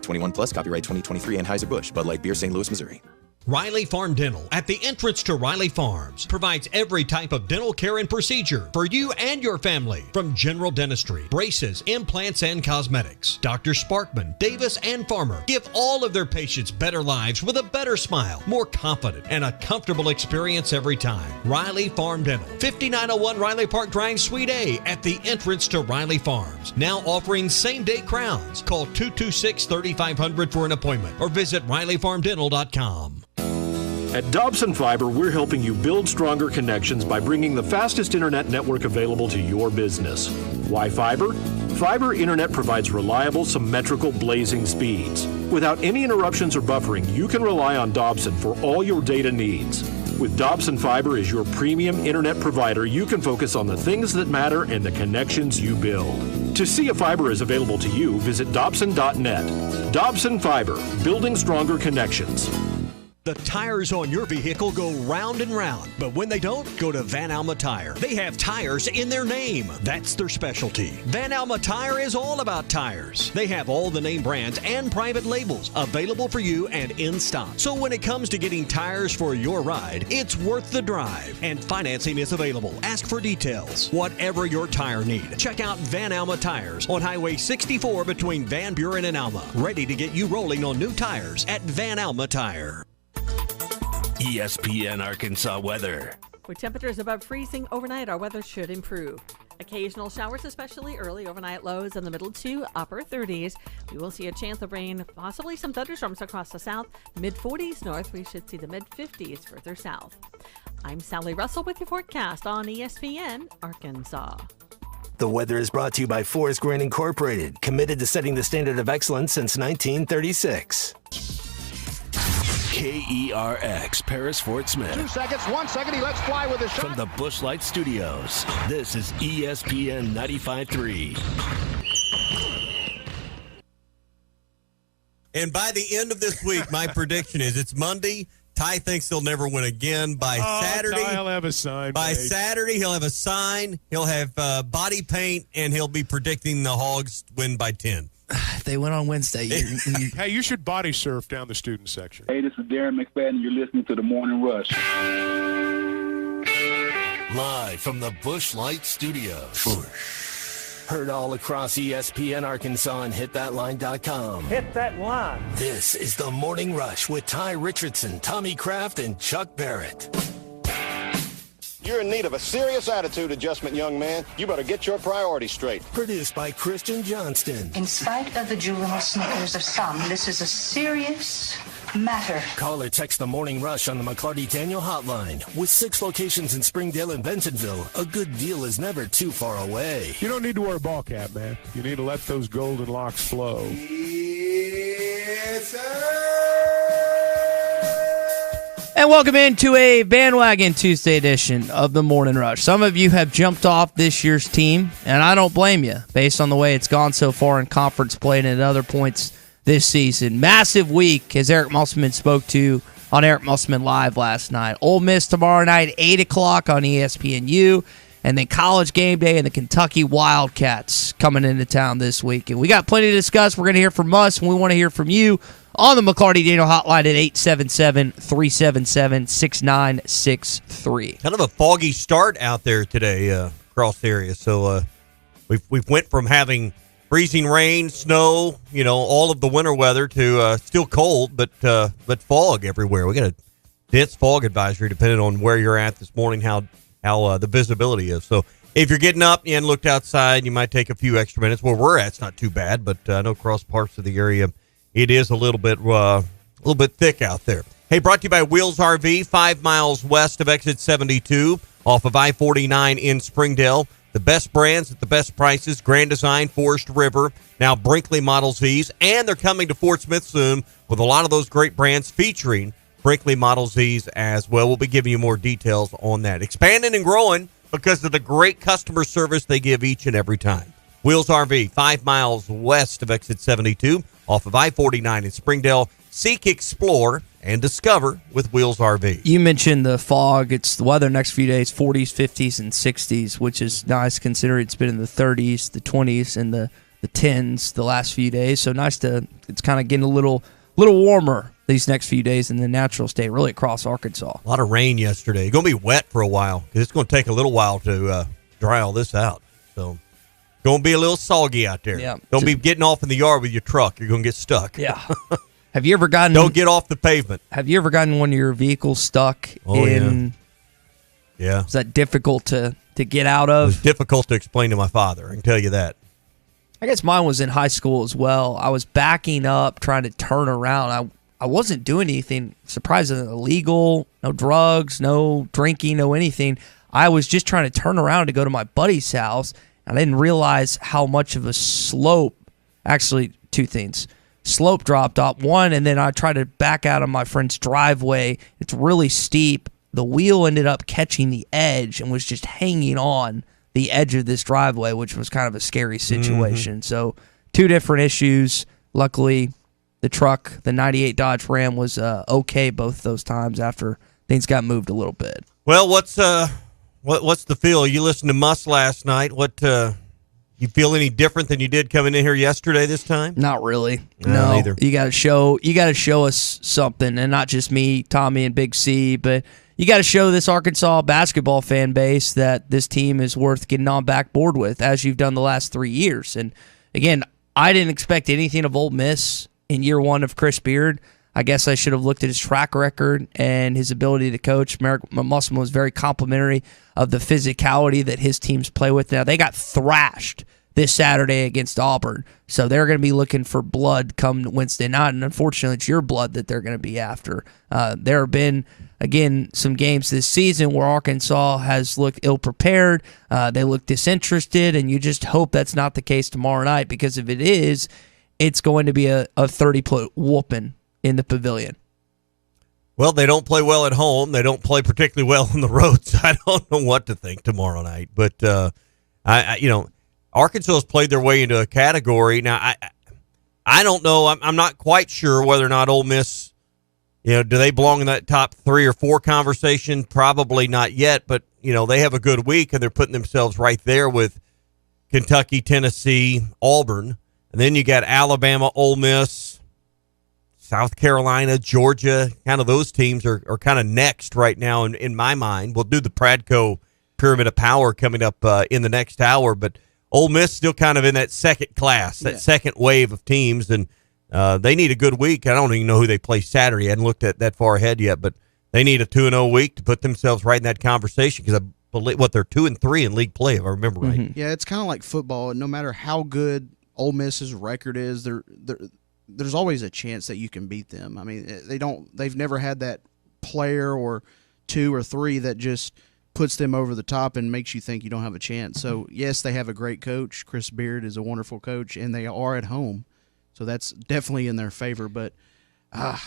21 plus, copyright 2023 Anheuser-Busch, Bud Light Beer, St. Louis, Missouri. Riley Farm Dental at the entrance to Riley Farms provides every type of dental care and procedure for you and your family, from general dentistry, braces, implants, and cosmetics. Dr. Sparkman, Davis, and Farmer give all of their patients better lives with a better smile, more confident, and a comfortable experience every time. Riley Farm Dental, 5901 Riley Park Drive, Suite A, at the entrance to Riley Farms. Now offering same-day crowns. Call 226-3500 for an appointment or visit RileyFarmDental.com. At Dobson Fiber, we're helping you build stronger connections by bringing the fastest internet network available to your business. Why fiber? Fiber internet provides reliable, symmetrical, blazing speeds. Without any interruptions or buffering, you can rely on Dobson for all your data needs. With Dobson Fiber as your premium internet provider, you can focus on the things that matter and the connections you build. To see if fiber is available to you, visit Dobson.net. Dobson Fiber, building stronger connections. The tires on your vehicle go round and round, but when they don't, go to Van Alma Tire. They have tires in their name. That's their specialty. Van Alma Tire is all about tires. They have all the name brands and private labels available for you and in stock. So when it comes to getting tires for your ride, it's worth the drive. And financing is available. Ask for details. Whatever your tire need, check out Van Alma Tires on Highway 64 between Van Buren and Alma. Ready to get you rolling on new tires at Van Alma Tire. ESPN Arkansas weather. With temperatures above freezing overnight, our weather should improve. Occasional showers, especially early overnight lows in the middle to upper 30s. We will see a chance of rain, possibly some thunderstorms across the south. Mid-40s north, we should see the mid-50s further south. I'm Sally Russell with your forecast on ESPN Arkansas. The weather is brought to you by Forest Green Incorporated, committed to setting the standard of excellence since 1936. KERX, Paris, Fort Smith. 2 seconds, 1 second, he lets fly with a shot. From the Busch Light Studios, this is ESPN 95.3. And by the end of this week, my prediction is it's Monday. Ty thinks he'll never win again. By Saturday, I'll have a sign. By Saturday, he'll have a sign. He'll have body paint, and he'll be predicting the Hogs win by 10. They went on Wednesday. Hey, you should body surf down the student section. Hey, this is Darren McFadden. You're listening to the Morning Rush. Live from the Busch Light Studios. Heard all across ESPN Arkansas and hitthatline.com. Hit that line. This is the Morning Rush with Ty Richardson, Tommy Kraft, and Chuck Barrett. You're in need of a serious attitude adjustment, young man. You better get your priorities straight. Produced by Christian Johnston. In spite of the juvenile snickers of some, this is a serious matter. Call or text the Morning Rush on the McClarty Daniel hotline. With 6 locations in Springdale and Bentonville, a good deal is never too far away. You don't need to wear a ball cap, man. You need to let those golden locks flow. Yes, sir. And welcome into a Bandwagon Tuesday edition of the Morning Rush. Some of you have jumped off this year's team, and I don't blame you, based on the way it's gone so far in conference play and at other points this season. Massive week, as Eric Musselman spoke to on Eric Musselman Live last night. Ole Miss tomorrow night, 8 o'clock on ESPNU, and then College Game Day and the Kentucky Wildcats coming into town this week. And we got plenty to discuss. We're going to hear from us, and we want to hear from you on the McClarty Daniel hotline at 877-377-6963. Kind of a foggy start out there today across the area. So we've went from having freezing rain, snow, all of the winter weather to still cold, but fog everywhere. We got a dense fog advisory depending on where you're at this morning, how the visibility is. So if you're getting up and looked outside, you might take a few extra minutes. Where we're at, it's not too bad, but I know across parts of the area, it is a little bit thick out there. Hey, brought to you by Wheels RV, 5 miles west of exit 72 off of I-49 in Springdale. The best brands at the best prices, Grand Design, Forest River, now Brinkley Model Zs, and they're coming to Fort Smith soon with a lot of those great brands featuring Brinkley Model Zs as well. We'll be giving you more details on that. Expanding and growing because of the great customer service they give each and every time. Wheels RV, 5 miles west of exit 72 off of I-49 in Springdale. Seek, explore, and discover with Wheels RV. You mentioned the fog. It's the weather next few days, 40s, 50s, and 60s, which is nice considering it's been in the 30s, the 20s, and the 10s the last few days. So nice it's kind of getting a little warmer these next few days in the natural state, really across Arkansas. A lot of rain yesterday. It's going to be wet for a while because it's going to take a little while to dry all this out. So going to be a little soggy out there. Yeah. Don't be getting off in the yard with your truck. You're going to get stuck. Yeah. Have you ever gotten... Don't get off the pavement. Have you ever gotten one of your vehicles stuck in... Yeah. Is that difficult to get out of? It was difficult to explain to my father. I can tell you that. I guess mine was in high school as well. I was backing up, trying to turn around. I wasn't doing anything surprisingly illegal, no drugs, no drinking, no anything. I was just trying to turn around to go to my buddy's house, and I didn't realize how much of a slope, actually two things. Slope dropped off, one, and then I tried to back out of my friend's driveway. It's really steep. The wheel ended up catching the edge and was just hanging on the edge of this driveway, which was kind of a scary situation. So 2 different issues. Luckily, the truck, the 98 Dodge Ram, was okay both those times after things got moved a little bit. Well, what's the feel? You listened to Muss last night. What you feel any different than you did coming in here yesterday this time? Not really. No, neither. You got to show us something, and not just me, Tommy, and Big C, but you got to show this Arkansas basketball fan base that this team is worth getting on back board with, as you've done the last 3 years. And again, I didn't expect anything of Ole Miss in year one of Chris Beard. I guess I should have looked at his track record and his ability to coach. Merrick Musselman was very complimentary of the physicality that his teams play with. Now, they got thrashed this Saturday against Auburn, so they're going to be looking for blood come Wednesday night, and unfortunately, it's your blood that they're going to be after. There have been, again, some games this season where Arkansas has looked ill-prepared. They look disinterested, and you just hope that's not the case tomorrow night, because if it is, it's going to be a 30-point whooping in the Pavilion. Well, they don't play well at home. They don't play particularly well on the road, so I don't know what to think tomorrow night. But, Arkansas has played their way into a category. Now, I don't know. I'm not quite sure whether or not Ole Miss, do they belong in that top 3 or 4 conversation? Probably not yet, but, they have a good week, and they're putting themselves right there with Kentucky, Tennessee, Auburn. And then you got Alabama, Ole Miss, South Carolina, Georgia. Kind of those teams are kind of next right now in my mind. We'll do the Pradco Pyramid of Power coming up in the next hour, but Ole Miss still kind of in that second class, that second wave of teams, and they need a good week. I don't even know who they play Saturday. I hadn't looked at that far ahead yet, but they need a 2-0 week to put themselves right in that conversation, because I believe they're 2-3 in league play, if I remember right. Yeah, it's kind of like football. No matter how good Ole Miss's record is, there's always a chance that you can beat them. I mean, they've never had that player or 2 or 3 that just puts them over the top and makes you think you don't have a chance. So, yes, they have a great coach. Chris Beard is a wonderful coach, and they are at home. So that's definitely in their favor. But I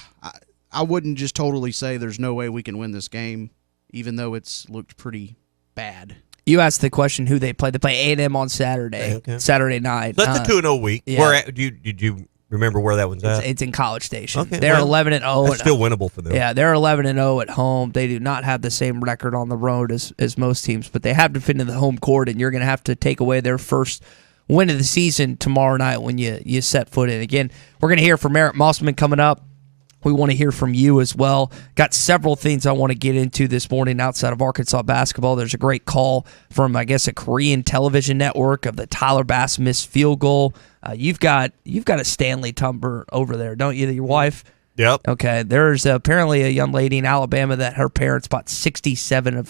wouldn't just totally say there's no way we can win this game, even though it's looked pretty bad. You asked the question who they play. They play A&M on Saturday, Saturday night. So that's a 2-0 week. Yeah. Did you remember where that one's at? It's in College Station. Okay, they're 11-0. That's still winnable for them. Yeah, they're 11-0 at home. They do not have the same record on the road as most teams, but they have to fit into the home court, and you're going to have to take away their first win of the season tomorrow night when you set foot in. Again, we're going to hear from Merrick Musselman coming up. We want to hear from you as well. Got several things I want to get into this morning outside of Arkansas basketball. There's a great call from, I guess, a Korean television network of the Tyler Bass missed field goal. You've got a Stanley tumbler over there, don't you? Your wife? Yep. Okay. There's apparently a young lady in Alabama that her parents bought 67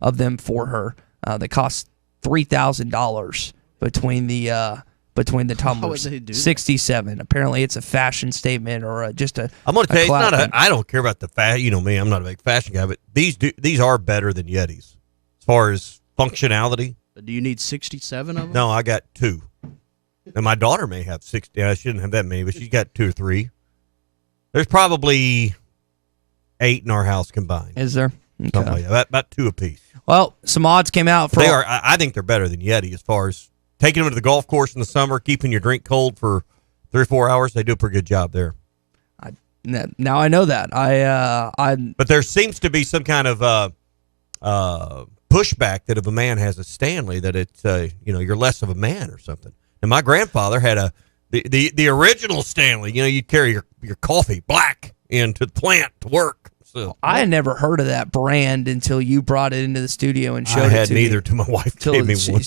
of them for her. They cost $3,000 between the tumblers. 67. Apparently, it's a fashion statement or just a. I'm going to tell you, it's not. I don't care about the fashion. You know me, I'm not a big fashion guy, but these are better than Yetis as far as functionality. Do you need 67 of them? No, I got 2. And my daughter may have 60. I shouldn't have that many, but she's got 2 or 3. There's probably 8 in our house combined. Is there? Okay. Something like that. About 2 apiece. Well, some odds came out for. I think they're better than Yeti as far as taking them to the golf course in the summer, keeping your drink cold for 3 or 4 hours. They do a pretty good job there. Now I know that. But there seems to be some kind of pushback that if a man has a Stanley, that it's you're less of a man or something. And my grandfather had the original Stanley. You know, you'd carry your coffee black into the plant to work. So I had never heard of that brand until you brought it into the studio and showed it to me. I hadn't either till my wife gave me one.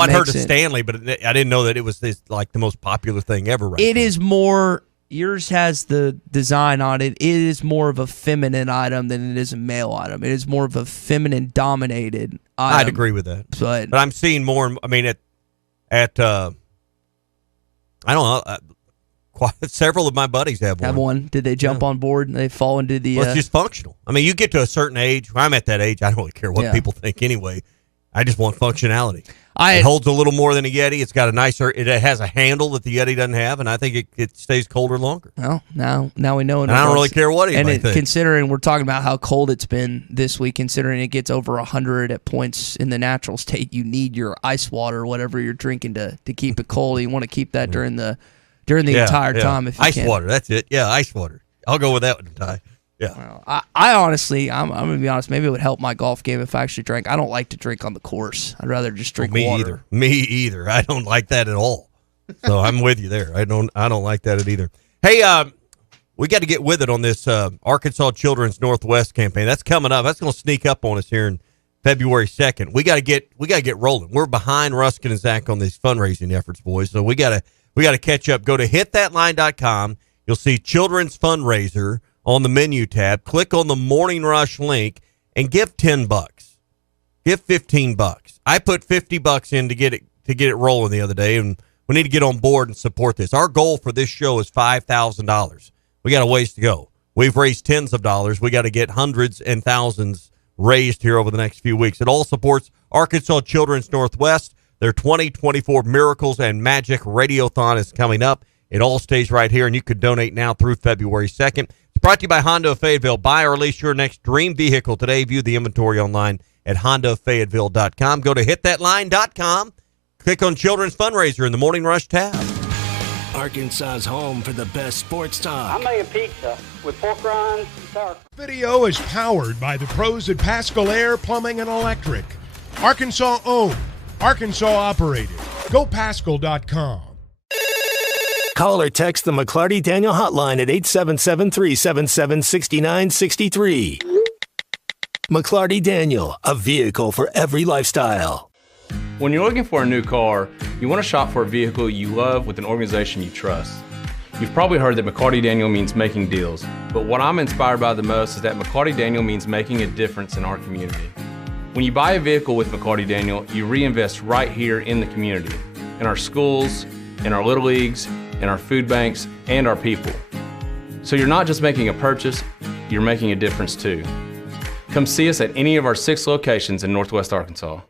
I'd heard of Stanley, but I didn't know that it was like the most popular thing ever right It now. is more, yours has the design on it. It is more of a feminine item than it is a male item. It is more of a feminine-dominated item. I'd agree with that. But I'm seeing more, I mean, I don't know, several of my buddies have one. Did they jump on board and they fall into the... Well, it's just functional. I mean, you get to a certain age. When I'm at that age, I don't really care what people think anyway. I just want functionality. It holds a little more than a Yeti. It's got it has a handle that the Yeti doesn't have, and I think it stays colder longer. Well, now we know. And I don't really care what anybody thinks. Considering we're talking about how cold it's been this week, considering it gets over 100 at points in the natural state, you need your ice water or whatever you're drinking to keep it cold. You want to keep that during the entire time if you ice can. Water, that's it. Yeah, ice water. I'll go with that one, Ty. Yeah. Well, I honestly, I'm going to be honest, maybe it would help my golf game if I actually drank. I don't like to drink on the course. I'd rather just drink water. Me either. I don't like that at all. So I'm with you there. I don't like that either. Hey, we got to get with it on this Arkansas Children's Northwest campaign. That's coming up. That's going to sneak up on us here in February 2nd. We got to get rolling. We're behind Ruskin and Zach on these fundraising efforts, boys. So we got to catch up. Go to hitthatline.com. You'll see Children's Fundraiser on the menu tab. Click on the Morning Rush link and give $10. Give $15. I put $50 in to get it rolling the other day, and we need to get on board and support this. Our goal for this show is $5,000. We got a ways to go. We've raised tens of dollars. We got to get hundreds and thousands raised here over the next few weeks. It all supports Arkansas Children's Northwest. Their 2024 Miracles and Magic Radiothon is coming up. It all stays right here, and you can donate now through February 2nd. It's brought to you by Honda of Fayetteville. Buy or lease your next dream vehicle today. View the inventory online at HondaFayetteville.com. Go to hitthatline.com. Click on Children's Fundraiser in the Morning Rush tab. Arkansas's home for the best sports talk. I made a pizza with pork rinds and sour. Video is powered by the pros at Pascal Air Plumbing and Electric. Arkansas owned. Arkansas operated. GoPascal.com. Call or text the McClarty Daniel hotline at 877-377-6963. McClarty Daniel, a vehicle for every lifestyle. When you're looking for a new car, you want to shop for a vehicle you love with an organization you trust. You've probably heard that McClarty Daniel means making deals, but what I'm inspired by the most is that McClarty Daniel means making a difference in our community. When you buy a vehicle with McClarty Daniel, you reinvest right here in the community, in our schools, in our little leagues, in our food banks, and our people. So you're not just making a purchase, you're making a difference too. Come see us at any of our 6 locations in Northwest Arkansas.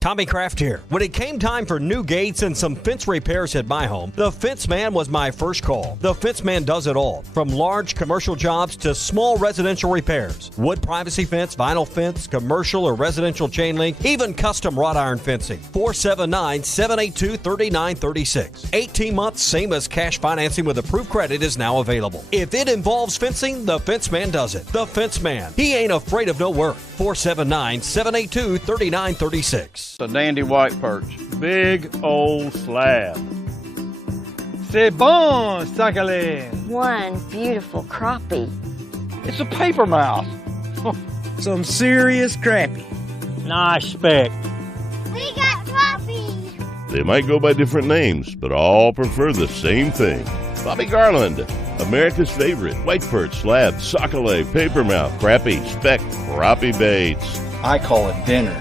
Tommy Kraft here. When it came time for new gates and some fence repairs at my home, the Fence Man was my first call. The Fence Man does it all, from large commercial jobs to small residential repairs. Wood privacy fence, vinyl fence, commercial or residential chain link, even custom wrought iron fencing. 479-782-3936. 18 months, same as cash financing with approved credit is now available. If it involves fencing, the Fence Man does it. The Fence Man. He ain't afraid of no work. 479-782-3936. A dandy white perch. Big old slab. C'est bon, sacalé. One beautiful crappie. It's a paper mouse. Some serious crappie. Nice speck. We got crappies. They might go by different names, but all prefer the same thing. Bobby Garland, America's favorite white perch, slab, sockeye, papermouth, crappie, speck, crappie baits. I call it dinner.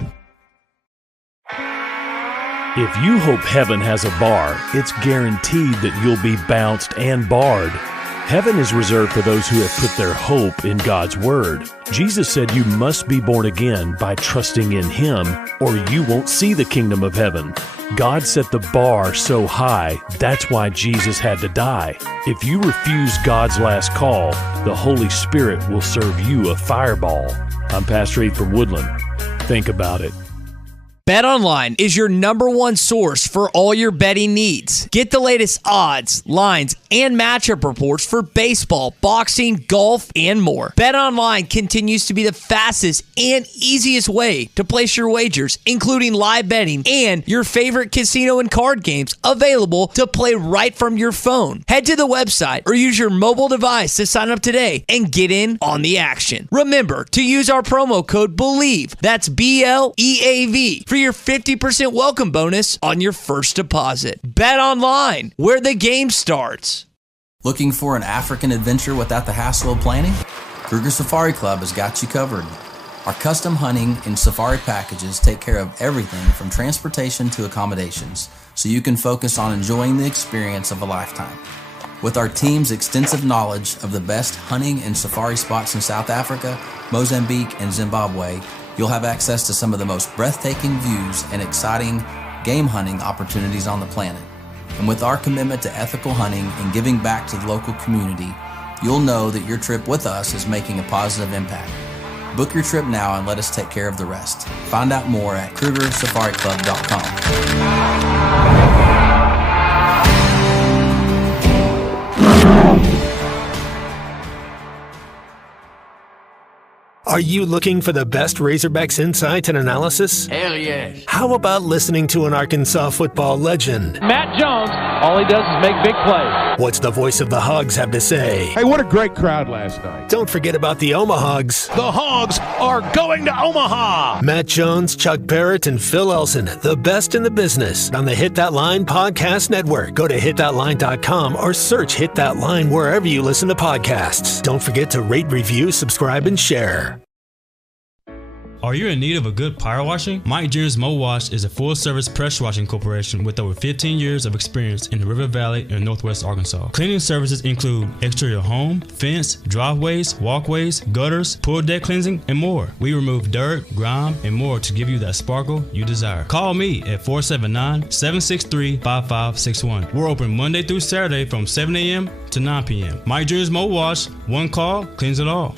If you hope heaven has a bar, it's guaranteed that you'll be bounced and barred. Heaven is reserved for those who have put their hope in God's Word. Jesus said you must be born again by trusting in Him, or you won't see the kingdom of heaven. God set the bar so high, that's why Jesus had to die. If you refuse God's last call, the Holy Spirit will serve you a fireball. I'm Pastor Eve from Woodland. Think about it. BetOnline is your number one source for all your betting needs. Get the latest odds, lines, and matchup reports for baseball, boxing, golf, and more. BetOnline continues to be the fastest and easiest way to place your wagers, including live betting and your favorite casino and card games available to play right from your phone. Head to the website or use your mobile device to sign up today and get in on the action. Remember to use our promo code BELIEVE, that's BLEAV, for your 50% welcome bonus on your first deposit. Bet online, where the game starts. Looking for an African adventure without the hassle of planning? Kruger Safari Club has got you covered. Our custom hunting and safari packages take care of everything from transportation to accommodations, so you can focus on enjoying the experience of a lifetime. With our team's extensive knowledge of the best hunting and safari spots in South Africa, Mozambique, and Zimbabwe, you'll have access to some of the most breathtaking views and exciting game hunting opportunities on the planet. And with our commitment to ethical hunting and giving back to the local community, you'll know that your trip with us is making a positive impact. Book your trip now and let us take care of the rest. Find out more at KrugerSafariClub.com. Are you looking for the best Razorbacks insights and analysis? Hell yes. How about listening to an Arkansas football legend? Matt Jones, all he does is make big plays. What's the voice of the Hogs have to say? Hey, what a great crowd last night. Don't forget about the Omahogs. The Hogs are going to Omaha. Matt Jones, Chuck Barrett, and Phil Elson, the best in the business, on the Hit That Line Podcast Network. Go to hitthatline.com or search Hit That Line wherever you listen to podcasts. Don't forget to rate, review, subscribe, and share. Are you in need of a good power washing? Mike Jr.'s Mo Wash is a full-service pressure washing corporation with over 15 years of experience in the River Valley and Northwest Arkansas. Cleaning services include exterior home, fence, driveways, walkways, gutters, pool deck cleansing, and more. We remove dirt, grime, and more to give you that sparkle you desire. Call me at 479-763-5561. We're open Monday through Saturday from 7 a.m. to 9 p.m. Mike Jr.'s Mo Wash, one call, cleans it all.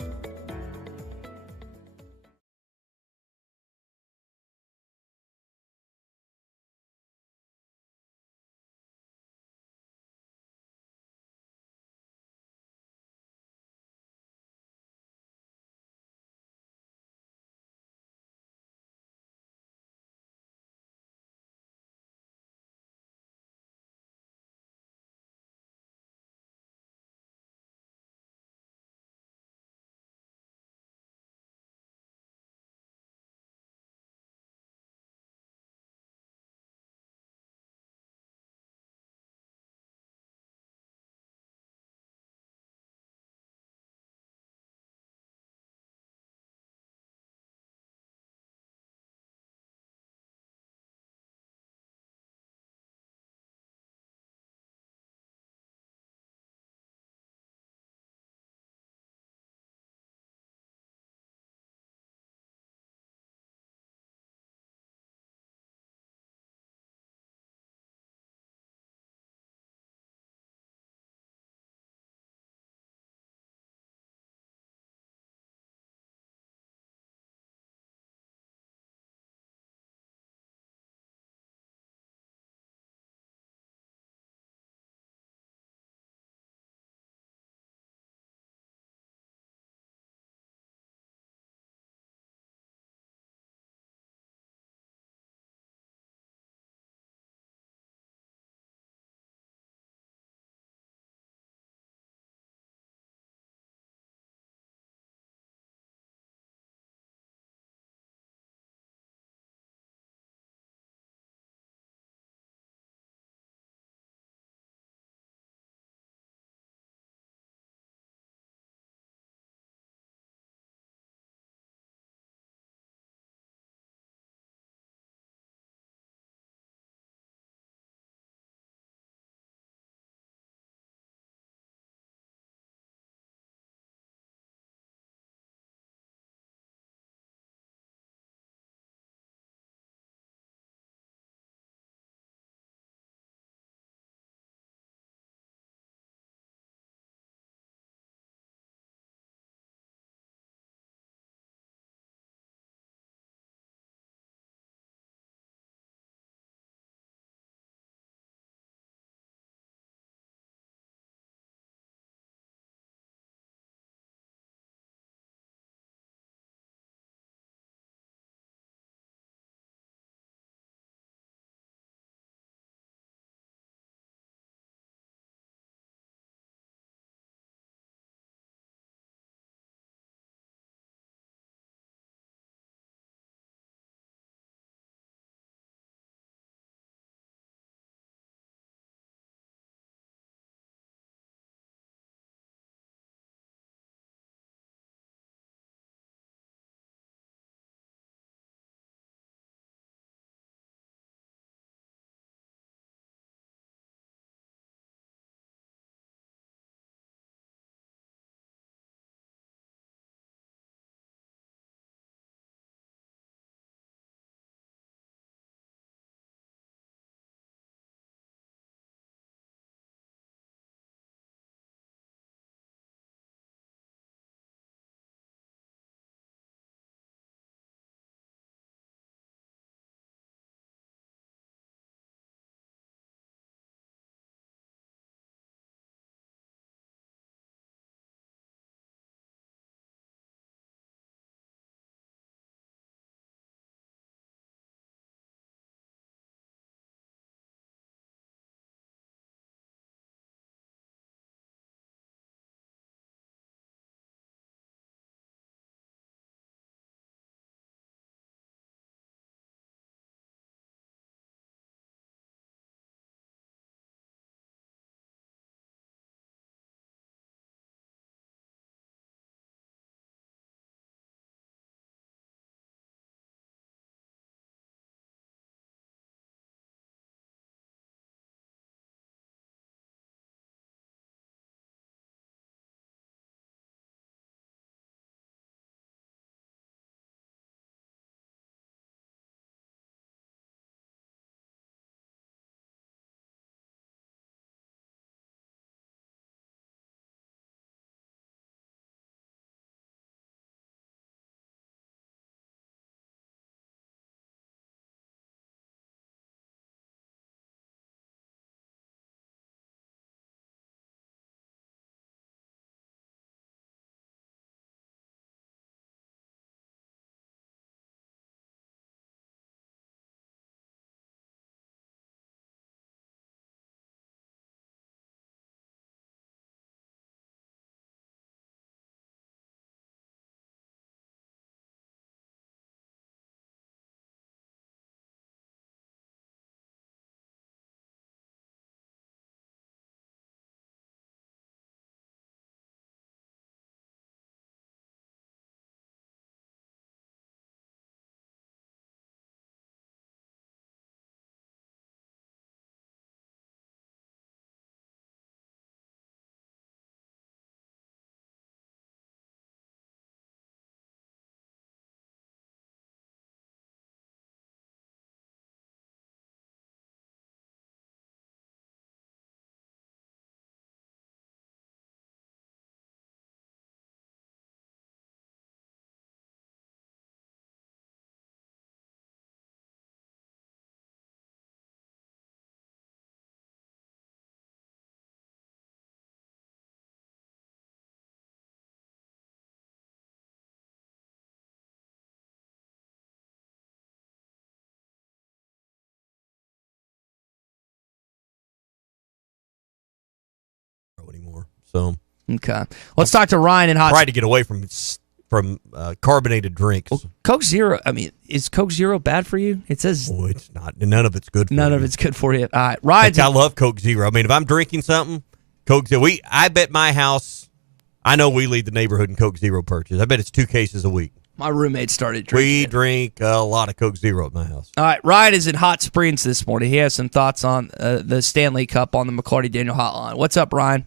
So Okay. Let's talk to Ryan in Hot Try to get away from carbonated drinks. Coke Zero. I mean, is Coke Zero bad for you? It says it's not. None of it's good for you. None of it's good for you. All right. Ryan's I love Coke Zero. I mean, if I'm drinking something, Coke Zero. I bet my house, I know we lead the neighborhood in Coke Zero purchase. I bet it's 2 cases a week. My roommate started drinking. We drink a lot of Coke Zero at my house. All right, Ryan is in Hot Springs this morning. He has some thoughts on the Stanley Cup on the McCarty Daniel Hotline. What's up, Ryan?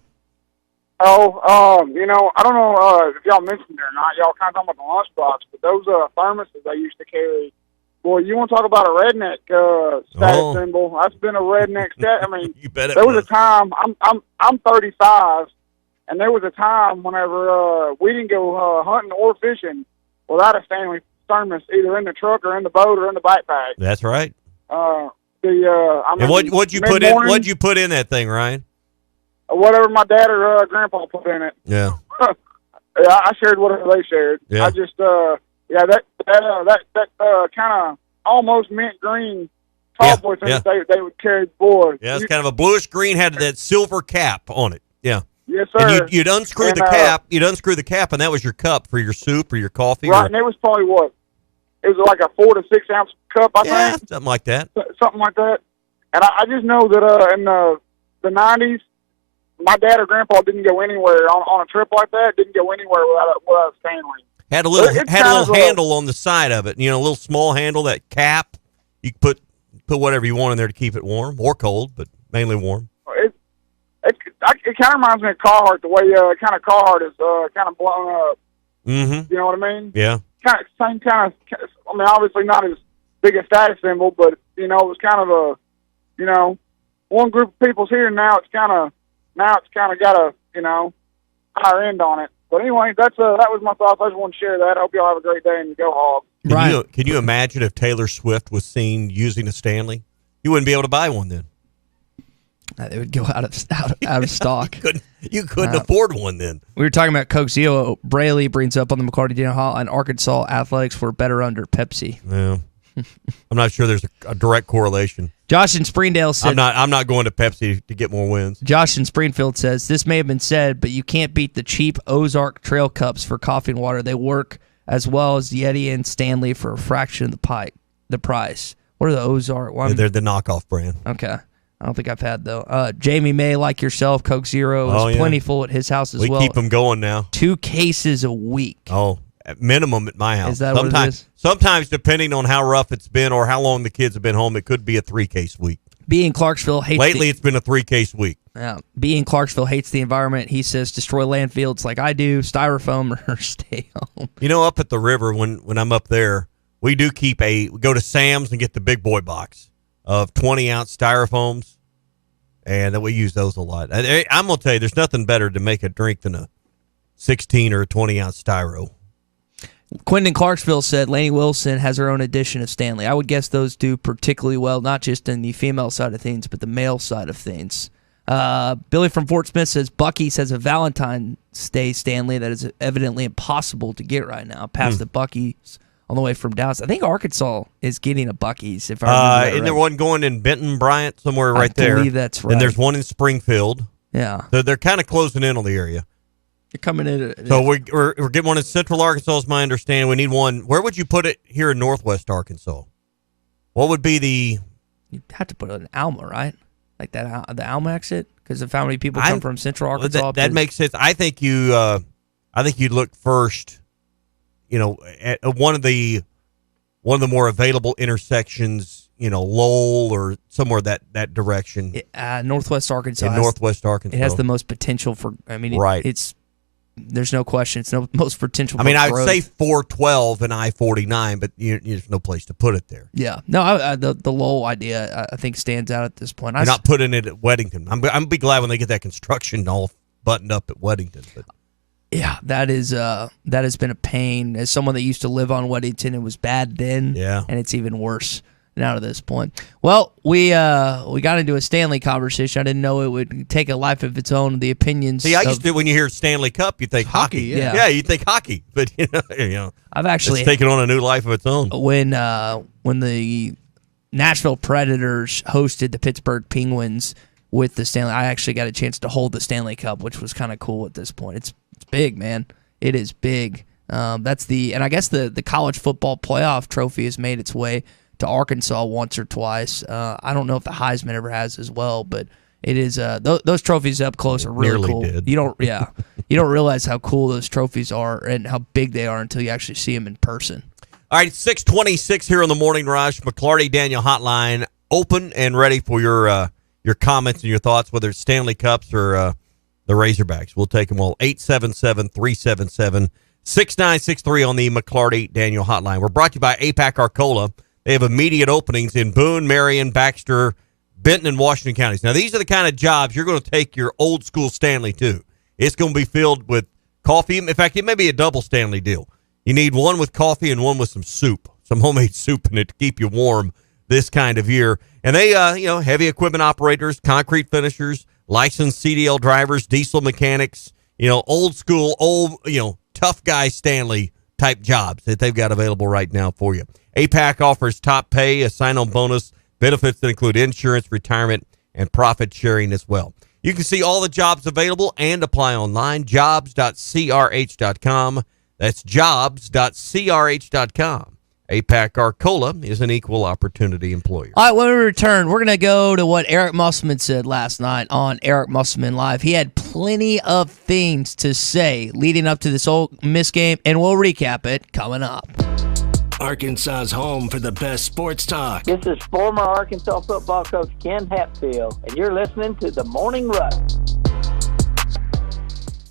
I don't know if y'all mentioned it or not. Y'all kind of talking about the lunchbox, but those thermoses I used to carry. Boy, you want to talk about a redneck status symbol? That's been a redneck status. I mean, you bet it there was a time. I'm 35, and there was a time whenever we didn't go hunting or fishing without a Stanley thermos, either in the truck or in the boat or in the backpack. That's right. And what'd you put in? What'd you put in that thing, Ryan? Whatever my dad or grandpa put in it. Yeah. Yeah, I shared whatever they shared. Yeah. I just that kind of almost mint green tall boy thing they would carry. Boy. Yeah, it's kind of a bluish green, had that silver cap on it. Yeah. Yes, sir. And you'd unscrew the cap. You'd unscrew the cap, and that was your cup for your soup or your coffee. Right, and it was probably what? It was like a 4 to 6 ounce cup, I think. Something like that. Something like that. And I just know that in the 90s, my dad or grandpa didn't go anywhere on a trip like that. Didn't go anywhere without a Stanley. Had a little handle on the side of it. You know, a little small handle, that cap. You could put whatever you want in there to keep it warm or cold, but mainly warm. It kind of reminds me of Carhartt, the way kind of Carhartt is kind of blown up. Mm-hmm. You know what I mean? Yeah. Same kind of. I mean, obviously not as big a status symbol, but it was kind of a, one group of people's here. Now it's kind of got a higher end on it. But anyway, that was my thoughts. I just want to share that. I hope y'all have a great day and go Hogs. Can you imagine if Taylor Swift was seen using a Stanley? You wouldn't be able to buy one then. They would go out of stock. You couldn't afford one then. We were talking about Coke Zero. Brayley brings up on the McCarty Daniel Hotline, Arkansas athletics were better under Pepsi. Yeah. I'm not sure there's a direct correlation. Josh in Springdale said, I'm not going to Pepsi to get more wins. Josh in Springfield says, this may have been said, but you can't beat the cheap Ozark Trail Cups for coffee and water. They work as well as Yeti and Stanley for a fraction of the price. What are the Ozark? They're the knockoff brand. Okay. I don't think I've had, though. Jamie May, like yourself, Coke Zero is plentiful at his house as well. We keep them going now. 2 cases a week. Oh, at minimum at my house. Is that what it is? Sometimes, depending on how rough it's been or how long the kids have been home, it could be a 3-case week. B in Clarksville hates Lately, it's been a 3-case week. Yeah. B in Clarksville hates the environment. He says, destroy landfills like I do, styrofoam or stay home. Up at the river, when I'm up there, we do we go to Sam's and get the big boy box of 20-ounce styrofoams. And we use those a lot. I'm going to tell you, there's nothing better to make a drink than a 16 or a 20-ounce styro. Quentin Clarksville said Lainey Wilson has her own edition of Stanley. I would guess those do particularly well, not just in the female side of things, but the male side of things. Billy from Fort Smith says Buc-ee's has a Valentine's Day Stanley that is evidently impossible to get right now. Past the Buc-ee's on the way from Dallas. I think Arkansas is getting a Buc-ee's. If I remember and there one going in Benton, Bryant, somewhere right there. I believe that's right. And there's one in Springfield. Yeah. They're kind of closing in on the area. You're coming in. So we're getting one in Central Arkansas, is my understanding. We need one. Where would you put it here in Northwest Arkansas? What would be the? You'd have to put it in Alma, right? Like that, the Alma exit, because of how many people come from Central Arkansas. That makes sense. I think you'd look first. At one of the more available intersections. Lowell or somewhere that direction. Northwest Arkansas. Northwest Arkansas, it has the most potential for. Right. There's no question. It's the most potential. I would say 412 and I-49, but there's no place to put it there. Yeah. No, the Lowell idea I think stands out at this point. You're not putting it at Weddington. I'm be glad when they get that construction all buttoned up at Weddington. But. Yeah, that has been a pain. As someone that used to live on Weddington, it was bad then. Yeah. And it's even worse now to this point. Well, we got into a Stanley conversation. I didn't know it would take a life of its own. The opinions. See, I used to, when you hear Stanley Cup, you think hockey. Yeah, you think hockey, but I've actually it's taken on a new life of its own. When the Nashville Predators hosted the Pittsburgh Penguins, with the Stanley. I actually got a chance to hold the Stanley Cup, which was kind of cool at this point. It's big, man. It is big. And I guess the college football playoff trophy has made its way to Arkansas once or twice. I don't know if the Heisman ever has as well, but it is those trophies up close are really Nearly cool. did. You don't realize how cool those trophies are and how big they are until you actually see them in person. All right, 6:26 here on the Morning Rush. McClarty Daniel Hotline open and ready for your comments and your thoughts, whether it's Stanley Cups or the Razorbacks. We'll take them all. 877-377-6963 on the McClarty Daniel Hotline. We're brought to you by APAC Arcola. They have immediate openings in Boone, Marion, Baxter, Benton, and Washington counties. Now, these are the kind of jobs you're going to take your old school Stanley to. It's going to be filled with coffee. In fact, it may be a double Stanley deal. You need one with coffee and one with some soup, some homemade soup in it to keep you warm this kind of year. And they, heavy equipment operators, concrete finishers, licensed CDL drivers, diesel mechanics, old school, tough guy Stanley type jobs that they've got available right now for you. APAC offers top pay, a sign-on bonus, benefits that include insurance, retirement, and profit sharing as well. You can see all the jobs available and apply online, jobs.crh.com. That's jobs.crh.com. APAC Arcola is an equal opportunity employer. All right, when we return, we're going to go to what Eric Musselman said last night on Eric Musselman Live. He had plenty of things to say leading up to this Ole Miss game, and we'll recap it coming up. Arkansas's home for the best sports talk. This is former Arkansas football coach Ken Hatfield, and you're listening to The Morning Rush.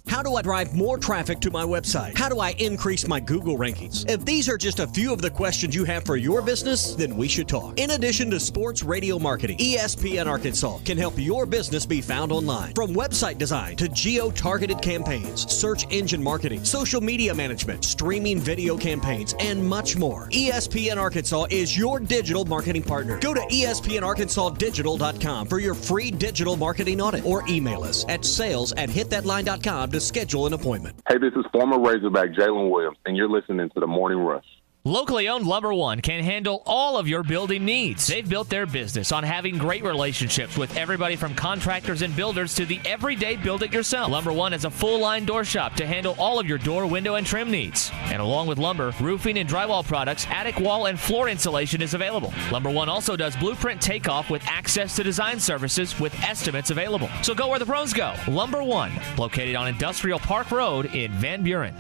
How do I drive more traffic to my website? How do I increase my Google rankings? If these are just a few of the questions you have for your business, then we should talk. In addition to sports radio marketing, ESPN Arkansas can help your business be found online. From website design to geo-targeted campaigns, search engine marketing, social media management, streaming video campaigns, and much more. ESPN Arkansas is your digital marketing partner. Go to ESPNArkansasDigital.com for your free digital marketing audit or email us at sales@hitthatline.com to schedule an appointment. Hey, this is former Razorback Jalen Williams, and you're listening to The Morning Rush. Locally owned Lumber One can handle all of your building needs. They've built their business on having great relationships with everybody from contractors and builders to the everyday build-it-yourself. Lumber One is a full-line door shop to handle all of your door, window, and trim needs. And along with lumber, roofing and drywall products, attic wall and floor insulation is available. Lumber One also does blueprint takeoff with access to design services with estimates available. So go where the pros go. Lumber One, located on Industrial Park Road in Van Buren.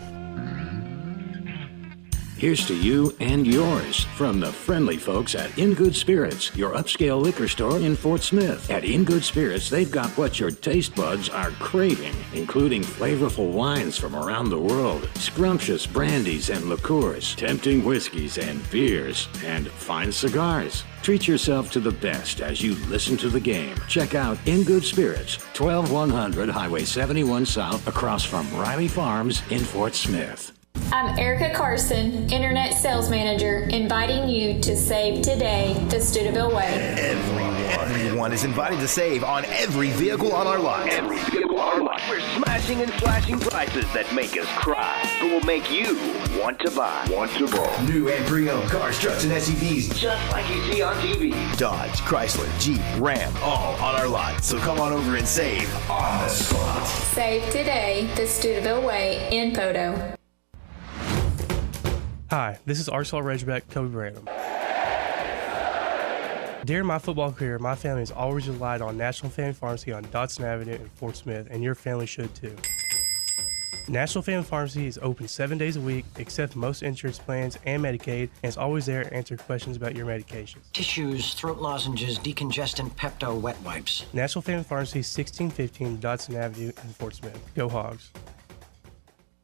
Here's to you and yours from the friendly folks at In Good Spirits, your upscale liquor store in Fort Smith. At In Good Spirits, they've got what your taste buds are craving, including flavorful wines from around the world, scrumptious brandies and liqueurs, tempting whiskeys and beers, and fine cigars. Treat yourself to the best as you listen to the game. Check out In Good Spirits, 12100 Highway 71 South, across from Riley Farms in Fort Smith. I'm Erica Carson, Internet Sales Manager, inviting you to save today the Steubenville way. Everyone is invited to save on every vehicle on our lot. Every vehicle on our lot. We're smashing and slashing prices that make us cry, but will make you want to buy. New and pre-owned cars, trucks, and SUVs, just like you see on TV. Dodge, Chrysler, Jeep, Ram, all on our lot. So come on over and save on the spot. Save today the Steubenville way in Podo. Hi, this is Arkansas Razorback Kobe Branham. During my football career, my family has always relied on National Family Pharmacy on Dodson Avenue in Fort Smith, and your family should too. National Family Pharmacy is open 7 days a week, accepts most insurance plans and Medicaid, and is always there to answer questions about your medications. Tissues, throat lozenges, decongestant, Pepto, wet wipes. National Family Pharmacy, 1615 Dodson Avenue in Fort Smith. Go Hogs.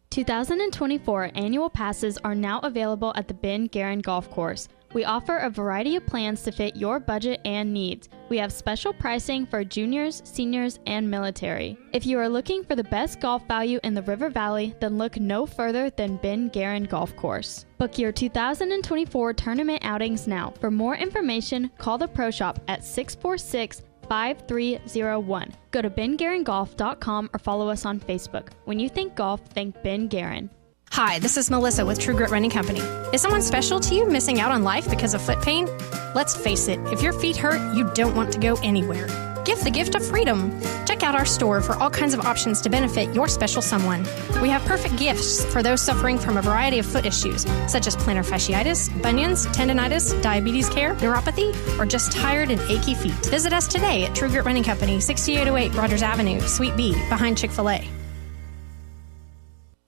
2024 annual passes are now available at the Ben Guerin Golf Course. We offer a variety of plans to fit your budget and needs. We have special pricing for juniors, seniors, and military. If you are looking for the best golf value in the River Valley, then look no further than Ben Guerin Golf Course. Book your 2024 tournament outings now. For more information, call the Pro Shop at 646-5301. Go to benguerringolf.com or follow us on Facebook. When you think golf, think Ben Guerin. Hi, this is Melissa with True Grit Running Company. Is someone special to you missing out on life because of foot pain? Let's face it, if your feet hurt, you don't want to go anywhere. Give the gift of freedom. Check out our store for all kinds of options to benefit your special someone. We have perfect gifts for those suffering from a variety of foot issues, such as plantar fasciitis, bunions, tendonitis, diabetes care, neuropathy, or just tired and achy feet. Visit us today at True Grit Running Company, 6808 Rogers Avenue, Suite B, behind Chick-fil-A.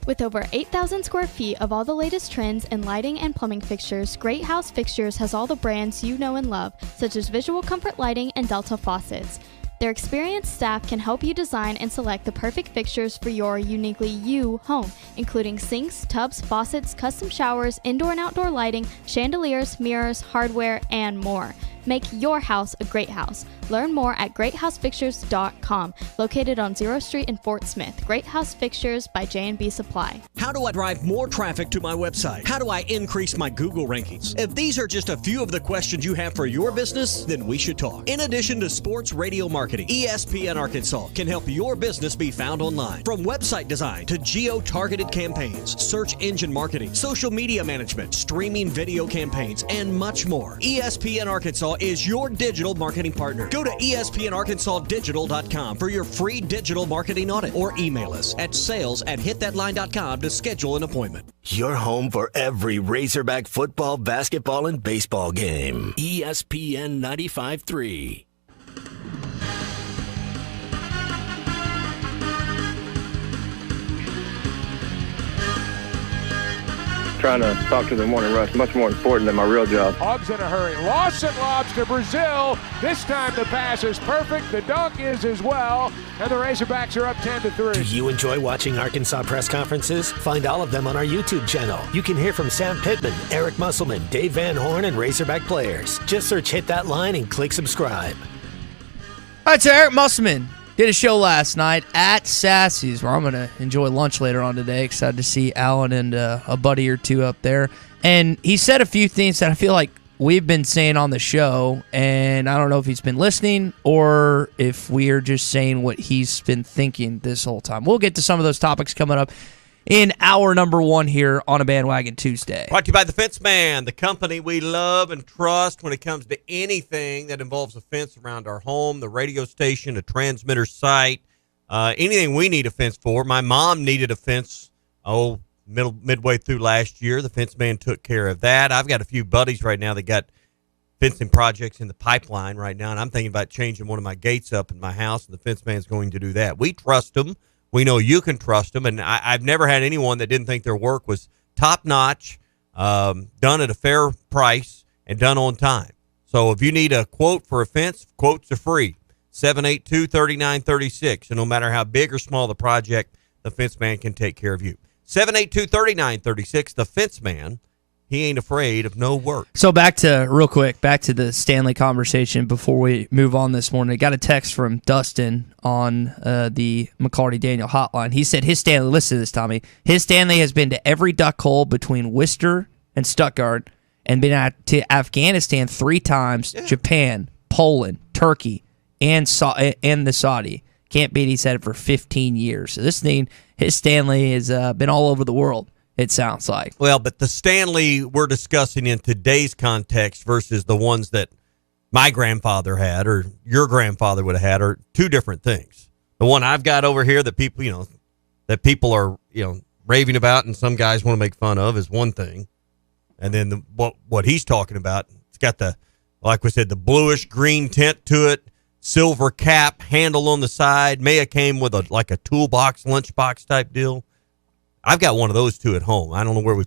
With over 8,000 square feet of all the latest trends in lighting and plumbing fixtures, Great House Fixtures has all the brands you know and love, such as Visual Comfort Lighting and Delta Faucets. Their experienced staff can help you design and select the perfect fixtures for your uniquely you home, including sinks, tubs, faucets, custom showers, indoor and outdoor lighting, chandeliers, mirrors, hardware, and more. Make your house a great house. Learn more at greathousefixtures.com, located on 0th Street in Fort Smith. Great House Fixtures by J&B Supply. How do I drive more traffic to my website? How do I increase my Google rankings? If these are just a few of the questions you have for your business, then we should talk. In addition to sports radio marketing, ESPN Arkansas can help your business be found online. From website design to geo-targeted campaigns, search engine marketing, social media management, streaming video campaigns, and much more. ESPN Arkansas is your digital marketing partner. Go to espnarkansasdigital.com for your free digital marketing audit or email us at sales@hitthatline.com to schedule an appointment. Your home for every Razorback football, basketball, and baseball game. ESPN 95.3. Trying to talk to the morning rush, much more important than my real job. Hogs in a hurry. Lawson lobs to Brazil. This time the pass is perfect. The dunk is as well. And the Razorbacks are up 10-3. Do you enjoy watching Arkansas press conferences? Find all of them on our YouTube channel. You can hear from Sam Pittman, Eric Musselman, Dave Van Horn, and Razorback players. Just search Hit That Line and click subscribe. All right, so Eric Musselman did a show last night at Sassy's, where I'm going to enjoy lunch later on today. Excited to see Alan and a buddy or two up there. And he said a few things that I feel like we've been saying on the show, and I don't know if he's been listening or if we are just saying what he's been thinking this whole time. We'll get to some of those topics coming up in hour number one here on a Bandwagon Tuesday. Brought to you by the Fence Man, the company we love and trust when it comes to anything that involves a fence around our home, the radio station, a transmitter site, anything we need a fence for. My mom needed a fence, midway through last year. The Fence Man took care of that. I've got a few buddies right now that got fencing projects in the pipeline right now, and I'm thinking about changing one of my gates up in my house, and the Fence Man's going to do that. We trust them. We know you can trust them, and I've never had anyone that didn't think their work was top-notch, done at a fair price, and done on time. So if you need a quote for a fence, quotes are free, 782-3936. And no matter how big or small the project, the Fence Man can take care of you. 782-3936, the Fence Man. He ain't afraid of no work. So back to the Stanley conversation before we move on this morning. I got a text from Dustin on the McCarty Daniel hotline. He said his Stanley, listen to this, Tommy, his Stanley has been to every duck hole between Worcester and Stuttgart and been to Afghanistan 3 times, Japan, Poland, Turkey, and the Saudi. Can't beat, he said it for 15 years. So this thing, his Stanley has been all over the world. It sounds like. Well, but the Stanley we're discussing in today's context versus the ones that my grandfather had or your grandfather would have had are two different things. The one I've got over here that people are raving about and some guys want to make fun of is one thing, and then what he's talking about, it's got the, like we said, the bluish green tint to it, silver cap, handle on the side. May have came with a toolbox, lunchbox type deal. I've got one of those two at home. I don't know where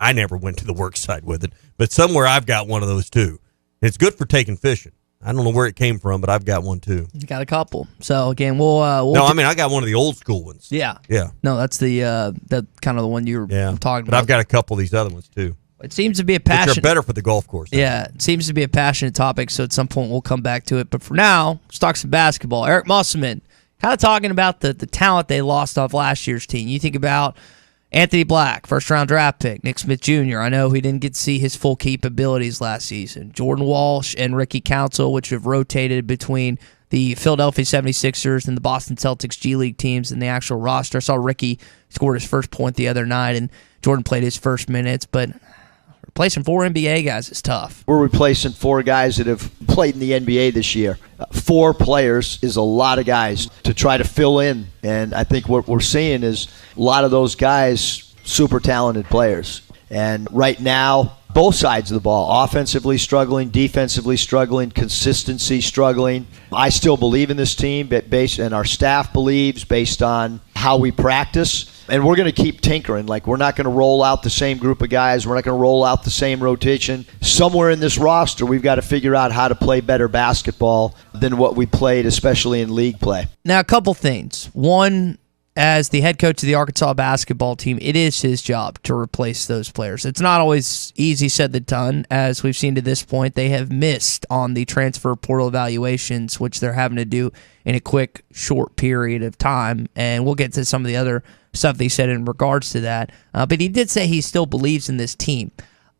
I never went to the work site with it, but somewhere I've got one of those too. It's good for taking fishing. I don't know where it came from, but I've got one too. You got a couple. So again, I got one of the old school ones. Yeah. Yeah. No, that's the kind of the one you were talking about. But I've got a couple of these other ones too. It seems to be a passion. Which are better for the golf course. Yeah, it seems to be a passionate topic, so at some point we'll come back to it. But for now, let's talk some basketball. Eric Musselman, kind of talking about the talent they lost off last year's team. You think about Anthony Black, first-round draft pick. Nick Smith Jr., I know he didn't get to see his full capabilities last season. Jordan Walsh and Ricky Council, which have rotated between the Philadelphia 76ers and the Boston Celtics G League teams and the actual roster. I saw Ricky scored his first point the other night, and Jordan played his first minutes, but Replacing 4 NBA guys is tough. We're replacing 4 guys that have played in the NBA this year. 4 players is a lot of guys to try to fill in. And I think what we're seeing is a lot of those guys, super talented players. And right now, both sides of the ball, offensively struggling, defensively struggling, consistency struggling. I still believe in this team, and our staff believes based on how we practice. And we're going to keep tinkering. Like, we're not going to roll out the same group of guys. We're not going to roll out the same rotation. Somewhere in this roster, we've got to figure out how to play better basketball than what we played, especially in league play. Now, a couple things. One, as the head coach of the Arkansas basketball team, it is his job to replace those players. It's not always easy said than done. As we've seen to this point, they have missed on the transfer portal evaluations, which they're having to do in a quick, short period of time. And we'll get to some of the other stuff they said in regards to that. But he did say he still believes in this team.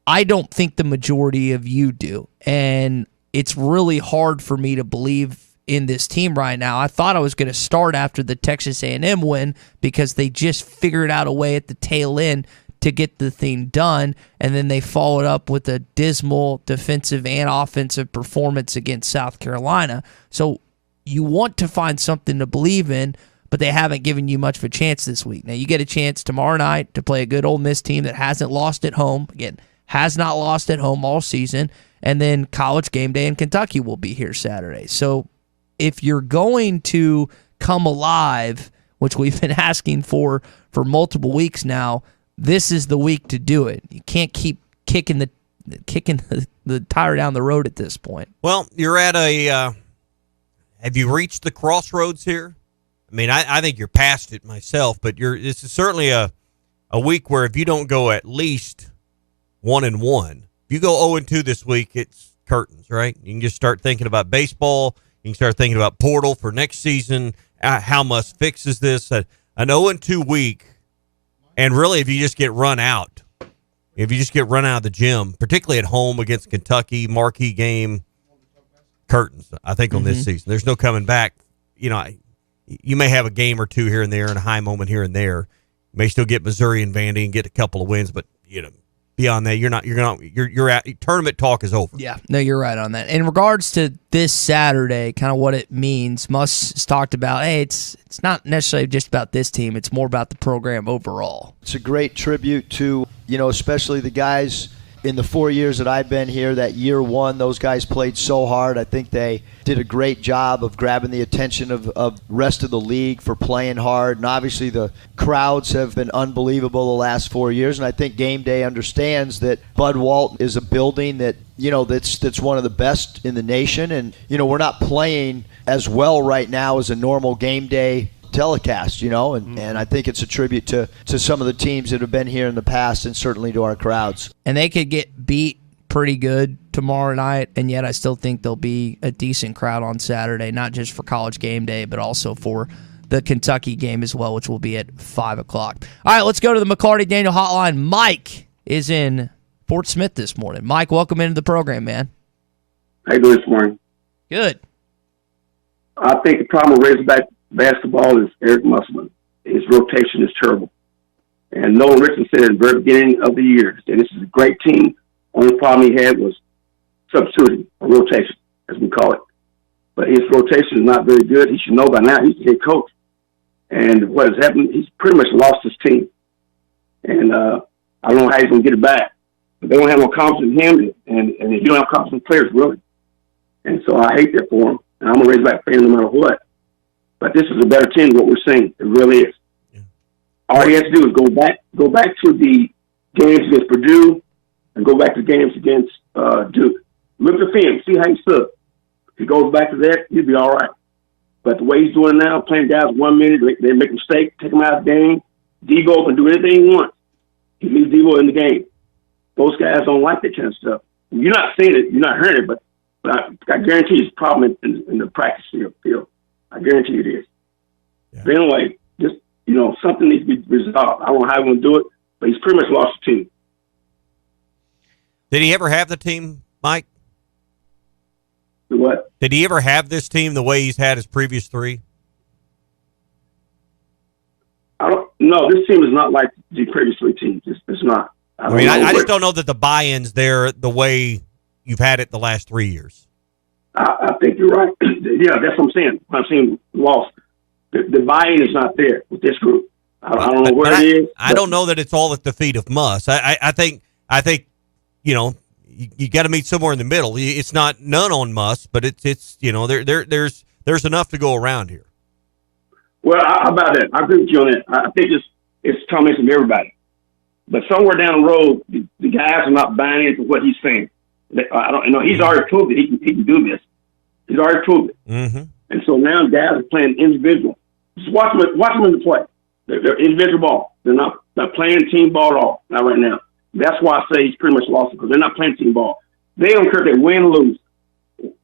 I don't think the majority of you do. And it's really hard for me to believe in this team right now. I thought I was going to start after the Texas A&M win because they just figured out a way at the tail end to get the thing done, and then they followed up with a dismal defensive and offensive performance against South Carolina. So you want to find something to believe in, but they haven't given you much of a chance this week. Now, you get a chance tomorrow night to play a good Ole Miss team that hasn't lost at home. Again, has not lost at home all season. And then College game day in Kentucky will be here Saturday. So if you're going to come alive, which we've been asking for multiple weeks now, this is the week to do it. You can't keep kicking the tire down the road at this point. Well, you're at have you reached the crossroads here? I mean, I think you're past it myself, but this is certainly a week where if you don't go at least 1-1, if you go 0-2 this week, it's curtains, right? You can just start thinking about baseball. You can start thinking about portal for next season. How must fixes this? An 0-2 week, and really, if you just get run out, of the gym, particularly at home against Kentucky, marquee game, curtains, I think, on this season. There's no coming back. You know, you may have a game or two here and there and a high moment here and there. You may still get Missouri and Vandy and get a couple of wins, but, you know, beyond that, you're at tournament talk is over. Yeah, no, you're right on that. In regards to this Saturday, kind of what it means, Muss has talked about, hey, it's not necessarily just about this team. It's more about the program overall. It's a great tribute to, especially the guys in the 4 years that I've been here. That year one, those guys played so hard. I think they did a great job of grabbing the attention of the rest of the league for playing hard. And obviously the crowds have been unbelievable the last 4 years. And I think Game Day understands that Bud Walton is a building that, that's one of the best in the nation. And, we're not playing as well right now as a normal Game Day telecast, and I think it's a tribute to some of the teams that have been here in the past and certainly to our crowds. And they could get beat pretty good tomorrow night, and yet I still think there'll be a decent crowd on Saturday, not just for College game day, but also for the Kentucky game as well, which will be at 5 o'clock. All right, let's go to the McCarty-Daniel hotline. Mike is in Fort Smith this morning. Mike, welcome into the program, man. How you doing this morning? Good. I think the problem with Razorback basketball is Eric Musselman. His rotation is terrible. And Nolan Richardson said at the very beginning of the year that this is a great team. Only problem he had was substituting, or rotation, as we call it. But his rotation is not very good. He should know by now. He's the head coach. And what has happened, he's pretty much lost his team. And I don't know how he's going to get it back. But they don't have no confidence in him, and you don't have confidence in players, really. And so I hate that for him. And I'm a Razorback fan no matter what. But this is a better team than what we're seeing. It really is. Yeah. All he has to do is go back to the games against Purdue and go back to games against Duke. Look at the film, see how he stood. If he goes back to that, he'll be all right. But the way he's doing it now, playing guys 1 minute, they make a mistake, take him out of the game. Debo can do anything he wants. He leaves Debo in the game. Those guys don't like that kind of stuff. You're not seeing it, you're not hearing it, but I guarantee it's a problem in the practice field. I guarantee it is. Yeah. But anyway, just, something needs to be resolved. I don't know how he's going to do it, but he's pretty much lost the team. Did he ever have the team, Mike? The what? Did he ever have this team the way he's had his previous three? No, this team is not like the previous three teams. It's not. I just don't know that the buy-in's there the way you've had it the last 3 years. I think you're right. Yeah, that's what I'm saying. I'm saying lost. The buy-in is not there with this group. I don't know where it is. I don't know that it's all at the feet of Muss. I think you got to meet somewhere in the middle. It's not none on Muss, but it's there's enough to go around here. Well, how about that? I agree with you on that. I think it's comments from everybody. But somewhere down the road, the guys are not buying into what he's saying. I don't know. He's already proved it. He can do this. He's already proved it. Mm-hmm. And so now guys are playing individual. Just watch them in the play. They're individual ball. They're not playing team ball at all. Not right now. That's why I say he's pretty much lost it, because they're not playing team ball. They don't care if they win or lose.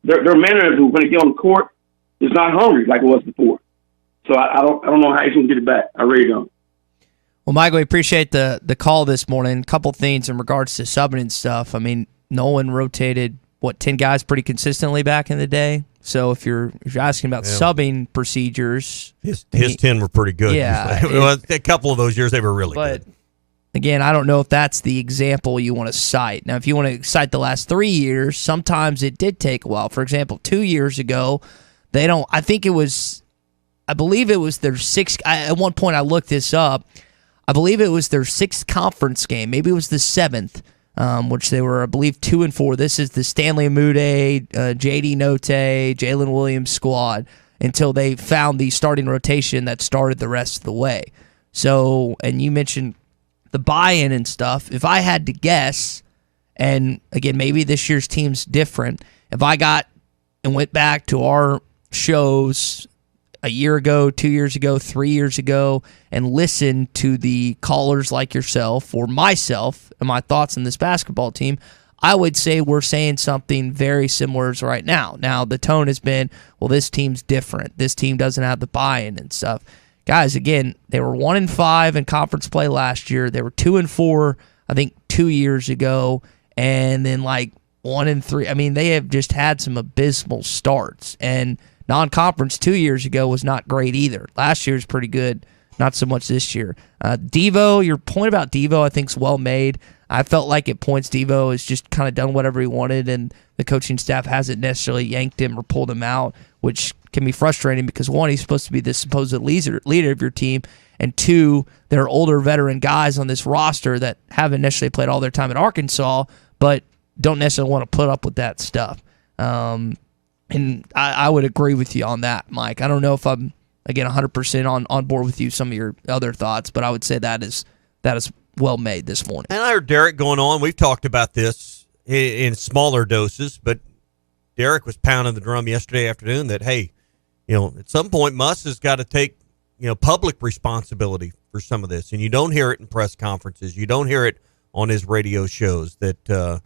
Their manager, when they get on the court, is not hungry like it was before. So I don't know how he's going to get it back. I really don't. Well, Mike, we appreciate the call this morning. A couple things in regards to subbing and stuff. I mean, Nolan rotated, 10 guys pretty consistently back in the day? So if you're asking about subbing procedures, his 10 were pretty good. Yeah, a couple of those years they were really good. Again, I don't know if that's the example you want to cite. Now, if you want to cite the last 3 years, sometimes it did take a while. For example, 2 years ago, I believe it was their sixth. At one point, I looked this up. I believe it was their sixth conference game. Maybe it was the seventh, which they were, I believe, 2-4. This is the Stanley Mude, J.D. Note, Jalen Williams squad, until they found the starting rotation that started the rest of the way. So, and you mentioned the buy-in and stuff. If I had to guess, and again, maybe this year's team's different, if I got and went back to our shows a year ago, 2 years ago, 3 years ago, and listened to the callers like yourself or myself and my thoughts on this basketball team, I would say we're saying something very similar as right now. Now, the tone has been, well, this team's different. This team doesn't have the buy-in and stuff. Guys, again, they were 1-5 in conference play last year. They were 2-4, I think, 2 years ago, and then 1-3. I mean, they have just had some abysmal starts. And non-conference 2 years ago was not great either. Last year's pretty good, not so much this year. Devo, your point about Devo, I think, is well made. I felt like at points Devo has just kind of done whatever he wanted, and the coaching staff hasn't necessarily yanked him or pulled him out, which can be frustrating because, one, he's supposed to be the supposed leader of your team, and two, there are older veteran guys on this roster that haven't necessarily played all their time at Arkansas, but don't necessarily want to put up with that stuff. And I would agree with you on that, Mike. I don't know if I'm, again, 100% on board with you, some of your other thoughts, but I would say that is well made this morning. And I heard Derek going on. We've talked about this in smaller doses, but Derek was pounding the drum yesterday afternoon that, hey, at some point Muss has got to take, public responsibility for some of this. And you don't hear it in press conferences. You don't hear it on his radio shows that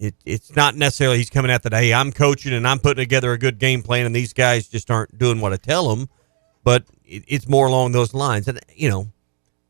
it's not necessarily he's coming out that, hey, I'm coaching and I'm putting together a good game plan and these guys just aren't doing what I tell them. But it's more along those lines. And,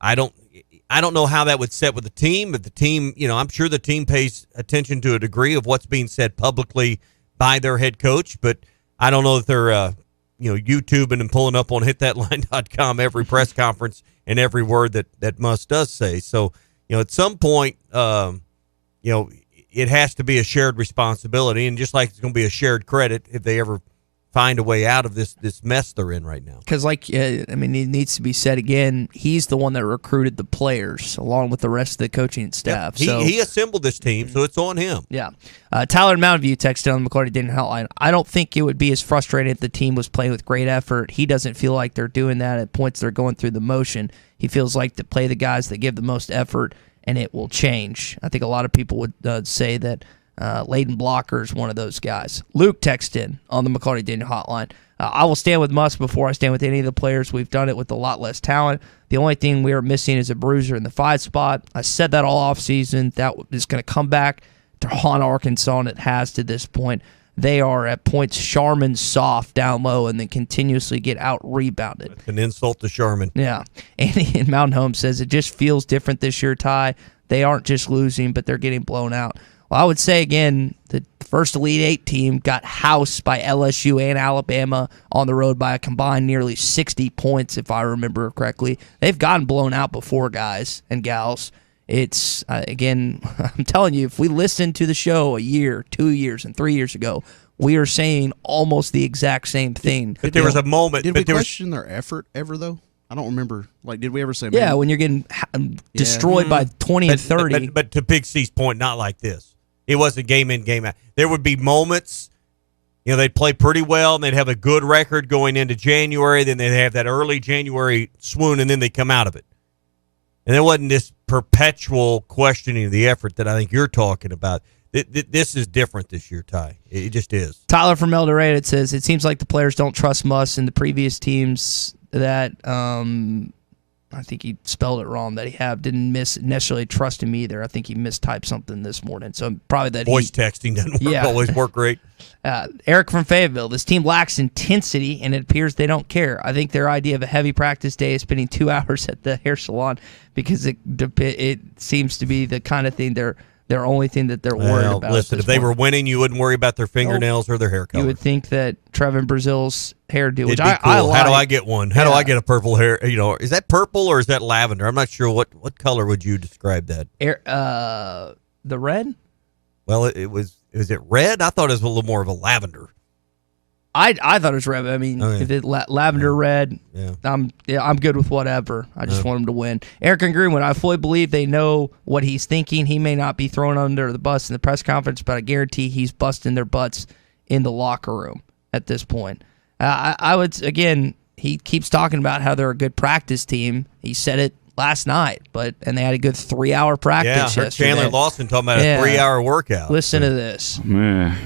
I don't know how that would set with the team, but the team, I'm sure the team pays attention to a degree of what's being said publicly by their head coach, but I don't know that they're, YouTubing and pulling up on hitthatline.com every press conference and every word that Muss does say. So, at some point, it has to be a shared responsibility, and just like it's going to be a shared credit if they ever find a way out of this mess they're in right now. Because, it needs to be said again, he's the one that recruited the players along with the rest of the coaching staff. Yep. He assembled this team, so it's on him. Yeah. Tyler in Mountain View texted on the McClarty Daniel hotline. I don't think it would be as frustrating if the team was playing with great effort. He doesn't feel like they're doing that at points. They're going through the motion. He feels like to play the guys that give the most effort, and it will change. I think a lot of people would say that Layden Blocker is one of those guys. Luke texted in on the McClarty Daniel hotline. I will stand with Muss before I stand with any of the players. We've done it with a lot less talent. The only thing we are missing is a bruiser in the 5 spot. I said that all offseason. That is going to come back to haunt Arkansas, and it has to this point. They are at points Sharman soft down low and then continuously get out-rebounded. That's an insult to Sharman. Yeah. Andy in Mountain Home says it just feels different this year, Ty. They aren't just losing, but they're getting blown out. Well, I would say, again, the first Elite Eight team got housed by LSU and Alabama on the road by a combined nearly 60 points, if I remember correctly. They've gotten blown out before, guys and gals. it's, again, I'm telling you, if we listened to the show a year, 2 years, and 3 years ago, we are saying almost the exact same thing. But there was a moment. Did we question their effort ever, though? I don't remember. Like, did we ever say, yeah, when you're getting destroyed by 20 and 30. But to Big C's point, not like this. It wasn't game in, game out. There would be moments, they'd play pretty well, and they'd have a good record going into January. Then they'd have that early January swoon, and then they come out of it. And there wasn't this perpetual questioning of the effort that I think you're talking about. This is different this year, Ty. It just is. Tyler from El Dorado says, it seems like the players don't trust Muss and the previous teams that I think he spelled it wrong, that he didn't necessarily trust him either. I think he mistyped something this morning. So probably that voice texting doesn't always work great. Eric from Fayetteville, this team lacks intensity, and it appears they don't care. I think their idea of a heavy practice day is spending 2 hours at the hair salon because it seems to be the kind of thing their only thing that they're worried about. Listen, if they were winning, you wouldn't worry about their fingernails or their hair color. You would think that Trevin Brazil's hairdo, which cool. I like. How do I get one? How do I get a purple hair? Is that purple or is that lavender? I'm not sure. What color would you describe that? The red? Well, was it red? I thought it was a little more of a lavender. I thought it was red. I mean, if it lavender red, I'm good with whatever. I just want him to win. Eric and Greenwood, I fully believe they know what he's thinking. He may not be thrown under the bus in the press conference, but I guarantee he's busting their butts in the locker room at this point. I would, again, he keeps talking about how they're a good practice team. He said it last night, and they had a good 3-hour practice yesterday. Chandler Lawson talking about a 3-hour workout. Listen to this. Man.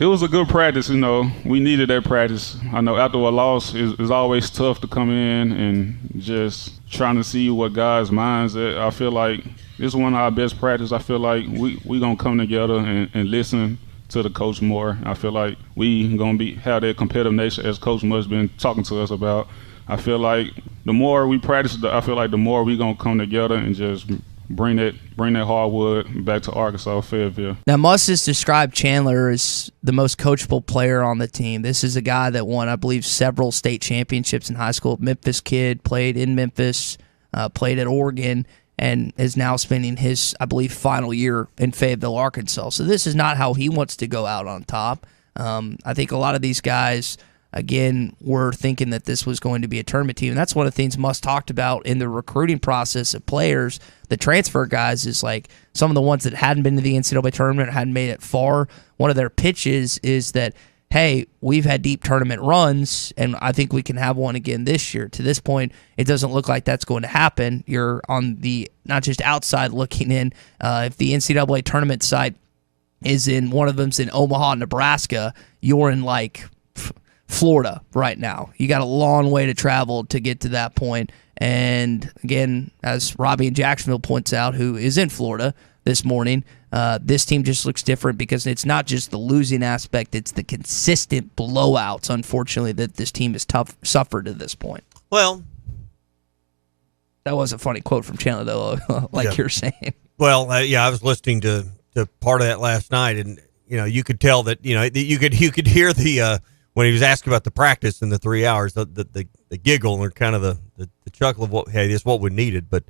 It was a good practice, We needed that practice. I know after a loss, it's always tough to come in and just trying to see what guys' minds at. I feel like this is one of our best practice. I feel like we going to come together and listen to the coach more. I feel like we going to have that competitive nature as Coach Mudd's been talking to us about. I feel like the more we practice, I feel like the more we going to come together and just bring that hardwood back to Arkansas, Fayetteville. Now, Muss has described Chandler as the most coachable player on the team. This is a guy that won, I believe, several state championships in high school. Memphis kid, played in Memphis, played at Oregon, and is now spending his, I believe, final year in Fayetteville, Arkansas. So this is not how he wants to go out on top. I think a lot of these guys, again, were thinking that this was going to be a tournament team. And that's one of the things Muss talked about in the recruiting process of players, the transfer guys, is like some of the ones that hadn't been to the NCAA tournament, hadn't made it far. One of their pitches is that, hey, we've had deep tournament runs, and I think we can have one again this year. To this point, it doesn't look like that's going to happen. You're on the, not just outside looking in, if the NCAA tournament site is in, one of them's in Omaha, Nebraska, you're in like Florida right now. You got a long way to travel to get to that point. And again, as Robbie in Jacksonville points out, who is in Florida this morning, this team just looks different because it's not just the losing aspect, it's the consistent blowouts, unfortunately, that this team has suffered to this point. Well, that was a funny quote from Chandler, though, like you're saying. Well, I was listening to part of that last night, and you could tell that you could hear the when he was asked about the practice in the 3 hours, the giggle or kind of the chuckle of this is what we needed. But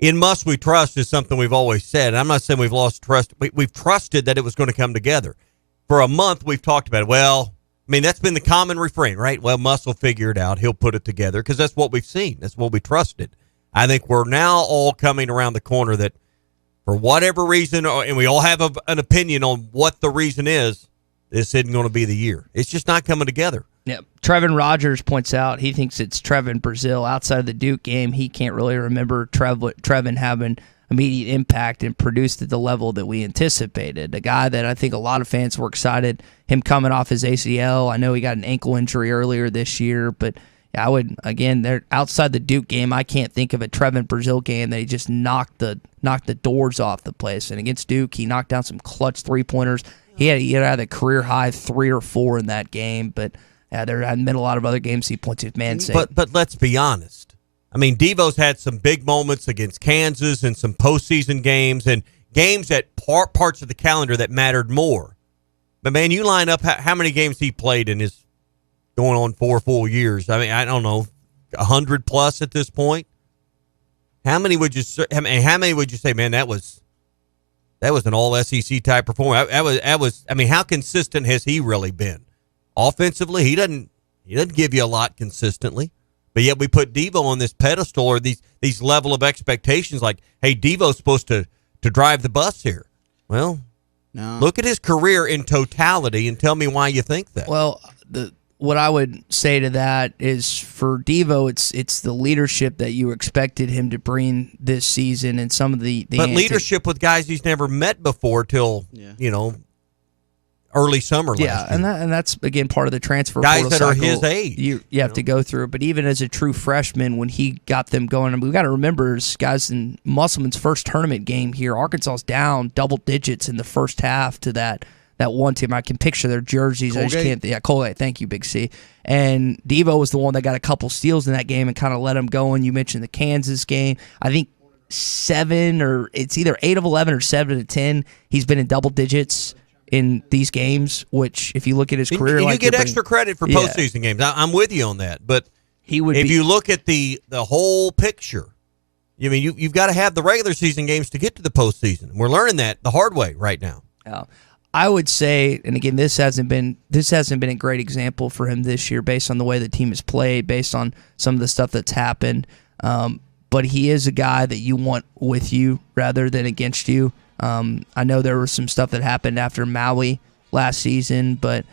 in Muss we trust is something we've always said. And I'm not saying we've lost trust. We've trusted that it was going to come together. For a month we've talked about it. Well, I mean, that's been the common refrain, right? Well, Muss will figure it out. He'll put it together because that's what we've seen. That's what we trusted. I think we're now all coming around the corner that for whatever reason, and we all have an opinion on what the reason is, this isn't going to be the year. It's just not coming together. Yeah. Trevin Rogers points out he thinks it's Trevin Brazil. Outside of the Duke game, he can't really remember Trevin having immediate impact and produced at the level that we anticipated. A guy that I think a lot of fans were excited, him coming off his ACL. I know he got an ankle injury earlier this year, but I would, again, outside the Duke game, I can't think of a Trevin Brazil game that he just knocked the doors off the place. And against Duke, he knocked down some clutch three-pointers. He had a career high 3 or 4 in that game, but there hadn't been a lot of other games he points to. But let's be honest. I mean, Devo's had some big moments against Kansas and some postseason games and games at parts of the calendar that mattered more. But man, you line up how many games he played in his going on 4 full years. I mean, I don't know, 100 plus at this point. How many would you say, man, that was an all SEC type performance? That was. I mean, how consistent has he really been? Offensively, he doesn't give you a lot consistently, but yet we put Devo on this pedestal or these level of expectations like, hey, Devo's supposed to drive the bus here. Well, no. Look at his career in totality and tell me why you think that. Well, what I would say to that is for Devo, it's the leadership that you expected him to bring this season and some of the leadership with guys he's never met before till early summer last year. And that's again part of the transfer guys portal that cycle are his age. You have to go through. But even as a true freshman, when he got them going, we've got to remember, guys, in Musselman's first tournament game here, Arkansas's down double digits in the first half to that one team. I can picture their jerseys. Colgate. I just can't. Yeah, Colgate. Thank you, Big C. And Devo was the one that got a couple steals in that game and kind of let them go. And you mentioned the Kansas game. I think it's either 8 of 11 or 7 of 10. He's been in double digits in these games, which if you look at his career, you get extra credit for postseason games. I'm with you on that, but if you look at the whole picture, I mean, you've got to have the regular season games to get to the postseason. We're learning that the hard way right now. Yeah. I would say, and again, this hasn't been a great example for him this year, based on the way the team has played, based on some of the stuff that's happened. But he is a guy that you want with you rather than against you. I know there was some stuff that happened after Maui last season, but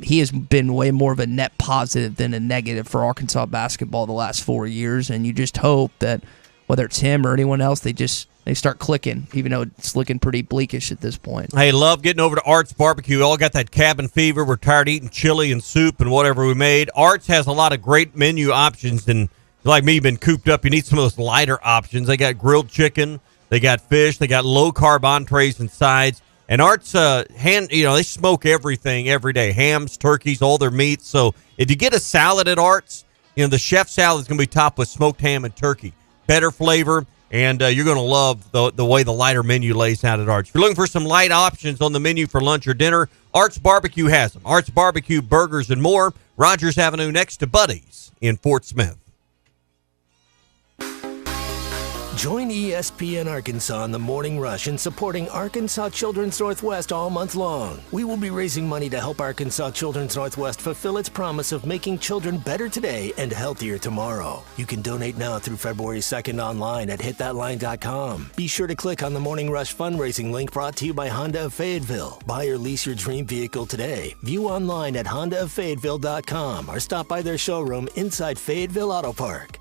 he has been way more of a net positive than a negative for Arkansas basketball the last 4 years, and you just hope that whether it's him or anyone else, they start clicking, even though it's looking pretty bleakish at this point. Hey, love getting over to Art's Barbecue. We all got that cabin fever. We're tired of eating chili and soup and whatever we made. Art's has a lot of great menu options, and like me, you've been cooped up. You need some of those lighter options. They got grilled chicken. They got fish. They got low-carb entrees and sides. And Art's, they smoke everything every day, hams, turkeys, all their meats. So if you get a salad at Art's, the chef salad is going to be topped with smoked ham and turkey. Better flavor, and you're going to love the way the lighter menu lays out at Art's. If you're looking for some light options on the menu for lunch or dinner, Art's Barbecue has them. Art's Barbecue, burgers, and more. Rogers Avenue next to Buddy's in Fort Smith. Join ESPN Arkansas in the Morning Rush in supporting Arkansas Children's Northwest all month long. We will be raising money to help Arkansas Children's Northwest fulfill its promise of making children better today and healthier tomorrow. You can donate now through February 2nd online at hitthatline.com. Be sure to click on the Morning Rush fundraising link brought to you by Honda of Fayetteville. Buy or lease your dream vehicle today. View online at HondaofFayetteville.com or stop by their showroom inside Fayetteville Auto Park.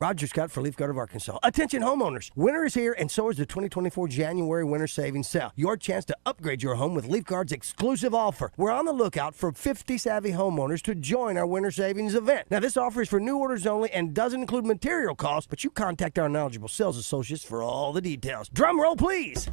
Roger Scott for Leaf Guard of Arkansas. Attention homeowners, winter is here and so is the 2024 January Winter Savings Sale. Your chance to upgrade your home with Leaf Guard's exclusive offer. We're on the lookout for 50 savvy homeowners to join our winter savings event. Now this offer is for new orders only and doesn't include material costs, but you contact our knowledgeable sales associates for all the details. Drum roll, please.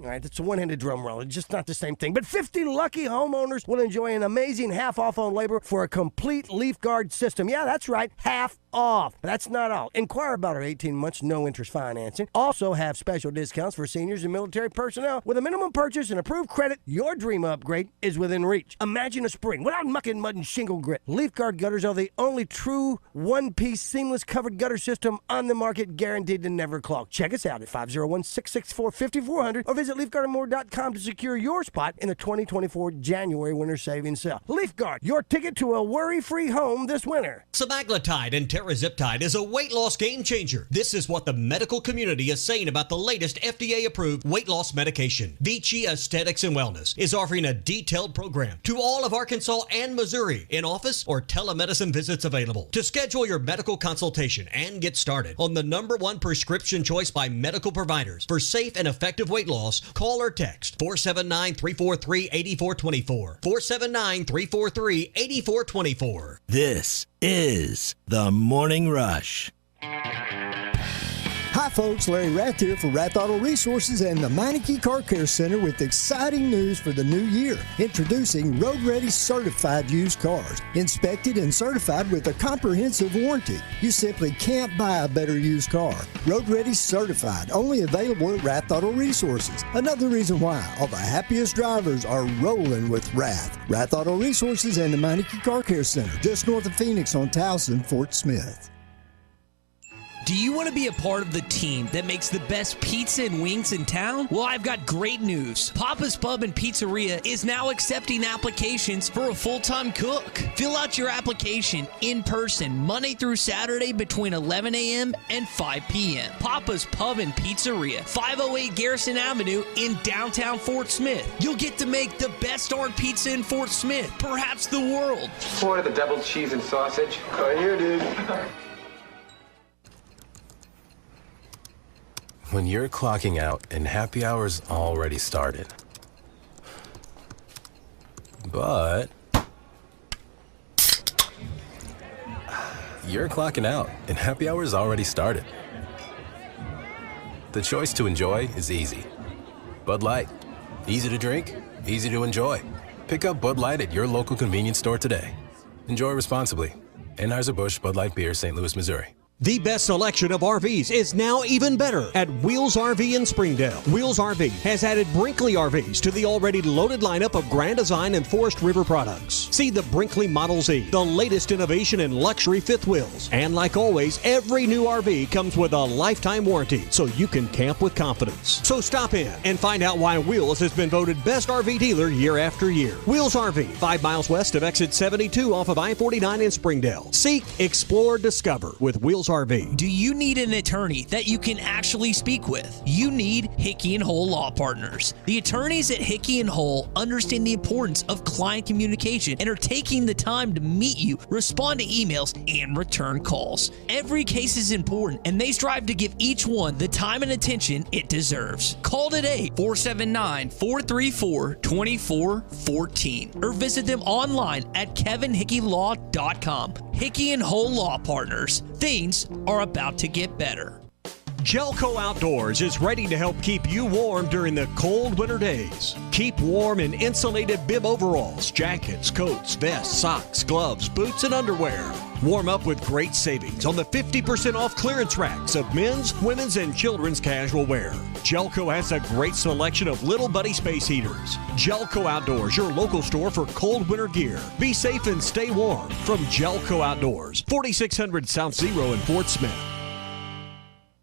All right, that's a one-handed drum roll. It's just not the same thing. But 50 lucky homeowners will enjoy an amazing half off on labor for a complete Leaf Guard system. Yeah, that's right, half off. But that's not all. Inquire about our 18 months no-interest financing. Also have special discounts for seniors and military personnel. With a minimum purchase and approved credit, your dream upgrade is within reach. Imagine a spring without mucking, mud, and shingle grit. Leaf Guard gutters are the only true one-piece seamless covered gutter system on the market, guaranteed to never clog. Check us out at 501-664-5400 or visit LeafGuardandMore.com to secure your spot in the 2024 January Winter Savings Sale. Leaf Guard, your ticket to a worry-free home this winter. Semaglutide and Teraziptide is a weight loss game changer. This is what the medical community is saying about the latest FDA-approved weight loss medication. Vici Aesthetics and Wellness is offering a detailed program to all of Arkansas and Missouri, in office or telemedicine visits available. To schedule your medical consultation and get started on the #1 prescription choice by medical providers for safe and effective weight loss, call or text 479-343-8424. 479-343-8424. This is the Morning Rush. Hi, Hi folks, Larry Rath here for Rath Auto Resources and the Meineke Car Care Center with exciting news for the new year. Introducing Road Ready Certified used cars, inspected and certified with a comprehensive warranty. You simply can't buy a better used car. Road Ready Certified, only available at Rath Auto Resources. Another reason why all the happiest drivers are rolling with Rath. Rath Auto Resources and the Meineke Car Care Center, just north of Phoenix on Towson, Fort Smith. Do you want to be a part of the team that makes the best pizza and wings in town? Well, I've got great news. Papa's Pub and Pizzeria is now accepting applications for a full-time cook. Fill out your application in person Monday through Saturday between 11 a.m. and 5 p.m. Papa's Pub and Pizzeria, 508 Garrison Avenue in downtown Fort Smith. You'll get to make the best darn pizza in Fort Smith, perhaps the world. Order the double cheese and sausage. Right here, dude. When you're clocking out and happy hour's already started. But you're clocking out and happy hour's already started. The choice to enjoy is easy. Bud Light. Easy to drink, easy to enjoy. Pick up Bud Light at your local convenience store today. Enjoy responsibly. Anheuser-Busch Bud Light Beer, St. Louis, Missouri. The best selection of RVs is now even better at Wheels RV in Springdale. Wheels RV has added Brinkley RVs to the already loaded lineup of Grand Design and Forest River products. See the Brinkley Model Z, the latest innovation in luxury fifth wheels. And like always, every new RV comes with a lifetime warranty, so you can camp with confidence. So stop in and find out why Wheels has been voted best RV dealer year after year. Wheels RV, 5 miles west of exit 72 off of I-49 in Springdale. Seek, explore, discover with Wheels RV. Do you need an attorney that you can actually speak with? You need Hickey & Hull Law Partners. The attorneys at Hickey & Hull understand the importance of client communication and are taking the time to meet you, respond to emails, and return calls. Every case is important, and they strive to give each one the time and attention it deserves. Call today, 479-434-2414, or visit them online at kevinhickeylaw.com. Hickey & Hull Law Partners. Things are about to get better. Gelco Outdoors is ready to help keep you warm during the cold winter days. Keep warm in insulated bib overalls, jackets, coats, vests, socks, gloves, boots, and underwear. Warm up with great savings on the 50% off clearance racks of men's, women's, and children's casual wear. Gelco has a great selection of Little Buddy space heaters. Gelco Outdoors, your local store for cold winter gear. Be safe and stay warm from Gelco Outdoors, 4600 South Zero in Fort Smith.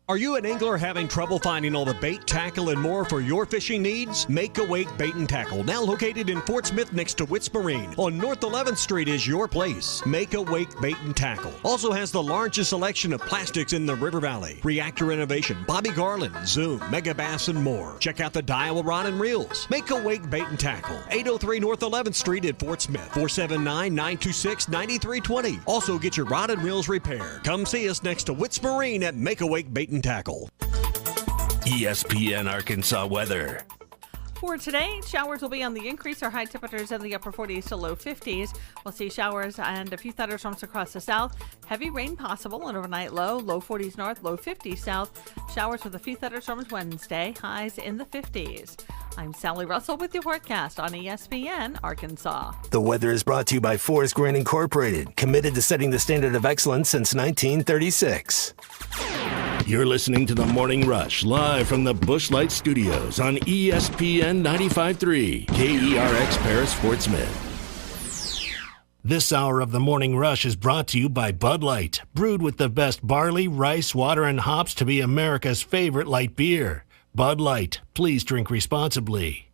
Are you an angler having trouble finding all the bait, tackle, and more for your fishing needs? Make Awake Bait and Tackle, now located in Fort Smith next to Witts Marine on North 11th Street, is your place. Make Awake Bait and Tackle also has the largest selection of plastics in the River Valley. Reactor Innovation, Bobby Garland, Zoom, Mega Bass, and more. Check out the Daiwa Rod and Reels. Make Awake Bait and Tackle, 803 North 11th Street at Fort Smith, 479-926-9320. Also get your rod and reels repaired. Come see us next to Witts Marine at Make Awake Bait and Tackle. ESPN Arkansas weather. For today, showers will be on the increase. Our high temperatures in the upper 40s to low 50s. We'll see showers and a few thunderstorms across the south. Heavy rain possible, an overnight low 40s north, low 50s south. Showers with a few thunderstorms Wednesday, highs in the 50s. I'm Sally Russell with your forecast on ESPN Arkansas. The weather is brought to you by Forest Grain Incorporated, committed to setting the standard of excellence since 1936. You're listening to The Morning Rush, live from the Busch Light Studios on ESPN 95.3, KERX Paris, Fort Smith. This hour of The Morning Rush is brought to you by Bud Light, brewed with the best barley, rice, water, and hops to be America's favorite light beer. Bud Light, please drink responsibly.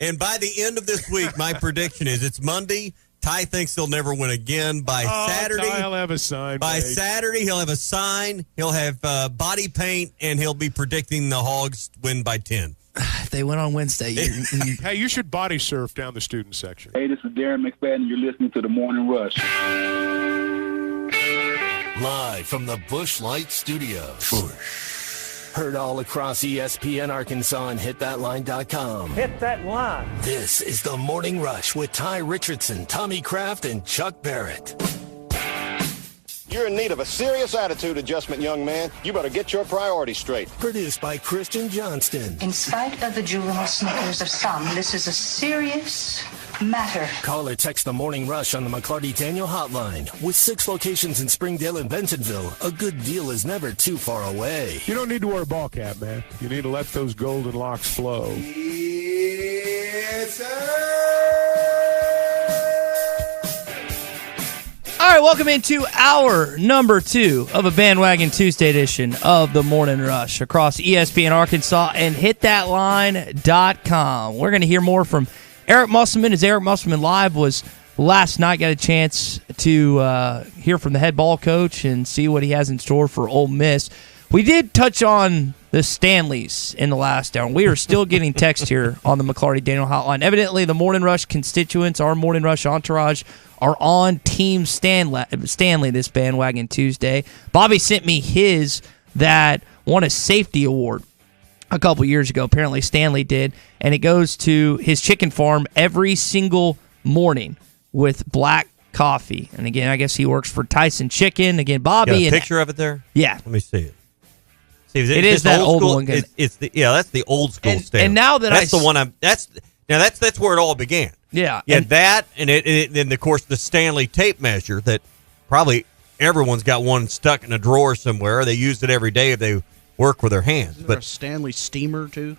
And by the end of this week, my prediction is it's Monday. Ty thinks he'll never win again. By Saturday, I'll have a sign. Saturday, he'll have a sign. He'll have body paint, and he'll be predicting the Hogs win by 10. If they win on Wednesday, hey, you should body surf down the student section. Hey, this is Darren McFadden. You're listening to The Morning Rush. Live from the Busch Light Studios. Heard all across ESPN Arkansas and hitthatline.com. Hit that line. This is The Morning Rush with Ty Richardson, Tommy Kraft, and Chuck Barrett. You're in need of a serious attitude adjustment, young man. You better get your priorities straight. Produced by Christian Johnston. In spite of the juvenile snickers of some, this is a serious matter. Call or text the Morning Rush on the McClarty Daniel hotline. With 6 locations in Springdale and Bentonville, a good deal is never too far away. You don't need to wear a ball cap, man. You need to let those golden locks flow. All right, welcome into hour number 2 of a Bandwagon Tuesday edition of the Morning Rush across ESPN Arkansas and hitthatline.com. We're going to hear more from Eric Musselman, as Eric Musselman Live was last night. Got a chance to hear from the head ball coach and see what he has in store for Ole Miss. We did touch on the Stanleys in the last hour. We are still getting text here on the McClarty Daniel hotline. Evidently, the Morning Rush constituents, our Morning Rush entourage, are on Team Stanley this Bandwagon Tuesday. Bobby sent me his that won a safety award a couple years ago. Apparently Stanley did, and it goes to his chicken farm every single morning with black coffee. And again, I guess he works for Tyson Chicken. Again, Bobby. You got a picture of it there? Yeah. Let me see it. See, it is that old school, one. It's that's the old school Stanley. And now that that's the one that's where it all began. Yeah. Yeah, that, and then, of course, the Stanley tape measure that probably everyone's got one stuck in a drawer somewhere. They use it every day if they work with their hands. Is there a Stanley steamer, too?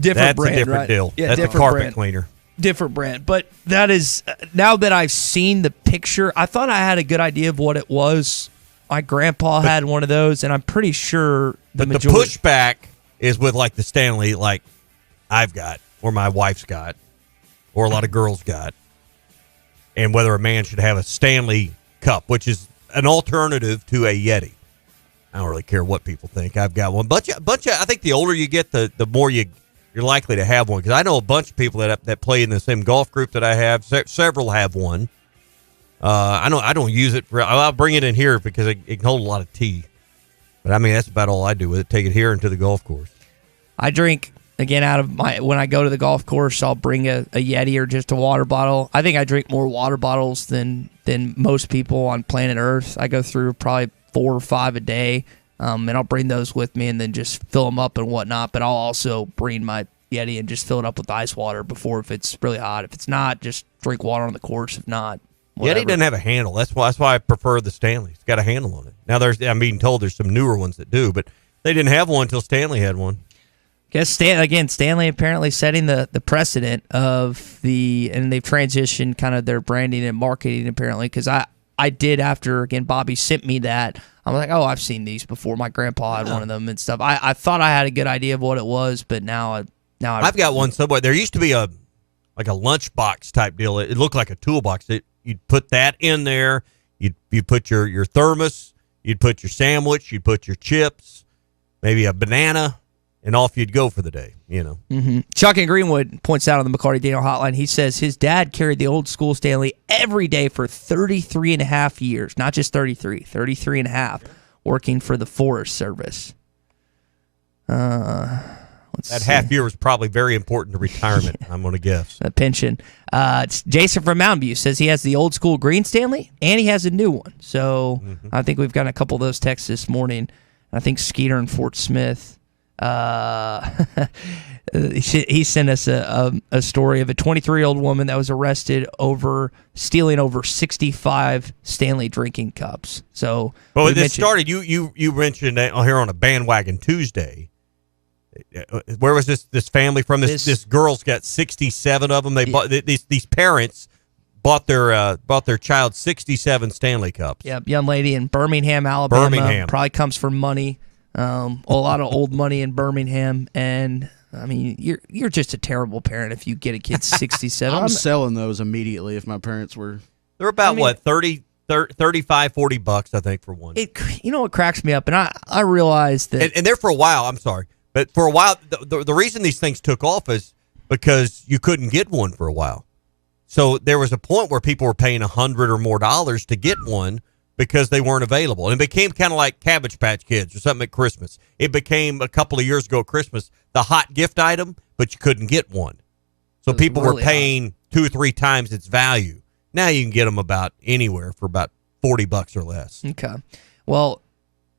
Different brand, a different right? deal. Yeah, that's a carpet brand. cleaner. Different brand. But that is, now that I've seen the picture, I thought I had a good idea of what it was. My grandpa had one of those, and I'm pretty sure the pushback is with, like, the Stanley, like I've got, or my wife's got, or a lot of girls got, and whether a man should have a Stanley cup, which is an alternative to a Yeti. I don't really care what people think. I've got one. I think the older you get, the more you're likely to have one. Because I know a bunch of people that play in the same golf group that I have. Several have one. I don't use it. I'll bring it in here because it can hold a lot of tea. But, I mean, that's about all I do with it. Take it here into the golf course. I drink, again, when I go to the golf course, I'll bring a Yeti or just a water bottle. I think I drink more water bottles than most people on planet Earth. I go through probably 4 or 5 a day, and I'll bring those with me and then just fill them up and whatnot. But I'll also bring my Yeti and just fill it up with ice water before, if it's really hot. If it's not, just drink water on the course. If not, whatever. Yeti doesn't have a handle. That's why I prefer the Stanley. It's got a handle on it. Now I'm being told there's some newer ones that do, but they didn't have one until Stanley had one. Guess Stanley apparently setting the precedent of and they've transitioned kind of their branding and marketing apparently, because I did, after, again, Bobby sent me that, I'm like, oh, I've seen these before. My grandpa had one of them and stuff. I thought I had a good idea of what it was, but now I've got one somewhere. There used to be a lunchbox type deal. It looked like a toolbox. You'd put that in there. You'd put your thermos. You'd put your sandwich. You'd put your chips, maybe a banana, and off you'd go for the day, Mm-hmm. Chuck in Greenwood points out on the McClarty Daniel hotline, he says his dad carried the old school Stanley every day for 33 and a half years. Not just 33 and a half, working for the Forest Service. That half year was probably very important to retirement, I'm going to guess. A pension. It's Jason from Mountain View says he has the old school green Stanley, and he has a new one. So I think we've gotten a couple of those texts this morning. I think Skeeter in Fort Smith, he sent us a story of a 23-year-old woman that was arrested over stealing over 65 Stanley drinking cups. So, well, this started. You mentioned here on a Bandwagon Tuesday. Where was this family from? This girl's got 67 of them. They bought these parents bought their child 67 Stanley cups. Yep, young lady in Birmingham, Alabama. Birmingham Probably comes from money. A lot of old money in Birmingham, and I mean, you're just a terrible parent if you get a kid 67. I'm selling those immediately if my parents were. They're about what, 30, 35, $40, I think, for one. You know what cracks me up, and I realized that, and they're for a while. I'm sorry, but for a while, the reason these things took off is because you couldn't get one for a while. So there was a point where people were paying $100 or more to get one, because they weren't available. And it became kind of like Cabbage Patch Kids or something at Christmas. It became, a couple of years ago at Christmas, the hot gift item, but you couldn't get one. So people were paying 2 or 3 times its value. Now you can get them about anywhere for about $40 or less. Okay. Well,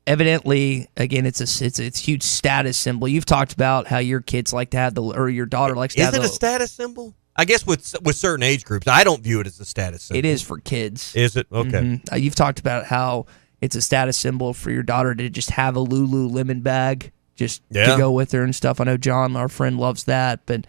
evidently, again, it's a huge status symbol. You've talked about how your kids like to have or your daughter likes to have Is it a status symbol? I guess with certain age groups, I don't view it as a status symbol. It is for kids. Is it? Okay. Mm-hmm. You've talked about how it's a status symbol for your daughter to just have a Lululemon bag to go with her and stuff. I know John, our friend, loves that, but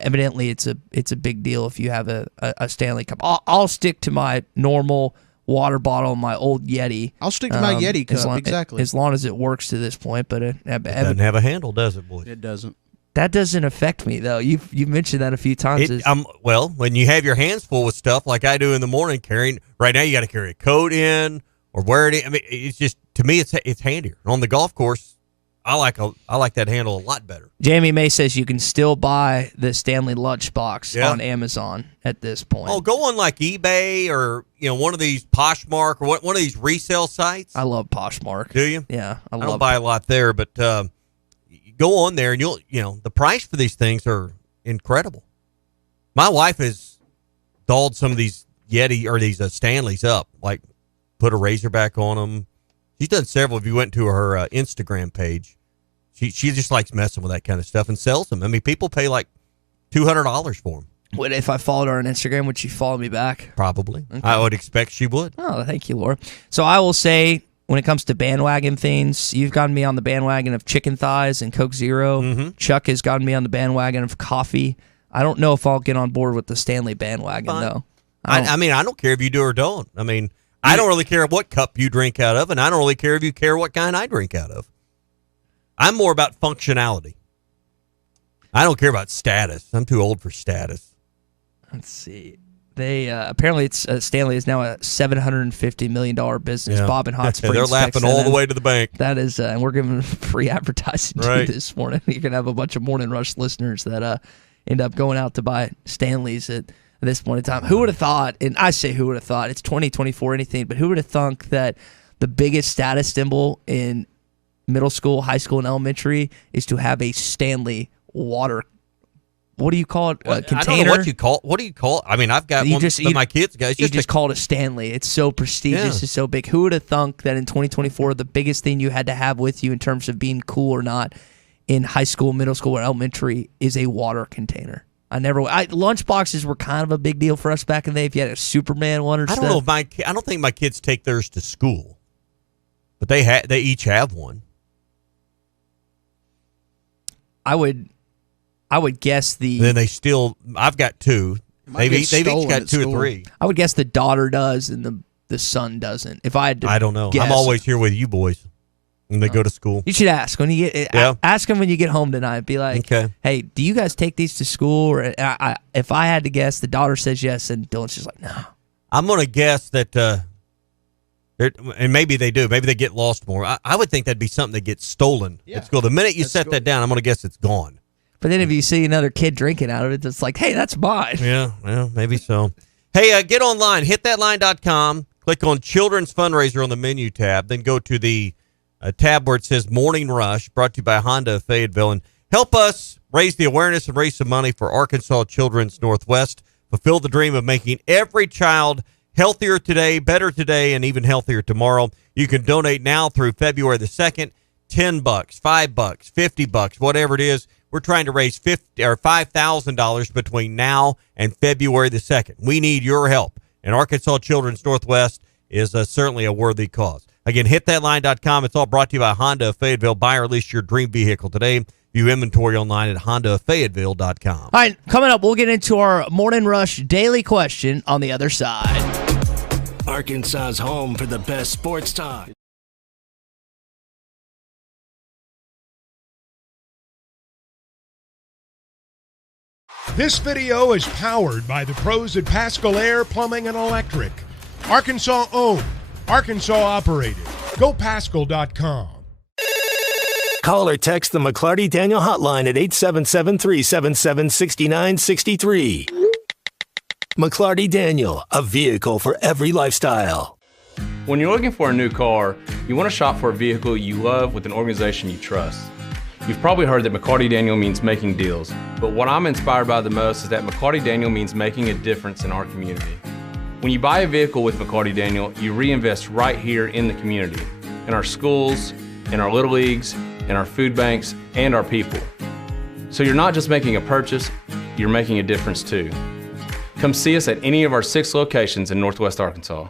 evidently it's a big deal if you have a Stanley Cup. I'll stick to my normal water bottle, my old Yeti. I'll stick to my Yeti cup, exactly. As long as it works to this point, but it doesn't have a handle, does it, boys? It doesn't. That doesn't affect me, though. You've mentioned that a few times. Well, when you have your hands full with stuff like I do in the morning, right now you got to carry a coat in or wear it in. I mean, it's just, to me, it's handier. On the golf course, I like that handle a lot better. Jamie May says you can still buy the Stanley lunchbox on Amazon at this point. Oh, go on like eBay or one of these Poshmark or one of these resale sites. I love Poshmark. Do you? Yeah, I don't buy a lot there, but go on there and the price for these things are incredible. My wife has dolled some of these Yeti or these Stanleys up, like put a Razorback on them. She's done several. If you went to her Instagram page, she just likes messing with that kind of stuff and sells them. I mean, people pay like $200 for them. What if I followed her on Instagram? Would she follow me back? Probably. Okay. I would expect she would. Oh, thank you, Laura. So I will say, when it comes to bandwagon things, you've gotten me on the bandwagon of chicken thighs and Coke Zero. Mm-hmm. Chuck has gotten me on the bandwagon of coffee. I don't know if I'll get on board with the Stanley bandwagon, though. I mean, I don't care if you do or don't. I mean, I don't really care what cup you drink out of, and I don't really care if you care what kind I drink out of. I'm more about functionality. I don't care about status. I'm too old for status. Let's see. They apparently it's Stanley is now a $750 million business. Yeah. Bob in Hot Springs. They're laughing all the way to the bank. That is, and we're giving free advertising to you this morning. You're gonna have a bunch of Morning Rush listeners that end up going out to buy Stanleys at this point in time. Who would have thought? And I say who would have thought? It's 2024, anything. But who would have thunk that the biggest status symbol in middle school, high school, and elementary is to have a Stanley water? What do you call it? Container? I don't know what you call it. What do you call it? I mean, I've got one that my kids got. You just call it a Stanley. It's so prestigious. It's so big. Who would have thunk that in 2024, the biggest thing you had to have with you in terms of being cool or not in high school, middle school, or elementary is a water container? Lunchboxes were kind of a big deal for us back in the day. If you had a Superman one or something. I don't know if I don't think my kids take theirs to school, but they each have one. I would guess Then they still. I've got two. They've each got two or three. I would guess the daughter does and the son doesn't. If I had to, I don't know. Guess. I'm always here with you boys when they go to school. You should ask when you get. Ask them when you get home tonight. Be like, okay, hey, do you guys take these to school? Or if I had to guess, the daughter says yes, and Dylan's just like, no. I'm gonna guess that. And maybe they do. Maybe they get lost more. I would think that'd be something that gets stolen at school. The minute you set that down, I'm gonna guess it's gone. But then if you see another kid drinking out of it, it's like, hey, that's mine. Yeah, well, maybe so. Hey, get online, hitthatline.com, click on Children's Fundraiser on the menu tab, then go to the tab where it says Morning Rush, brought to you by Honda of Fayetteville, and help us raise the awareness and raise some money for Arkansas Children's Northwest. Fulfill the dream of making every child healthier today, better today, and even healthier tomorrow. You can donate now through February the 2nd, $10, $5, $50, whatever it is. We're trying to raise $5,000 between now and February the 2nd. We need your help. And Arkansas Children's Northwest is certainly a worthy cause. Again, hitthatline.com. It's all brought to you by Honda of Fayetteville. Buy or lease your dream vehicle today. View inventory online at hondafayetteville.com. All right, coming up, we'll get into our Morning Rush daily question on the other side. Arkansas's home for the best sports talk. This video is powered by the pros at Pascal Air Plumbing and Electric. Arkansas owned, Arkansas operated. GoPascal.com. Call or text the McClarty Daniel hotline at 877-377-6963. McClarty Daniel, a vehicle for every lifestyle. When you're looking for a new car, you want to shop for a vehicle you love with an organization you trust. You've probably heard that McClarty Daniel means making deals, but what I'm inspired by the most is that McClarty Daniel means making a difference in our community. When you buy a vehicle with McCarty Daniel, you reinvest right here in the community, in our schools, in our little leagues, in our food banks, and our people. So you're not just making a purchase, you're making a difference too. Come see us at any of our 6 locations in Northwest Arkansas.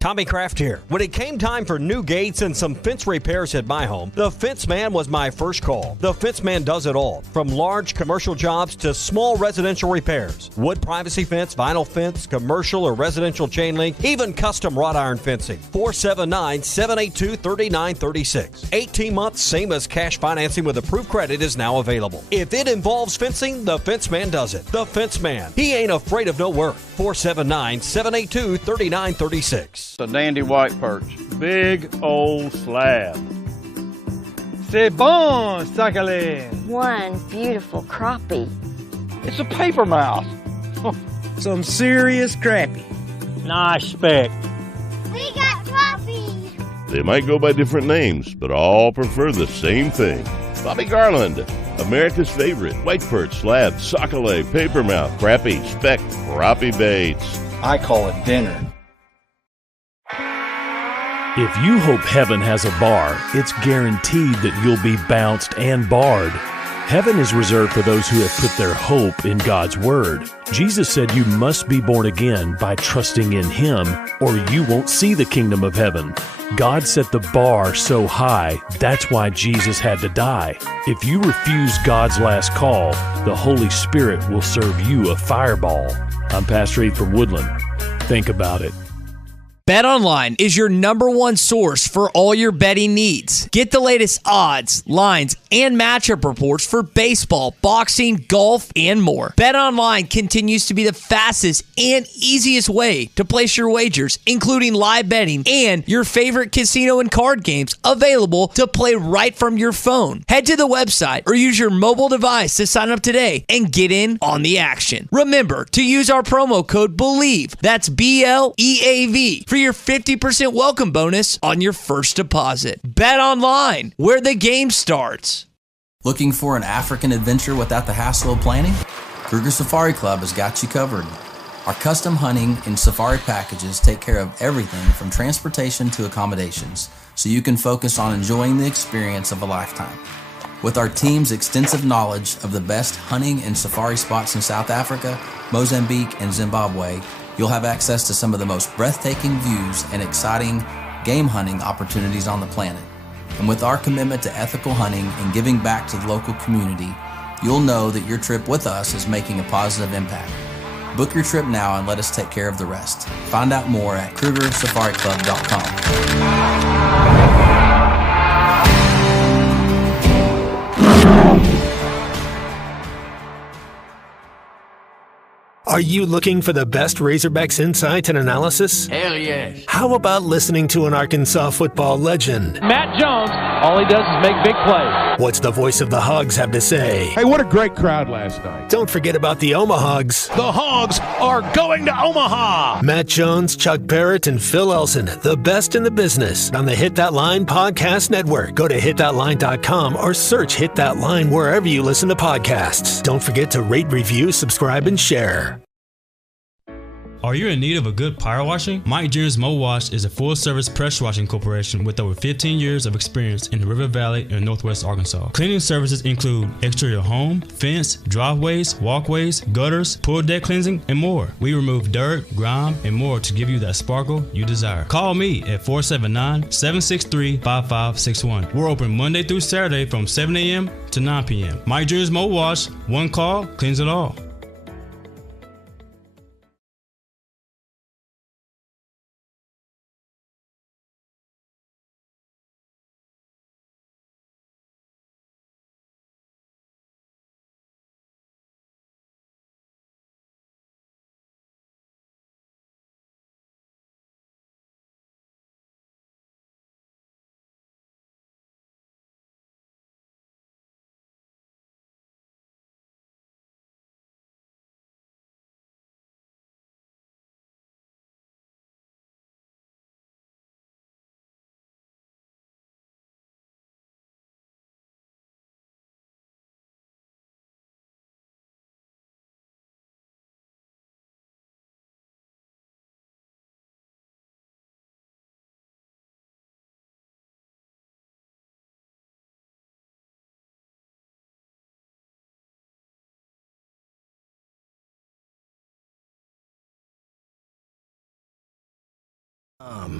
Tommy Kraft here. When it came time for new gates and some fence repairs at my home, the Fence Man was my first call. The Fence Man does it all, from large commercial jobs to small residential repairs. Wood privacy fence, vinyl fence, commercial or residential chain link, even custom wrought iron fencing. 479-782-3936. 18 months, same as cash financing with approved credit is now available. If it involves fencing, the Fence Man does it. The Fence Man. He ain't afraid of no work. 479-782-3936. A dandy white perch. Big old slab. C'est bon, sacalé. One beautiful crappie. It's a paper mouse. Some serious crappie. Nice speck. We got crappie. They might go by different names, but all prefer the same thing. Bobby Garland, America's favorite white perch, slab, sockeye, papermouth, crappie, speck, crappie baits. I call it dinner. If you hope heaven has a bar, it's guaranteed that you'll be bounced and barred. Heaven is reserved for those who have put their hope in God's Word. Jesus said you must be born again by trusting in Him, or you won't see the kingdom of heaven. God set the bar so high, that's why Jesus had to die. If you refuse God's last call, the Holy Spirit will serve you a fireball. I'm Pastor Heath from Woodland. Think about it. BetOnline is your #1 source for all your betting needs. Get the latest odds, lines, and matchup reports for baseball, boxing, golf, and more. BetOnline continues to be the fastest and easiest way to place your wagers, including live betting and your favorite casino and card games available to play right from your phone. Head to the website or use your mobile device to sign up today and get in on the action. Remember to use our promo code BELIEVE, that's BLEAV, for your 50% welcome bonus on your first deposit. Bet online, where the game starts. Looking for an African adventure without the hassle of planning? Kruger Safari Club has got you covered. Our custom hunting and safari packages take care of everything from transportation to accommodations, so you can focus on enjoying the experience of a lifetime. With our team's extensive knowledge of the best hunting and safari spots in South Africa, Mozambique, and Zimbabwe, you'll have access to some of the most breathtaking views and exciting game hunting opportunities on the planet. And with our commitment to ethical hunting and giving back to the local community, you'll know that your trip with us is making a positive impact. Book your trip now and let us take care of the rest. Find out more at KrugerSafariClub.com. Are you looking for the best Razorbacks insight and analysis? Hell yes. How about listening to an Arkansas football legend? Matt Jones, all he does is make big plays. What's the voice of the Hogs have to say? Hey, what a great crowd last night. Don't forget about the Omahogs. The Hogs are going to Omaha. Matt Jones, Chuck Barrett, and Phil Elson, the best in the business, on the Hit That Line Podcast Network. Go to hitthatline.com or search Hit That Line wherever you listen to podcasts. Don't forget to rate, review, subscribe, and share. Are you in need of a good power washing? Mike Jones Mo Wash is a full-service pressure washing corporation with over 15 years of experience in the River Valley and Northwest Arkansas. Cleaning services include exterior home, fence, driveways, walkways, gutters, pool deck cleansing, and more. We remove dirt, grime, and more to give you that sparkle you desire. Call me at 479-763-5561. We're open Monday through Saturday from 7 a.m. to 9 p.m. Mike Jones Mo Wash, one call, cleans it all.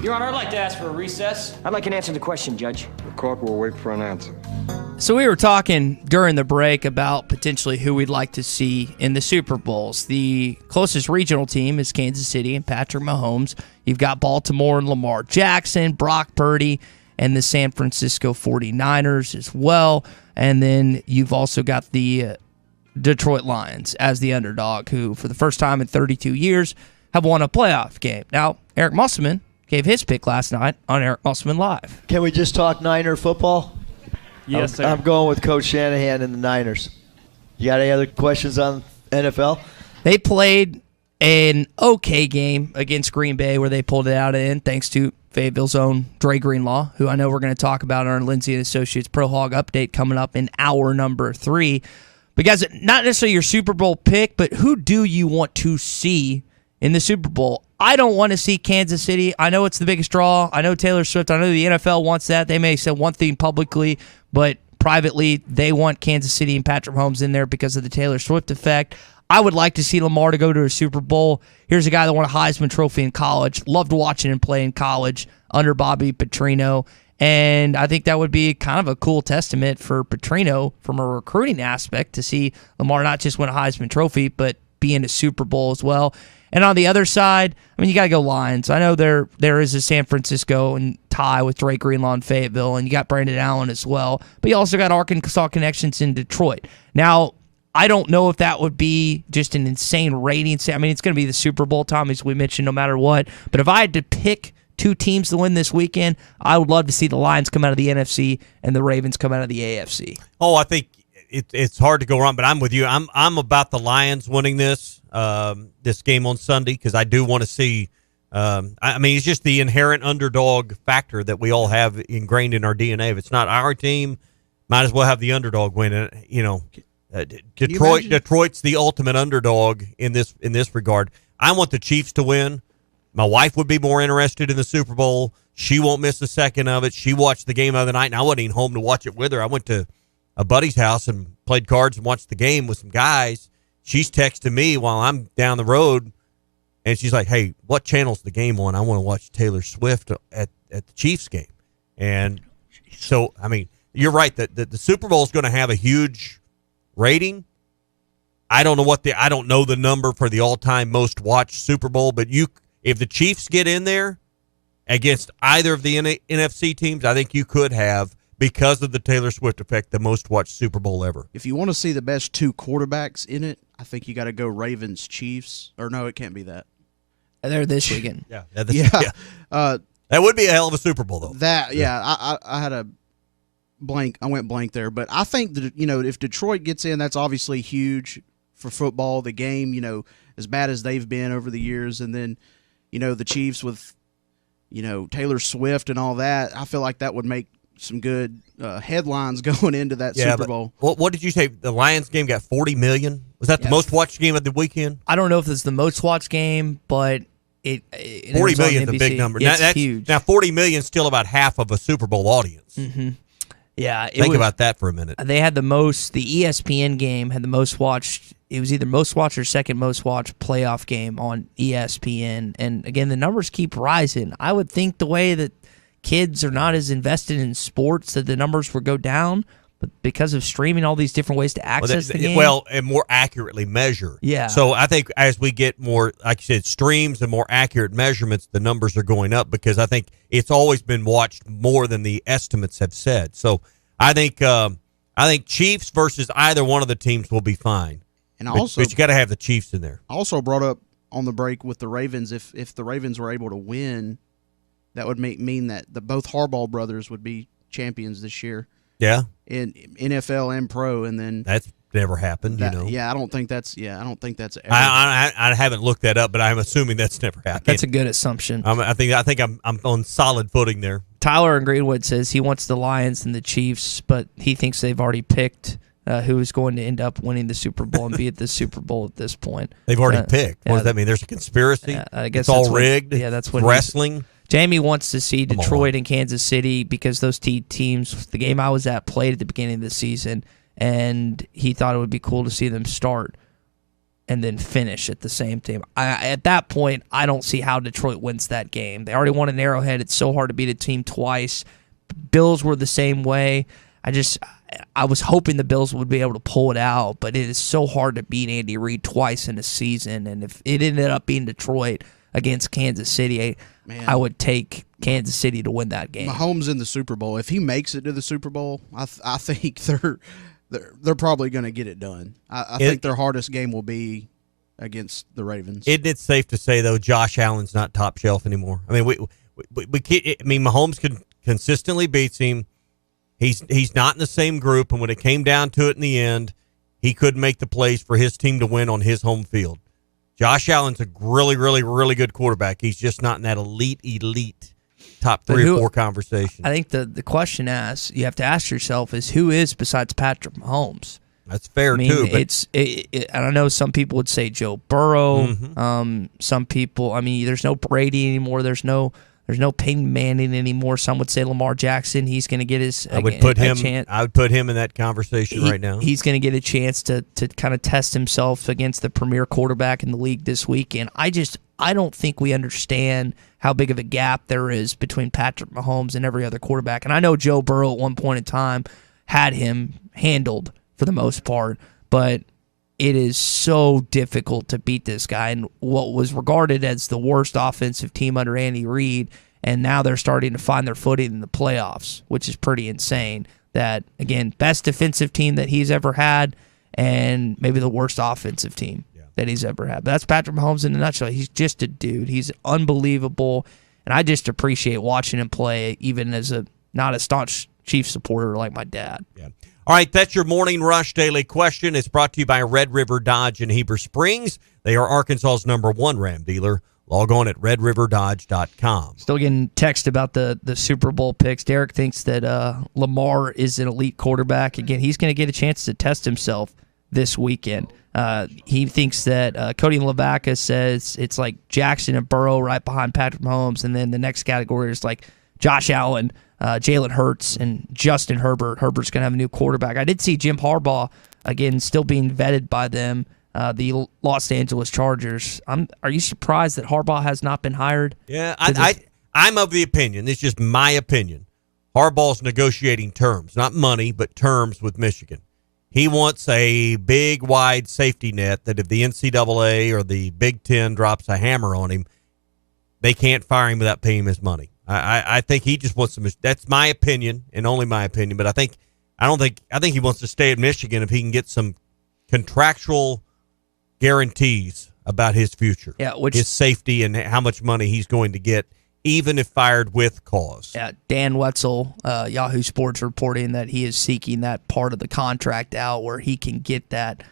Your Honor, I'd like to ask for a recess. I'd like an answer to the question, Judge. The court will wait for an answer. So we were talking during the break about potentially who we'd like to see in the Super Bowls. The closest regional team is Kansas City and Patrick Mahomes. You've got Baltimore and Lamar Jackson, Brock Purdy, and the San Francisco 49ers as well. And then you've also got the Detroit Lions as the underdog, who for the first time in 32 years have won a playoff game. Now, Eric Musselman gave his pick last night on Eric Musselman Live. Can we just talk Niner football? Yes, sir. I'm going with Coach Shanahan and the Niners. You got any other questions on NFL? They played an okay game against Green Bay where they pulled it out in thanks to Fayetteville's own Dre Greenlaw, who I know we're going to talk about on our Lindsay & Associates Pro Hog update coming up in hour number 3. But guys, not necessarily your Super Bowl pick, but who do you want to see in the Super Bowl? I don't want to see Kansas City. I know it's the biggest draw. I know Taylor Swift. I know the NFL wants that. They may say one thing publicly, but privately they want Kansas City and Patrick Mahomes in there because of the Taylor Swift effect. I would like to see Lamar to go to a Super Bowl. Here's a guy that won a Heisman Trophy in college. Loved watching him play in college under Bobby Petrino. And I think that would be kind of a cool testament for Petrino from a recruiting aspect to see Lamar not just win a Heisman Trophy, but be in a Super Bowl as well. And on the other side, I mean, you got to go Lions. I know there is a San Francisco and tie with Drake Greenlaw and Fayetteville, and you got Brandon Allen as well. But you also got Arkansas connections in Detroit. Now, I don't know if that would be just an insane rating. I mean, it's going to be the Super Bowl, Tom, as we mentioned, no matter what. But if I had to pick two teams to win this weekend, I would love to see the Lions come out of the NFC and the Ravens come out of the AFC. Oh, I think it's hard to go wrong, but I'm with you. I'm about the Lions winning this game on Sunday because I do want to see. I mean, it's just the inherent underdog factor that we all have ingrained in our DNA. If it's not our team, might as well have the underdog win it. You know, Detroit's the ultimate underdog in this regard. I want the Chiefs to win. My wife would be more interested in the Super Bowl. She won't miss a second of it. She watched the game the other night, and I wasn't even home to watch it with her. I went to a buddy's house and played cards and watched the game with some guys. She's texting me while I'm down the road, and she's like, hey, what channel's the game on? I want to watch Taylor Swift at the Chiefs game. And so, I mean, you're right that the Super Bowl is going to have a huge rating. I don't know the number for the all-time most watched Super Bowl, but if the Chiefs get in there against either of the NFC teams, I think you could have, because of the Taylor Swift effect, the most watched Super Bowl ever. If you want to see the best two quarterbacks in it, I think you got to go Ravens Chiefs. Or no, it can't be that. They're this weekend. Yeah. That would be a hell of a Super Bowl, though. I had a blank. I went blank there. But I think that, if Detroit gets in, that's obviously huge for football. The game, as bad as they've been over the years. And then, the Chiefs with, Taylor Swift and all that, I feel like that would make some good headlines going into that Super Bowl. What did you say? The Lions game got 40 million? Was that the most watched game of the weekend? I don't know if it's the most watched game, but 40 million is a big number. It's huge. Now, 40 million is still about half of a Super Bowl audience. Mm-hmm. Yeah. Think about that for a minute. They had the ESPN game had the most watched. It was either most watched or second most watched playoff game on ESPN. And again, the numbers keep rising. I would think the way that kids are not as invested in sports that the numbers would go down, but because of streaming, all these different ways to access the game. Well, and more accurately measure. Yeah. So I think as we get more, like you said, streams and more accurate measurements, the numbers are going up because I think it's always been watched more than the estimates have said. So I think Chiefs versus either one of the teams will be fine. And but you got to have the Chiefs in there. I also brought up on the break with the Ravens, if the Ravens were able to win, that would mean that both Harbaugh brothers would be champions this year. Yeah. In NFL and pro, and then that's never happened. Yeah, I don't think that's. Yeah, I don't think that's. Ever. I haven't looked that up, but I'm assuming that's never happened. That's a good assumption. I think I'm on solid footing there. Tyler in Greenwood says he wants the Lions and the Chiefs, but he thinks they've already picked who is going to end up winning the Super Bowl and be at the Super Bowl at this point. They've already picked. What does that mean? There's a conspiracy. I guess it's all rigged. That's what wrestling. Jamie wants to see Detroit and Kansas City because those teams, the game I was at, played at the beginning of the season, and he thought it would be cool to see them start. and then finish at the same time. At that point, I don't see how Detroit wins that game. They already won an Arrowhead. It's so hard to beat a team twice. Bills were the same way. I was hoping the Bills would be able to pull it out, but it is so hard to beat Andy Reid twice in a season. And if it ended up being Detroit against Kansas City, I would take Kansas City to win that game. Mahomes in the Super Bowl. If he makes it to the Super Bowl, I think they're probably going to get it done. I think their hardest game will be against the Ravens. Isn't it safe to say though, Josh Allen's not top shelf anymore? I mean, we can't, I mean, Mahomes consistently beats him. He's not in the same group, and when it came down to it in the end, he couldn't make the plays for his team to win on his home field. Josh Allen's a really, really, really good quarterback. He's just not in that elite top 3 or 4 conversation. I think the question you have to ask yourself is who is besides Patrick Mahomes? That's fair too. But I don't know. Some people would say Joe Burrow. Some people, there's no Brady anymore. There's no Peyton Manning anymore. Some would say Lamar Jackson. He's going to get his. I would put him in that conversation right now. He's going to get a chance to kind of test himself against the premier quarterback in the league this weekend. I don't think we understand how big of a gap there is between Patrick Mahomes and every other quarterback. And I know Joe Burrow at one point in time had him handled for the most part, but it is so difficult to beat this guy. And what was regarded as the worst offensive team under Andy Reid, and now they're starting to find their footing in the playoffs, which is pretty insane. That, again, best defensive team that he's ever had, and maybe the worst offensive team that he's ever had. But that's Patrick Mahomes in a nutshell. He's just a dude. He's unbelievable, and I just appreciate watching him play, even as not a staunch Chiefs supporter like my dad. Yeah. All right, that's your Morning Rush Daily Question. It's brought to you by Red River Dodge in Heber Springs. They are Arkansas's #1 Ram dealer. Log on at redriverdodge.com. Still getting text about the Super Bowl picks. Derek thinks that Lamar is an elite quarterback. Again, he's going to get a chance to test himself this weekend. He thinks that Cody Lavaca says it's like Jackson and Burrow right behind Patrick Mahomes, and then the next category is like Josh Allen, Jalen Hurts, and Justin Herbert. Herbert's going to have a new quarterback. I did see Jim Harbaugh, again, still being vetted by them, the Los Angeles Chargers. Are you surprised that Harbaugh has not been hired? Yeah, I'm of the opinion, it's just my opinion, Harbaugh's negotiating terms, not money, but terms with Michigan. He wants a big, wide safety net that if the NCAA or the Big Ten drops a hammer on him, they can't fire him without paying him his money. I think he just wants to. That's my opinion and only my opinion. But I think he wants to stay at Michigan if he can get some contractual guarantees about his future, his safety, and how much money he's going to get, even if fired with cause. Yeah, Dan Wetzel, Yahoo Sports, reporting that he is seeking that part of the contract out where he can get that.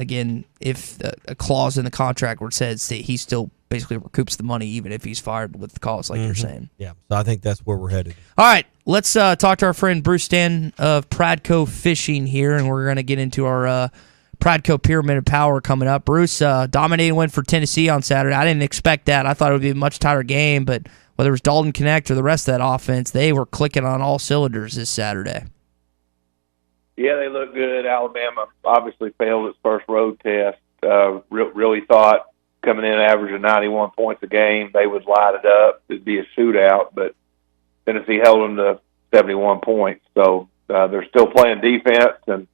Again, if a clause in the contract where it says that he still basically recoups the money even if he's fired with cause, like you're saying. Yeah, so I think that's where we're headed. All right, let's talk to our friend Bruce Stan of Pradco Fishing here, and we're going to get into our Pradco Pyramid of Power coming up. Bruce, dominating win for Tennessee on Saturday. I didn't expect that. I thought it would be a much tighter game, but whether it was Dalton Connect or the rest of that offense, they were clicking on all cylinders this Saturday. Yeah, they look good. Alabama obviously failed its first road test. Really thought coming in averaging 91 points a game, they would light it up. It'd be a shootout, but Tennessee held them to 71 points. So they're still playing defense, and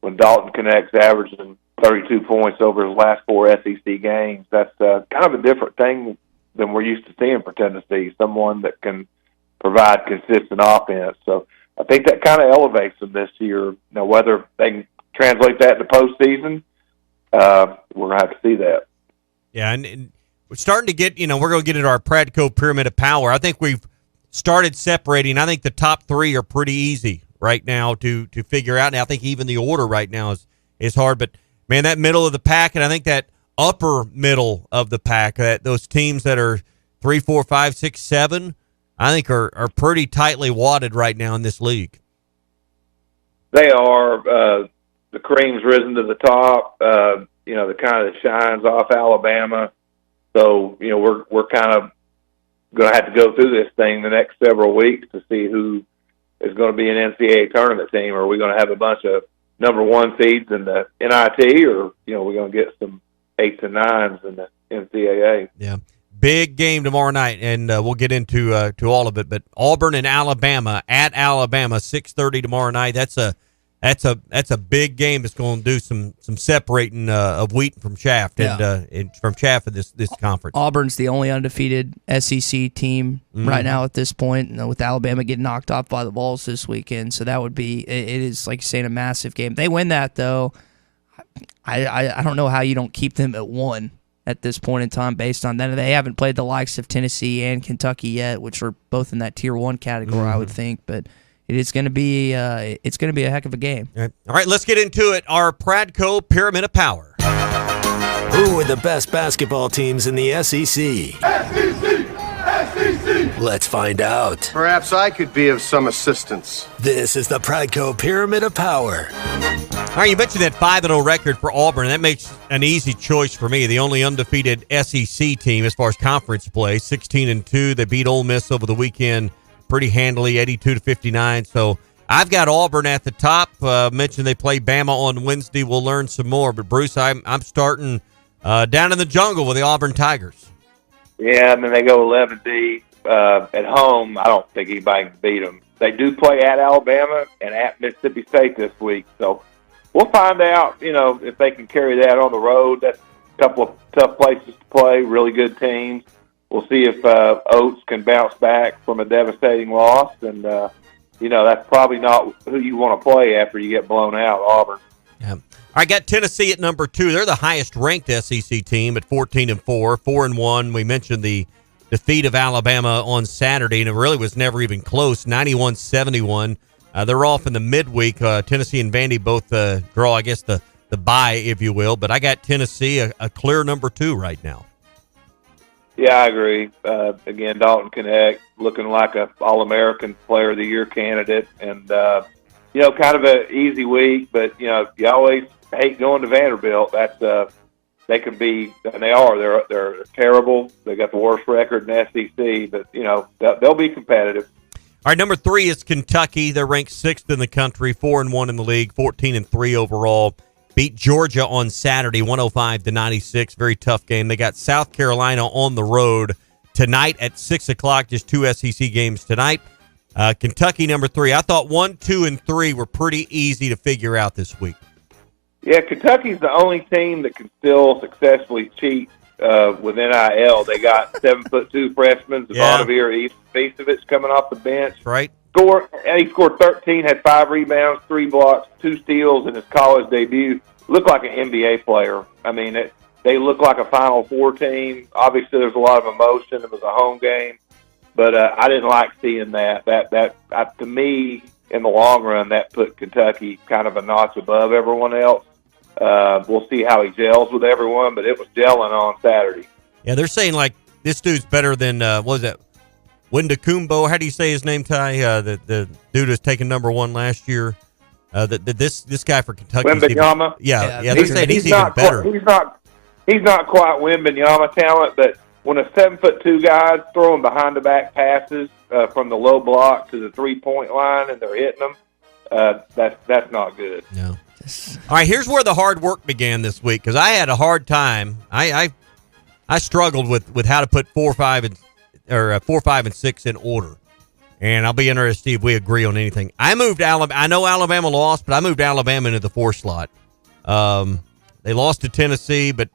when Dalton Connect's averaging 32 points over his last 4 SEC games, that's kind of a different thing than we're used to seeing for Tennessee, someone that can provide consistent offense. So I think that kind of elevates them this year. Now, whether they can translate that to postseason, we're going to have to see that. Yeah, and we're starting to get, we're going to get into our Pradco Pyramid of Power. I think we've started separating. I think the top 3 are pretty easy right now to figure out. And I think even the order right now is hard. But, man, that middle of the pack, and I think that upper middle of the pack, those teams that are 3, 4, 5, 6, 7, I think are pretty tightly wadded right now in this league. They are. The cream's risen to the top. The kind of shines off Alabama. So, we're kind of going to have to go through this thing the next several weeks to see who is going to be an NCAA tournament team. Or are we going to have a bunch of number one seeds in the NIT, or we're going to get some 8s and 9s in the NCAA. Yeah, big game tomorrow night, and we'll get into to all of it. But Auburn and Alabama at Alabama, 6:30 tomorrow night. That's a big game. That's going to do some separating of wheat from chaff, and from chaff in this conference. Auburn's the only undefeated SEC team right now at this point, with Alabama getting knocked off by the Vols this weekend. So that would be, it is, like you're saying, a massive game. They win that, though. I don't know how you don't keep them at 1 at this point in time based on that. They haven't played the likes of Tennessee and Kentucky yet, which are both in that Tier 1 category, I would think. But it is going to be a heck of a game. All right, let's get into it. Our Pradco Pyramid of Power. Who are the best basketball teams in the SEC? Let's find out. Perhaps I could be of some assistance. This is the Pradco Pyramid of Power. All right, you mentioned that 5-0 record for Auburn. That makes an easy choice for me. The only undefeated SEC team as far as conference play, 16-2. They beat Ole Miss over the weekend pretty handily, 82-59. So I've got Auburn at the top. Mentioned they play Bama on Wednesday. We'll learn some more. But Bruce, I'm starting down in the jungle with the Auburn Tigers. Yeah, I mean, they go 11 deep at home. I don't think anybody can beat them. They do play at Alabama and at Mississippi State this week, so we'll find out, if they can carry that on the road. That's a couple of tough places to play, really good teams. We'll see if Oates can bounce back from a devastating loss, and that's probably not who you want to play after you get blown out, Auburn. Yeah. I got Tennessee at number 2. They're the highest-ranked SEC team at 14-4, 4-1. We mentioned the defeat of Alabama on Saturday, and it really was never even close, 91-71. They're off in the midweek. Tennessee and Vandy both draw, I guess, the bye, if you will. But I got Tennessee a clear number 2 right now. Yeah, I agree. Again, Dalton Knecht looking like a All-American Player of the Year candidate, and kind of an easy week. But you always hate going to Vanderbilt. That's they can be, and they are. They're terrible. They got the worst record in SEC, but they'll be competitive. All right, number 3 is Kentucky. They're ranked 6th in the country, 4-1 in the league, 14-3 overall. Beat Georgia on Saturday, 105-96. Very tough game. They got South Carolina on the road tonight at 6 o'clock. Just 2 SEC games tonight. Kentucky, number 3. I thought 1, 2, and 3 were pretty easy to figure out this week. Yeah, Kentucky's the only team that can still successfully cheat with NIL. They got 7'2" freshmen, Zvonimir Ivkovic coming off the bench. Right. He scored 13, had 5 rebounds, 3 blocks, 2 steals in his college debut. Looked like an NBA player. I mean, they look like a Final Four team. Obviously, there's a lot of emotion. It was a home game, but I didn't like seeing that. To me, in the long run, that put Kentucky kind of a notch above everyone else. We'll see how he gels with everyone, but it was gelling on Saturday. Yeah, they're saying like this dude's better than what was that? Wendakumbo, how do you say his name, Ty? The dude who's taken number 1 last year. This guy for Kentucky. Wembanyama. Yeah. They said he's even better. He's not quite Wembanyama talent, but when a 7'2" guy's throwing behind the back passes from the low block to the 3-point line and they're hitting them, that's not good. No. All right, here's where the hard work began this week because I had a hard time. I struggled with how to put 4, 5, and 6 in order, and I'll be interested to see if we agree on anything. I moved Alabama. I know Alabama lost, but I moved Alabama into the 4 slot. They lost to Tennessee, but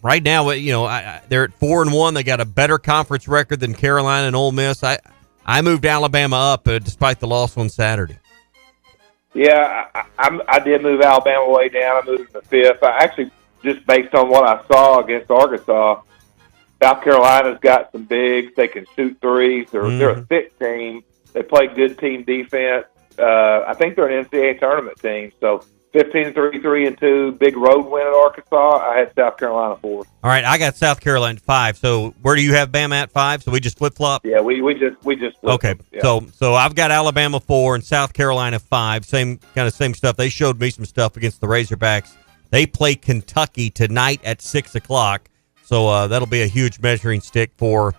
right now, they're at 4-1. They got a better conference record than Carolina and Ole Miss. I moved Alabama up despite the loss on Saturday. Yeah, I did move Alabama way down. I moved them to 5th. I actually, just based on what I saw against Arkansas, South Carolina's got some bigs. They can shoot threes. They're a thick team. They play good team defense. I think they're an NCAA tournament team. So 15-3, 3-2, big road win at Arkansas. I had South Carolina 4th. All right, I got South Carolina 5. So where do you have Bama at 5? So we just flip flop. Yeah, we just flip. Okay, yeah. So I've got Alabama 4 and South Carolina 5. Same stuff. They showed me some stuff against the Razorbacks. They play Kentucky tonight at 6 o'clock. So that'll be a huge measuring stick for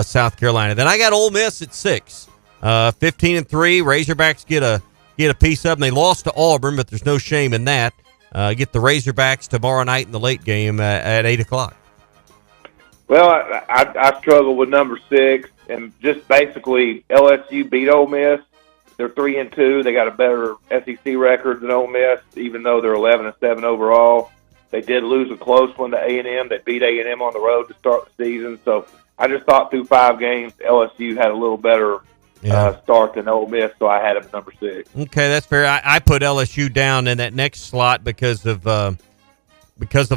South Carolina. Then I got Ole Miss at 6. 15-3. Razorbacks get a get a piece of them. They lost to Auburn, but there's no shame in that. Get the Razorbacks tomorrow night in the late game at 8 o'clock. Well, I struggle with number 6, and just basically LSU beat Ole Miss. They're 3-2. They got a better SEC record than Ole Miss, even though they're 11-7 overall. They did lose a close one to A&M. They beat A&M on the road to start the season. So I just thought through 5 games, LSU had a little better start than Ole Miss, so I had them number 6. Okay, that's fair. I put LSU down in that next slot because of the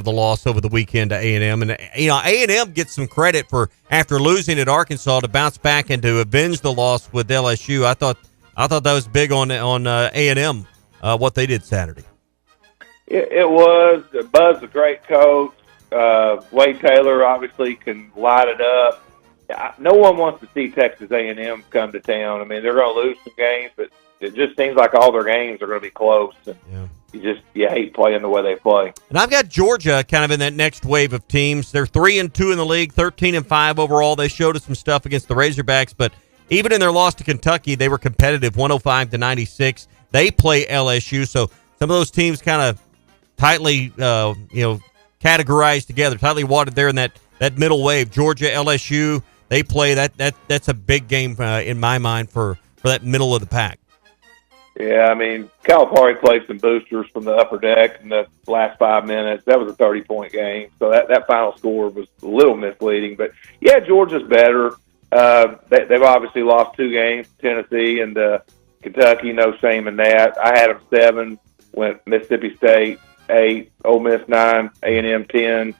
loss over the weekend to A&M. And, A&M gets some credit for, after losing at Arkansas, to bounce back and to avenge the loss with LSU. I thought that was big on A&M, what they did Saturday. It was. Buz's a great coach. Wade Taylor obviously can light it up. No one wants to see Texas A&M come to town. I mean, they're going to lose some games, but it just seems like all their games are going to be close. And you hate playing the way they play. And I've got Georgia kind of in that next wave of teams. They're 3-2 in the league, 13-5 overall. They showed us some stuff against the Razorbacks, but even in their loss to Kentucky, they were competitive, 105-96. They play LSU, so some of those teams kind of tightly, categorized together, tightly wadded there in that middle wave. Georgia, LSU, they play that's a big game in my mind for that middle of the pack. Yeah, I mean, Calipari played some boosters from the upper deck in the last 5 minutes. That was a 30-point game, so that final score was a little misleading. But yeah, Georgia's better. They've obviously lost 2 games, Tennessee and Kentucky. No shame in that. I had them 7. Went Mississippi State 8, Ole Miss 9, A&M 10,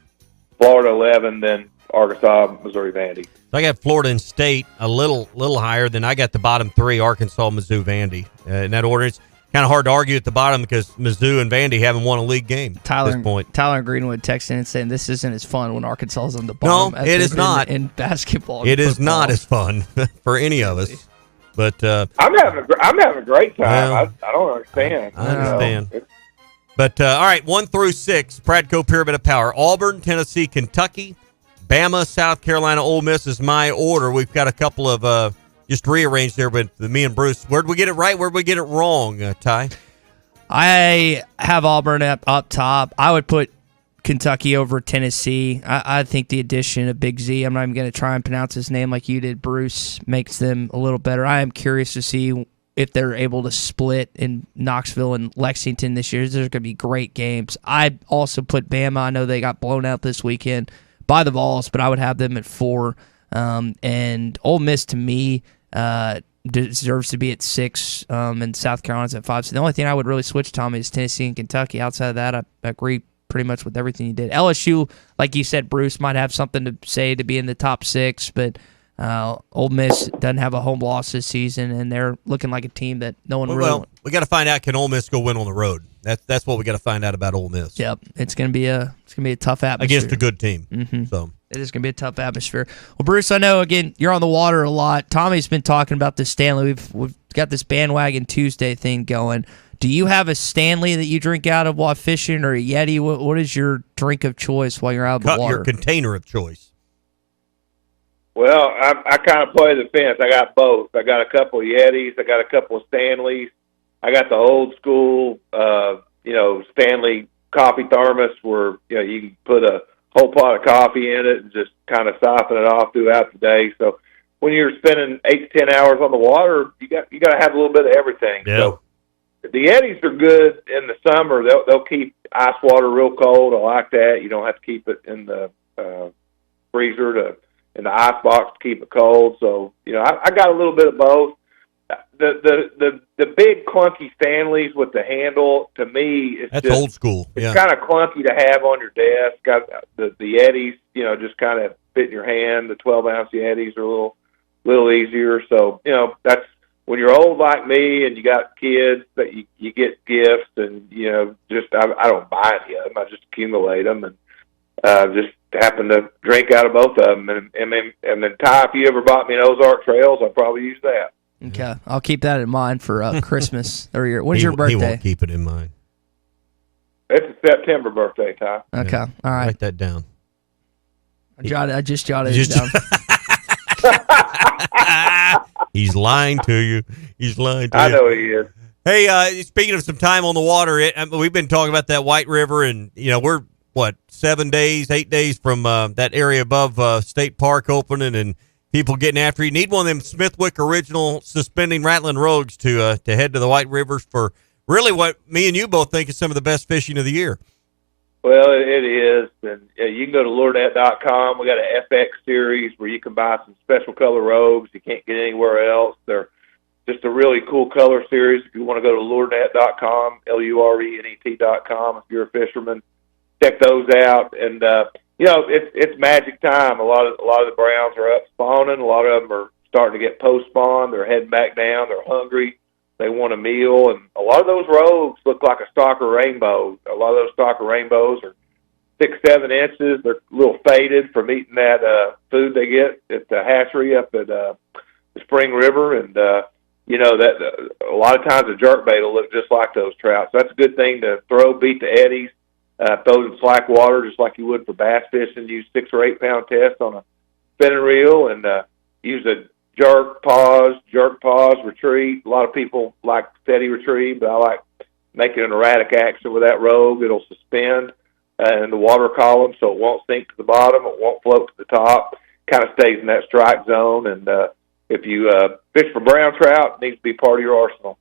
Florida 11, then Arkansas, Missouri, Vandy. I got Florida and State a little higher than I got the bottom 3, Arkansas, Mizzou, Vandy. In that order, it's kind of hard to argue at the bottom because Mizzou and Vandy haven't won a league game at this point. Tyler Greenwood texting and saying this isn't as fun when Arkansas is on the bottom. No, it is not. In basketball. It is not as fun for any of us. But I'm having a great time. Well, I don't understand. I understand. But, all right, 1 through 6, Pradco Pyramid of Power. Auburn, Tennessee, Kentucky, Bama, South Carolina, Ole Miss is my order. We've got a couple of just rearranged there with me and Bruce. Where'd we get it right? Where'd we get it wrong, Ty? I have Auburn up top. I would put Kentucky over Tennessee. I think the addition of Big Z, I'm not even going to try and pronounce his name like you did, Bruce, makes them a little better. I am curious to see if they're able to split in Knoxville and Lexington this year. There's going to be great games. I also put Bama. I know they got blown out this weekend by the Vols, but I would have them at 4. And Ole Miss, to me, deserves to be at 6, and South Carolina's at 5. So the only thing I would really switch, Tommy, is Tennessee and Kentucky. Outside of that, I agree pretty much with everything you did. LSU, like you said, Bruce, might have something to say to be in the top 6, but Ole Miss doesn't have a home loss this season, and they're looking like a team that no one really. Well, we got to find out, can Ole Miss go win on the road? That's what we got to find out about Ole Miss. Yep, it's gonna be a tough atmosphere against a good team. Mm-hmm. So it is gonna be a tough atmosphere. Well, Bruce, I know again you're on the water a lot. Tommy's been talking about this Stanley. We've got this Bandwagon Tuesday thing going. Do you have a Stanley that you drink out of while fishing, or a Yeti? What is your drink of choice while you're out of the water? Your container of choice. Well, I kind of play the fence. I got both. I got a couple of Yetis. I got a couple of Stanleys. I got the old school, Stanley coffee thermos where, you can put a whole pot of coffee in it and just kind of siphon it off throughout the day. So when you're spending 8 to 10 hours on the water, you got to have a little bit of everything. Yeah. So the Yetis are good in the summer. They'll keep ice water real cold. I like that. You don't have to keep it in the freezer in the ice box to keep it cold. So, I got a little bit of both. The big clunky Stanleys with the handle, to me, that's just old school. It's kind of clunky to have on your desk. Got the Yetis, just kind of fit in your hand. The 12-ounce Yetis are a little easier. So, that's when you're old like me and you got kids that you get gifts and, I don't buy any of them. I just accumulate them and just happen to drink out of both of them. And then, Ty, if you ever bought me an Ozark Trails, I'll probably use that. Okay, I'll keep that in mind for Christmas. Or when's your birthday? He won't keep it in mind. It's a September birthday, Ty. Okay, all right. Write that down. I just jotted it down. He's lying to you. He's lying to you. I know he is. Hey, speaking of some time on the water, we've been talking about that White River, and we're 8 days from that area above State Park opening, and people getting after you. Need one of them Smithwick original suspending rattling rogues to head to the White Rivers for really what me and you both think is some of the best fishing of the year. Well, it is, and you can go to lurenet.com. We got an FX series where you can buy some special color rogues you can't get anywhere else. They're just a really cool color series. If you want to go to lurenet.com, LURENET.com, if you're a fisherman, check those out. And it's magic time. A lot of the browns are up spawning. A lot of them are starting to get post spawn. They're heading back down. They're hungry. They want a meal, and a lot of those rogues look like a stalker rainbow. A lot of those stalker rainbows are 6-7 inches. They're a little faded from eating that food they get at the hatchery up at the Spring River, and that a lot of times the jerkbait will look just like those trout. So that's a good thing to throw, beat the eddies, throw in slack water just like you would for bass fishing. Use 6 or 8 pound test on a spinning reel, and use a jerk, pause, retreat. A lot of people like steady retreat, but I like making an erratic action with that rogue. It'll suspend in the water column, so it won't sink to the bottom. It won't float to the top. Kind of stays in that strike zone. And if you fish for brown trout, it needs to be part of your arsenal.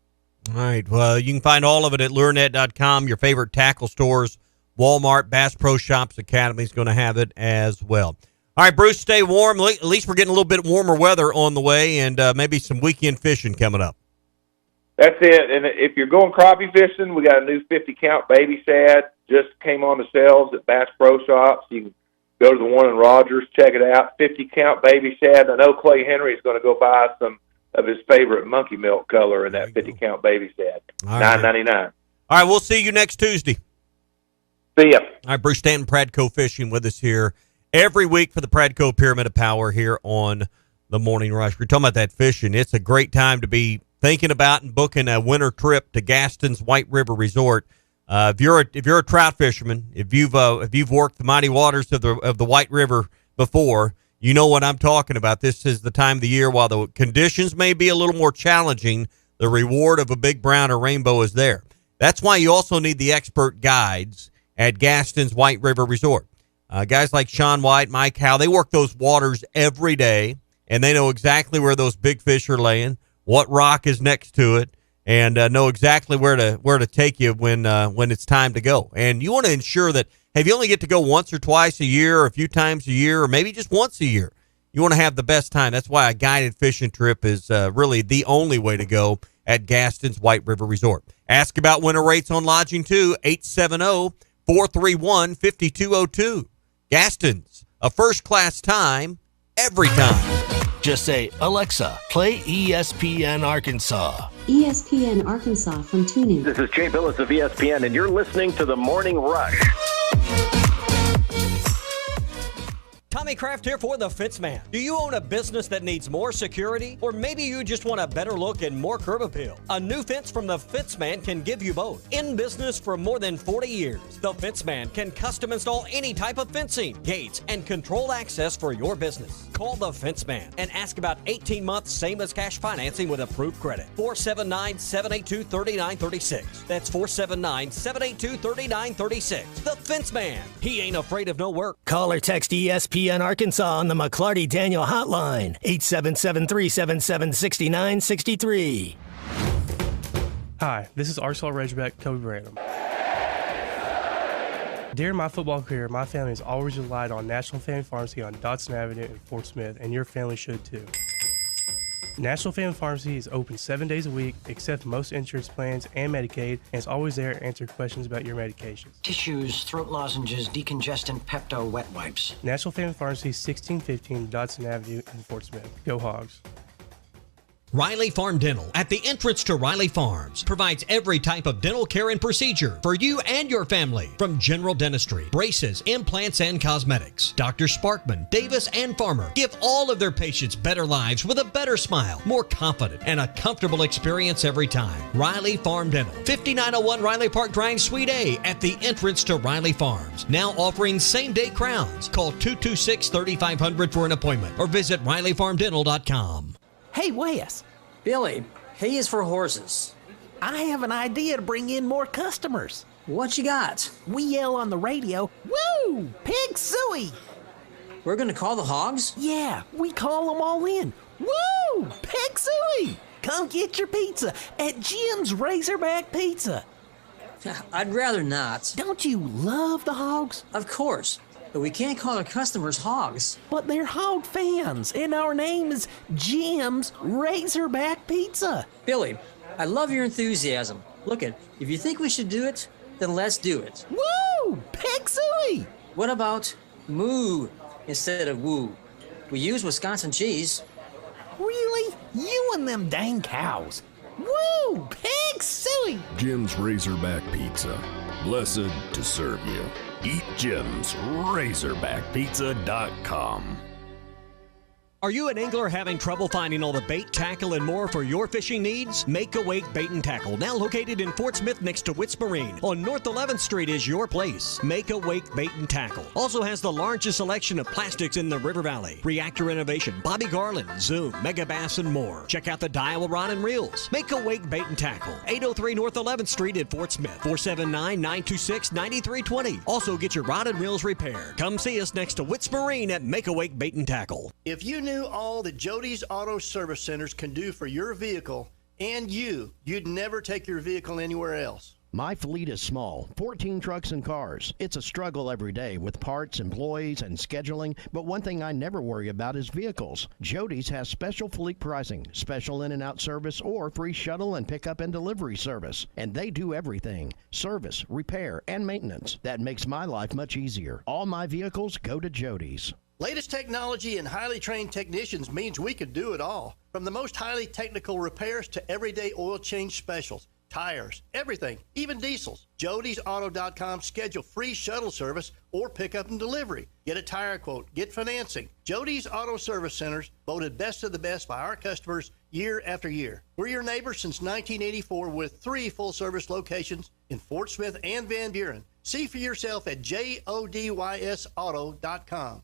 All right. Well, you can find all of it at lurenet.com. Your favorite tackle stores, Walmart, Bass Pro Shops Academy is going to have it as well. All right, Bruce, stay warm. At least we're getting a little bit warmer weather on the way, and maybe some weekend fishing coming up. That's it. And if you're going crappie fishing, we got a new 50-count baby shad. Just came on the shelves at Bass Pro Shops. You can go to the one in Rogers, check it out. 50-count baby shad. I know Clay Henry is going to go buy some of his favorite monkey milk color in that 50-count baby shad. $9.99. All right, we'll see you next Tuesday. See ya. All right, Bruce Stanton, Pradco Fishing with us here every week for the Pradco Pyramid of Power here on the Morning Rush. We're talking about that fishing. It's a great time to be thinking about and booking a winter trip to Gaston's White River Resort. If you're a trout fisherman, if you've worked the mighty waters of the White River before, you know what I'm talking about. This is the time of the year while the conditions may be a little more challenging, the reward of a big brown or rainbow is there. That's why you also need the expert guides at Gaston's White River Resort. Guys like Sean White, Mike Howe, they work those waters every day, and they know exactly where those big fish are laying, what rock is next to it, and know exactly where to take you when it's time to go. And you want to ensure that, hey, if you only get to go once or twice a year, or a few times a year, or maybe just once a year, you want to have the best time. That's why a guided fishing trip is really the only way to go at Gaston's White River Resort. Ask about winter rates on lodging, too, 870-431-5202. Gaston's, a first-class time, every time. Just say, Alexa, play ESPN Arkansas. ESPN Arkansas from TuneIn. This is Jay Billis of ESPN, and you're listening to The Morning Rush. Tommy Kraft here for The Fence Man. Do you own a business that needs more security? Or maybe you just want a better look and more curb appeal? A new fence from The Fence Man can give you both. In business for more than 40 years, The Fence Man can custom install any type of fencing, gates, and controlled access for your business. Call The Fence Man and ask about 18 months same as cash financing with approved credit. 479-782-3936. That's 479-782-3936. The Fence Man. He ain't afraid of no work. Call or text ESPN Arkansas on the McClarty Daniel hotline, 877-377-6963. Hi, this is Arkansas Razorback Kobe Branham. During my football career, my family has always relied on National Family Pharmacy on Dodson Avenue in Fort Smith, and your family should too. National Family Pharmacy is open 7 days a week, accepts most insurance plans and Medicaid, and is always there to answer questions about your medications. Tissues, throat lozenges, decongestant, Pepto, wet wipes. National Family Pharmacy, 1615 Dodson Avenue in Fort Smith. Go Hogs. Riley Farm Dental, at the entrance to Riley Farms, provides every type of dental care and procedure for you and your family. From general dentistry, braces, implants, and cosmetics. Dr. Sparkman, Davis, and Farmer give all of their patients better lives with a better smile, more confident, and a comfortable experience every time. Riley Farm Dental, 5901 Riley Park Drive, Suite A, at the entrance to Riley Farms. Now offering same-day crowns. Call 226-3500 for an appointment or visit RileyFarmDental.com. Hey, Wes. Billy, he is for horses. I have an idea to bring in more customers. What you got? We yell on the radio, "Woo! Pig suey!" We're gonna call the hogs? Yeah, we call them all in. "Woo! Pig suey! Come get your pizza at Jim's Razorback Pizza." I'd rather not. Don't you love the hogs? Of course, but we can't call our customers hogs. But they're hog fans, and our name is Jim's Razorback Pizza. Billy, I love your enthusiasm. Look it, if you think we should do it, then let's do it. Woo! Pig suey! What about moo instead of woo? We use Wisconsin cheese. Really? You and them dang cows. Woo! Pig suey! Jim's Razorback Pizza. Blessed to serve you. Eat Jim's RazorbackPizza.com. Are you an angler having trouble finding all the bait, tackle, and more for your fishing needs? Make Awake Bait and Tackle, now located in Fort Smith next to Witts Marine on North 11th Street, is your place. Make Awake Bait and Tackle also has the largest selection of plastics in the River Valley. Reactor Innovation, Bobby Garland, Zoom, Mega Bass, and more. Check out the Daiwa Rod and Reels. Make Awake Bait and Tackle, 803 North 11th Street at Fort Smith, 479-926-9320. Also get your rod and reels repaired. Come see us next to Witts Marine at Make Awake Bait and Tackle. If you knew all that Jody's Auto Service Centers can do for your vehicle and you'd never take your vehicle anywhere else. My fleet is small, 14 trucks and cars. It's a struggle every day with parts, employees, and scheduling, but one thing I never worry about is vehicles. Jody's has special fleet pricing, special in and out service, or free shuttle and pickup and delivery service. And they do everything: service, repair, and maintenance. That makes my life much easier. All my vehicles go to Jody's. Latest technology and highly trained technicians means we could do it all. From the most highly technical repairs to everyday oil change specials, tires, everything, even diesels. Jody'sAuto.com. Schedule free shuttle service or pickup and delivery. Get a tire quote, get financing. Jody's Auto Service Centers, voted best of the best by our customers year after year. We're your neighbors since 1984 with 3 full-service locations in Fort Smith and Van Buren. See for yourself at JODYSAuto.com.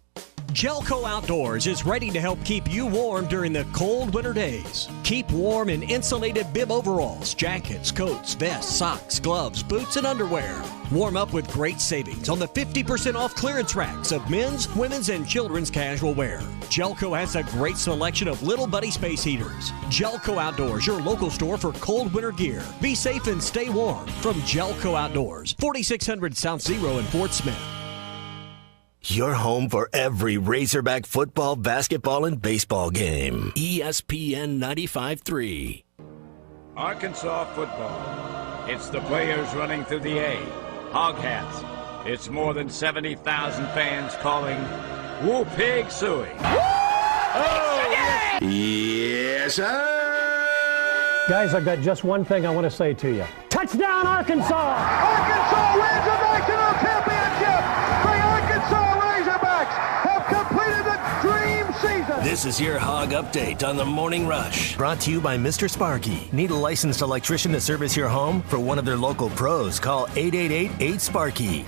Gelco Outdoors is ready to help keep you warm during the cold winter days. Keep warm in insulated bib overalls, jackets, coats, vests, socks, gloves, boots, and underwear. Warm up with great savings on the 50% off clearance racks of men's, women's, and children's casual wear. Gelco has a great selection of Little Buddy space heaters. Gelco Outdoors, your local store for cold winter gear. Be safe and stay warm from Gelco Outdoors, 4600 South Zero in Fort Smith. Your home for every Razorback football, basketball, and baseball game. ESPN 95.3. Arkansas football. It's the players running through the A. Hog hats. It's more than 70,000 fans calling Woo Pig Suey. Oh, yes, sir. Guys, I've got just one thing I want to say to you. Touchdown, Arkansas! Arkansas Razorbacks in our championship! The Arkansas Razorbacks have completed the dream season! This is your Hog Update on the Morning Rush. Brought to you by Mr. Sparky. Need a licensed electrician to service your home? For one of their local pros, call 888-8-SPARKY.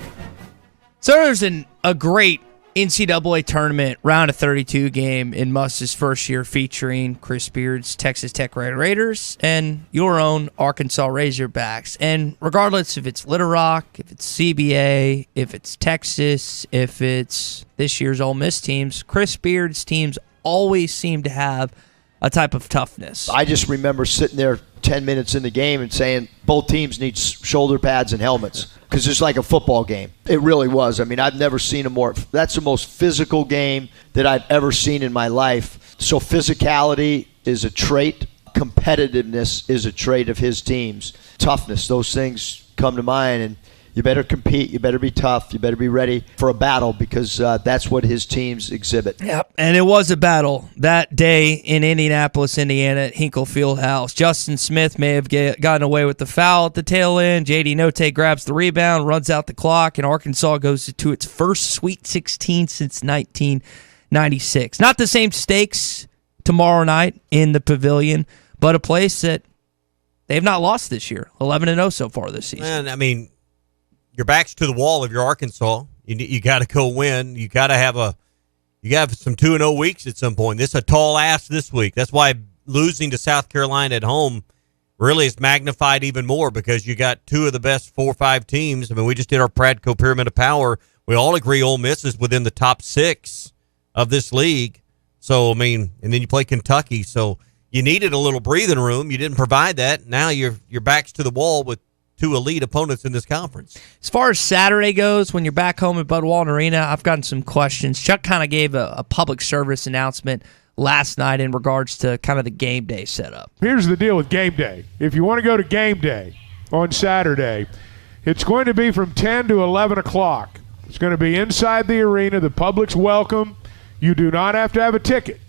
So there's a great NCAA tournament round of 32 game in Must's first year featuring Chris Beard's Texas Tech Red Raiders and your own Arkansas Razorbacks. And regardless if it's Little Rock, if it's CBA, if it's Texas, if it's this year's Ole Miss teams, Chris Beard's teams always seem to have a type of toughness. I just remember sitting there 10 minutes in the game and saying both teams need shoulder pads and helmets because it's like a football game. It really was. I mean, I've never seen a more – that's the most physical game that I've ever seen in my life. So physicality is a trait. Competitiveness is a trait of his teams. Toughness, those things come to mind, and you better compete. You better be tough. You better be ready for a battle because that's what his teams exhibit. Yep, and it was a battle that day in Indianapolis, Indiana at Hinkle Fieldhouse. Justin Smith may have gotten away with the foul at the tail end. J.D. Notte grabs the rebound, runs out the clock, and Arkansas goes to its first Sweet 16 since 1996. Not the same stakes tomorrow night in the Pavilion, but a place that they have not lost this year. 11-0 so far this season. And I mean, your back's to the wall if you're Arkansas. You got to go win. You got to have some 2-0 weeks at some point. This is a tall ask this week. That's why losing to South Carolina at home really is magnified even more because you got two of the best 4 or 5 teams. I mean, we just did our Pradco Pyramid of Power. We all agree Ole Miss is within the top 6 of this league. So, I mean, and then you play Kentucky. So you needed a little breathing room. You didn't provide that. Now your back's to the wall with 2 elite opponents in this conference. As far as Saturday goes, when you're back home at Bud Walton Arena, I've gotten some questions. Chuck kind of gave a public service announcement last night in regards to kind of the game day setup. Here's the deal with game day. If you want to go to game day on Saturday, it's going to be from 10 to 11 o'clock. It's going to be inside the arena. The public's welcome. You do not have to have a ticket.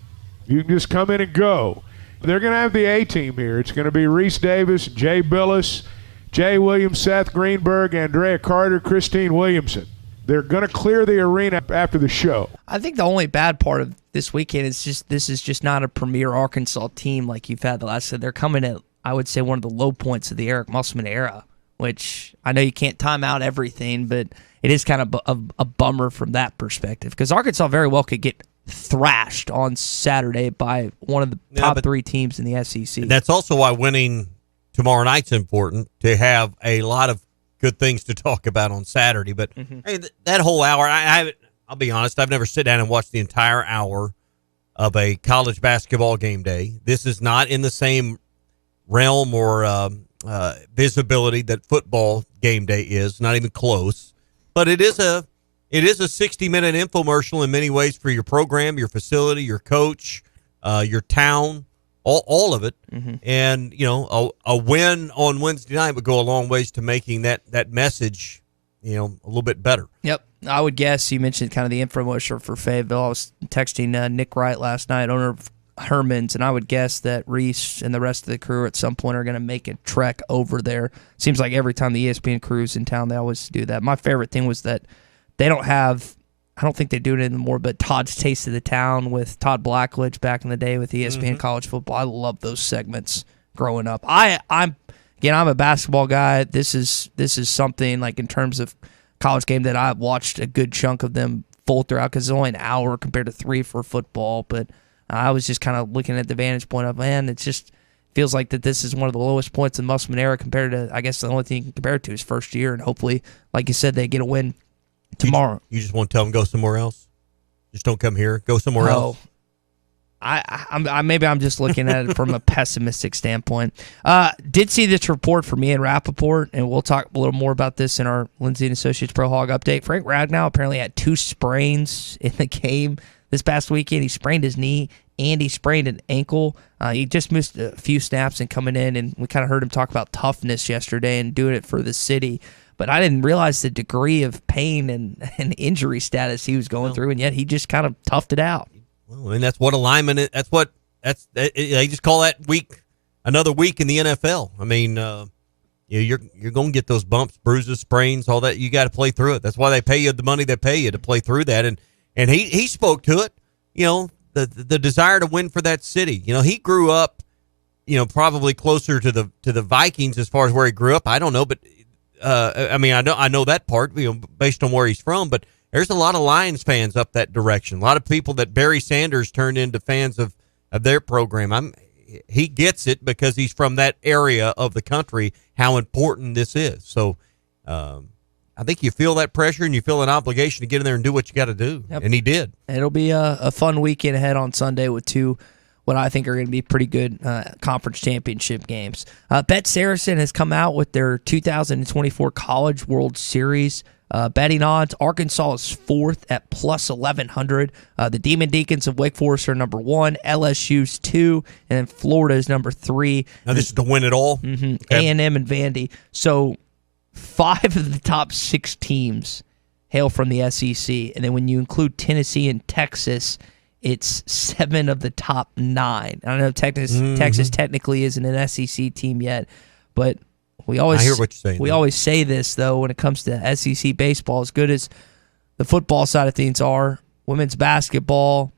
You can just come in and go. They're going to have the A-team here. It's going to be Reese Davis, Jay Billis, Jay Williams, Seth Greenberg, Andrea Carter, Christine Williamson. They're going to clear the arena after the show. I think the only bad part of this weekend is just this is just not a premier Arkansas team like you've had the last. They're coming at, I would say, one of the low points of the Eric Musselman era, which I know you can't time out everything, but it is kind of a bummer from that perspective because Arkansas very well could get thrashed on Saturday by one of the top 3 teams in the SEC. And that's also why winning tomorrow night's important, to have a lot of good things to talk about on Saturday. But hey, that whole hour, I'll be honest, I've never sit down and watched the entire hour of a college basketball game day. This is not in the same realm or visibility that football game day is, not even close. But it is a 60-minute infomercial in many ways for your program, your facility, your coach, your town, all of it. And, you know, a win on Wednesday night would go a long ways to making that message, you know, a little bit better. Yep. I would guess you mentioned kind of the infomercial for Fayetteville. I was texting Nick Wright last night, owner of Herman's, and I would guess that Reese and the rest of the crew at some point are going to make a trek over there. Seems like every time the ESPN crew's in town, they always do that. My favorite thing was that they don't have, I don't think they do it anymore, but Todd's Taste of the Town with Todd Blackledge back in the day with ESPN College Football. I love those segments growing up. I'm a basketball guy. This is something like in terms of college game that I've watched a good chunk of them full throughout because it's only an hour compared to 3 for football. But I was just kind of looking at the vantage point of, man, it just feels like that this is one of the lowest points in Musselman era compared to, I guess the only thing you can compare it to is first year. And hopefully, like you said, they get a win tomorrow. You just want to tell them go somewhere else? Just don't come here. Go somewhere else. Maybe I'm just looking at it from a pessimistic standpoint. Did see this report from Ian Rappaport, and we'll talk a little more about this in our Lindsay and Associates Pro Hog update. Frank Ragnow apparently had 2 sprains in the game this past weekend. He sprained his knee and he sprained an ankle. He just missed a few snaps and coming in, and we kind of heard him talk about toughness yesterday and doing it for the city. But I didn't realize the degree of pain and injury status he was going through, and yet he just kind of toughed it out. Well, and that's what alignment is. They just call that week another week in the NFL. I mean, you're going to get those bumps, bruises, sprains, all that. You got to play through it. That's why they pay you the money they pay you to play through that. And he spoke to it. You know, the desire to win for that city. You know, he grew up, you know, probably closer to the Vikings as far as where he grew up. I don't know, but I mean, I know that part, you know, based on where he's from, but there's a lot of Lions fans up that direction. A lot of people that Barry Sanders turned into fans of their program. He gets it because he's from that area of the country, how important this is. So I think you feel that pressure and you feel an obligation to get in there and do what you got to do. Yep. And he did. It'll be a fun weekend ahead on Sunday with 2 what I think are going to be pretty good conference championship games. Bet Saracen has come out with their 2024 College World Series betting odds. Arkansas is 4th at plus 1,100. The Demon Deacons of Wake Forest are number 1. LSU's 2. And then Florida is number 3. Now this is to win it all? Mm-hmm. Okay. A&M and Vandy. So 5 of the top 6 teams hail from the SEC. And then when you include Tennessee and Texas, it's 7 of the top 9. I don't know if Texas technically isn't an SEC team yet, but I hear what you're saying. We always say this, though, when it comes to SEC baseball, as good as the football side of things are, women's basketball,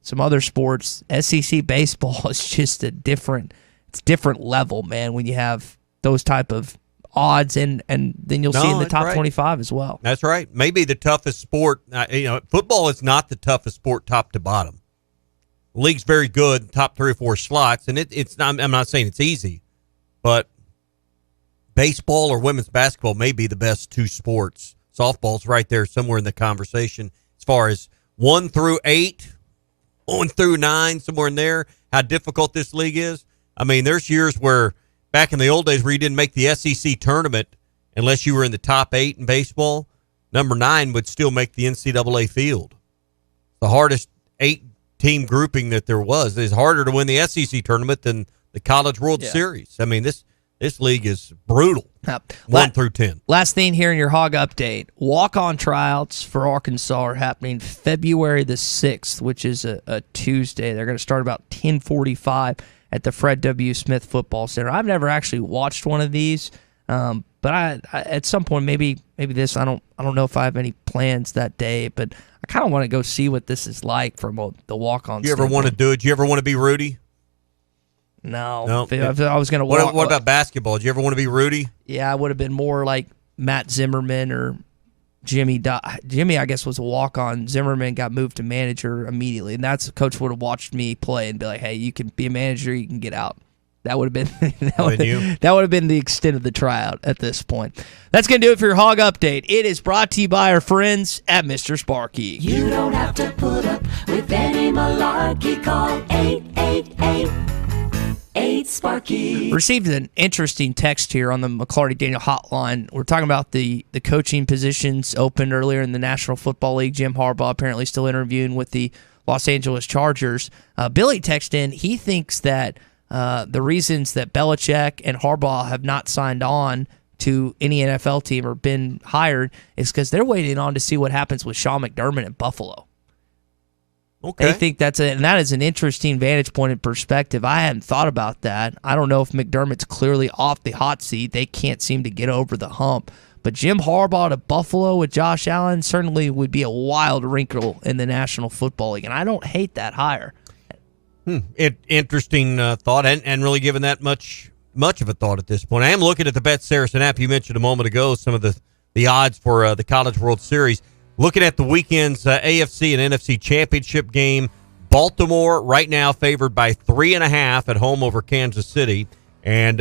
some other sports, SEC baseball is just it's different level, man, when you have those type of odds, and then you'll see in the top 25 as well. That's right. Maybe the toughest sport. Football is not the toughest sport top to bottom. The league's very good, top 3 or 4 slots, and it's not. I'm not saying it's easy, but baseball or women's basketball may be the best two sports. Softball's right there somewhere in the conversation as far as 1 through 8, 1 through 9, somewhere in there, how difficult this league is. I mean, there's years where back in the old days where you didn't make the SEC tournament unless you were in the top 8 in baseball. Number 9 would still make the NCAA field. The hardest 8-team grouping that there was. It's harder to win the SEC tournament than the College World Series. I mean, this league is brutal. 1 through 10. Last thing here in your Hog update. Walk-on tryouts for Arkansas are happening February the 6th, which is a Tuesday. They're going to start about 10:45 at the Fred W. Smith Football Center. I've never actually watched one of these, but I at some point maybe this. I don't know if I have any plans that day, but I kind of want to go see what this is like from the walk-on. You ever want to do it? Do you ever want to be Rudy? No. If I was going to walk. What about basketball? Did you ever want to be Rudy? Yeah, I would have been more like Matt Zimmerman or Jimmy. Jimmy, I guess, was a walk-on. Zimmerman got moved to manager immediately, and that's coach would have watched me play and be like, "Hey, you can be a manager, you can get out." That would have been that would have been the extent of the tryout at this point. That's going to do it for your Hog Update. It is brought to you by our friends at Mr. Sparky. You don't have to put up with any malarkey. Call 888-8 Sparky. Received an interesting text here on the McClarty Daniel hotline. We're talking about the coaching positions opened earlier in the National Football League. Jim Harbaugh apparently still interviewing with the Los Angeles Chargers. Billy texted in. He thinks that the reasons that Belichick and Harbaugh have not signed on to any NFL team or been hired is because they're waiting on to see what happens with Sean McDermott in Buffalo. Okay. They think and that is an interesting vantage point and perspective. I hadn't thought about that. I don't know if McDermott's clearly off the hot seat. They can't seem to get over the hump. But Jim Harbaugh to Buffalo with Josh Allen certainly would be a wild wrinkle in the National Football League, and I don't hate that hire. Interesting thought, and really given that much of a thought at this point. I am looking at the Bet Saracen app. You mentioned a moment ago some of the odds for the College World Series. Looking at the weekend's AFC and NFC championship game, Baltimore right now favored by 3.5 at home over Kansas City, and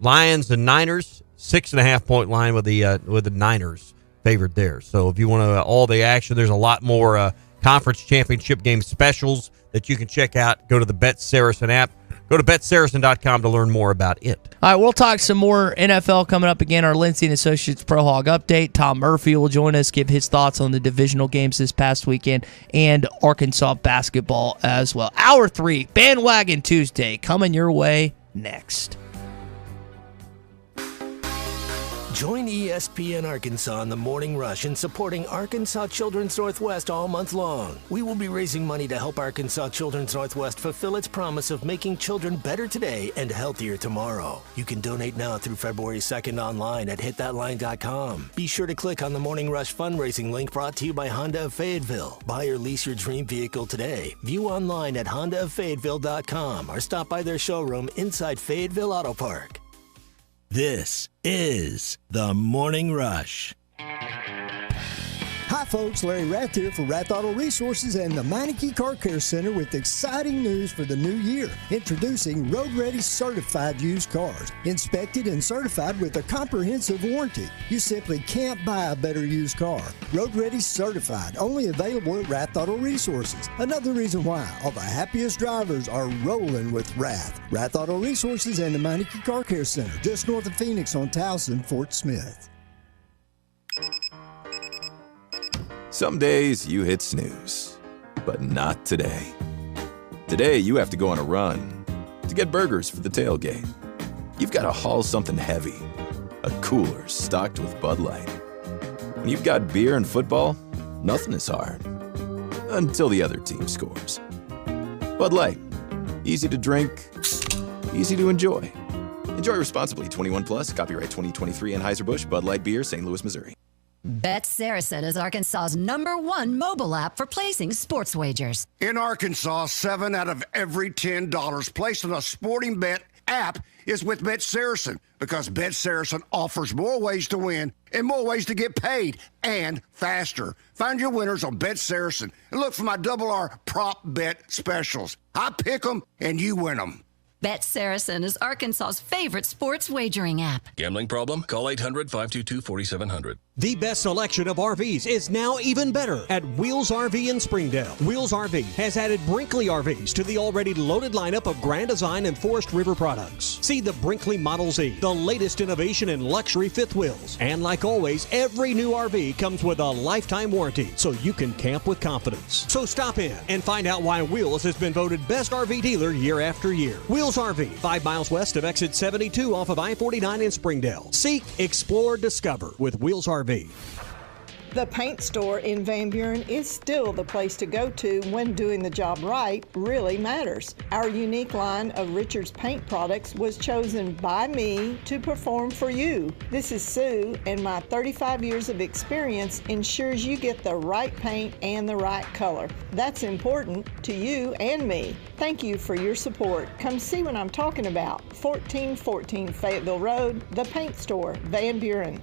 Lions and Niners 6.5 point line with the Niners favored there. So if you want all the action, there's a lot more conference championship game specials that you can check out. Go to the Bet Saracen app. Go to BetSaracen.com to learn more about it. All right, we'll talk some more NFL coming up again. Our Lindsay & Associates Pro Hog Update. Tom Murphy will join us, give his thoughts on the divisional games this past weekend and Arkansas basketball as well. Hour 3, Bandwagon Tuesday, coming your way next. Join ESPN Arkansas in the Morning Rush in supporting Arkansas Children's Northwest all month long. We will be raising money to help Arkansas Children's Northwest fulfill its promise of making children better today and healthier tomorrow. You can donate now through February 2nd online at hitthatline.com. Be sure to click on the Morning Rush fundraising link brought to you by Honda of Fayetteville. Buy or lease your dream vehicle today. View online at hondaoffayetteville.com or stop by their showroom inside Fayetteville Auto Park. This is the Morning Rush. Hi folks, Larry Rath here for Rath Auto Resources and the Meineke Car Care Center with exciting news for the new year. Introducing Road Ready Certified used cars, inspected and certified with a comprehensive warranty. You simply can't buy a better used car. Road Ready Certified, only available at Rath Auto Resources. Another reason why all the happiest drivers are rolling with Rath. Rath Auto Resources and the Meineke Car Care Center, just north of Phoenix on Towson, Fort Smith. Some days you hit snooze, but not today. Today you have to go on a run to get burgers for the tailgate. You've got to haul something heavy, a cooler stocked with Bud Light. When you've got beer and football, nothing is hard. Until the other team scores. Bud Light, easy to drink, easy to enjoy. Enjoy responsibly. 21 plus, copyright 2023 Anheuser-Busch, Bud Light Beer, St. Louis, Missouri. Bet Saracen is Arkansas's #1 mobile app for placing sports wagers. In Arkansas, 7 out of every $10 placed on a sporting bet app is with Bet Saracen because Bet Saracen offers more ways to win and more ways to get paid and faster. Find your winners on Bet Saracen and look for my Double R prop bet specials. I pick them and you win them. Bet Saracen is Arkansas's favorite sports wagering app. Gambling problem? Call 800-522-4700. The best selection of RVs is now even better at Wheels RV in Springdale. Wheels RV has added Brinkley RVs to the already loaded lineup of Grand Design and Forest River products. See the Brinkley Model Z, the latest innovation in luxury fifth wheels. And like always, every new RV comes with a lifetime warranty, so you can camp with confidence. So stop in and find out why Wheels has been voted best RV dealer year after year. Wheels RV, 5 miles west of exit 72 off of I-49 in Springdale. Seek, explore, discover with Wheels RV. The paint store in Van Buren is still the place to go to when doing the job right really matters. Our unique line of Richards paint products was chosen by me to perform for you. This is Sue, and my 35 years of experience ensures you get the right paint and the right color. That's important to you and me. Thank you for your support. Come see what I'm talking about. 1414 Fayetteville Road, the paint store, Van Buren.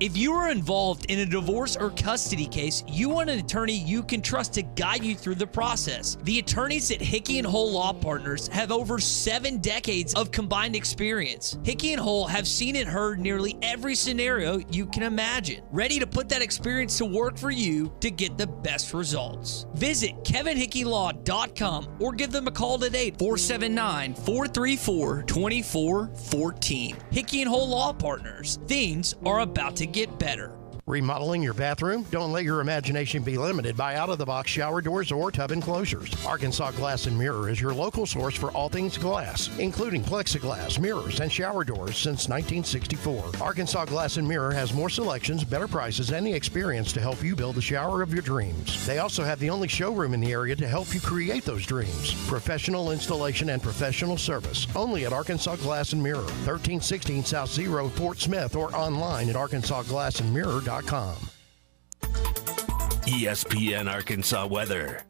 If you are involved in a divorce or custody case, you want an attorney you can trust to guide you through the process. The attorneys at Hickey & Hole Law Partners have over 7 decades of combined experience. Hickey & Hole have seen and heard nearly every scenario you can imagine, ready to put that experience to work for you to get the best results. Visit kevinhickeylaw.com or give them a call today, 479-434-2414. Hickey & Hole Law Partners. Things are about to get better. Remodeling your bathroom? Don't let your imagination be limited by out-of-the-box shower doors or tub enclosures. Arkansas Glass and Mirror is your local source for all things glass, including plexiglass, mirrors, and shower doors since 1964. Arkansas Glass and Mirror has more selections, better prices, and the experience to help you build the shower of your dreams. They also have the only showroom in the area to help you create those dreams. Professional installation and professional service. Only at Arkansas Glass and Mirror, 1316 South Z Road, Fort Smith, or online at arkansasglassandmirror.com. ESPN Arkansas weather.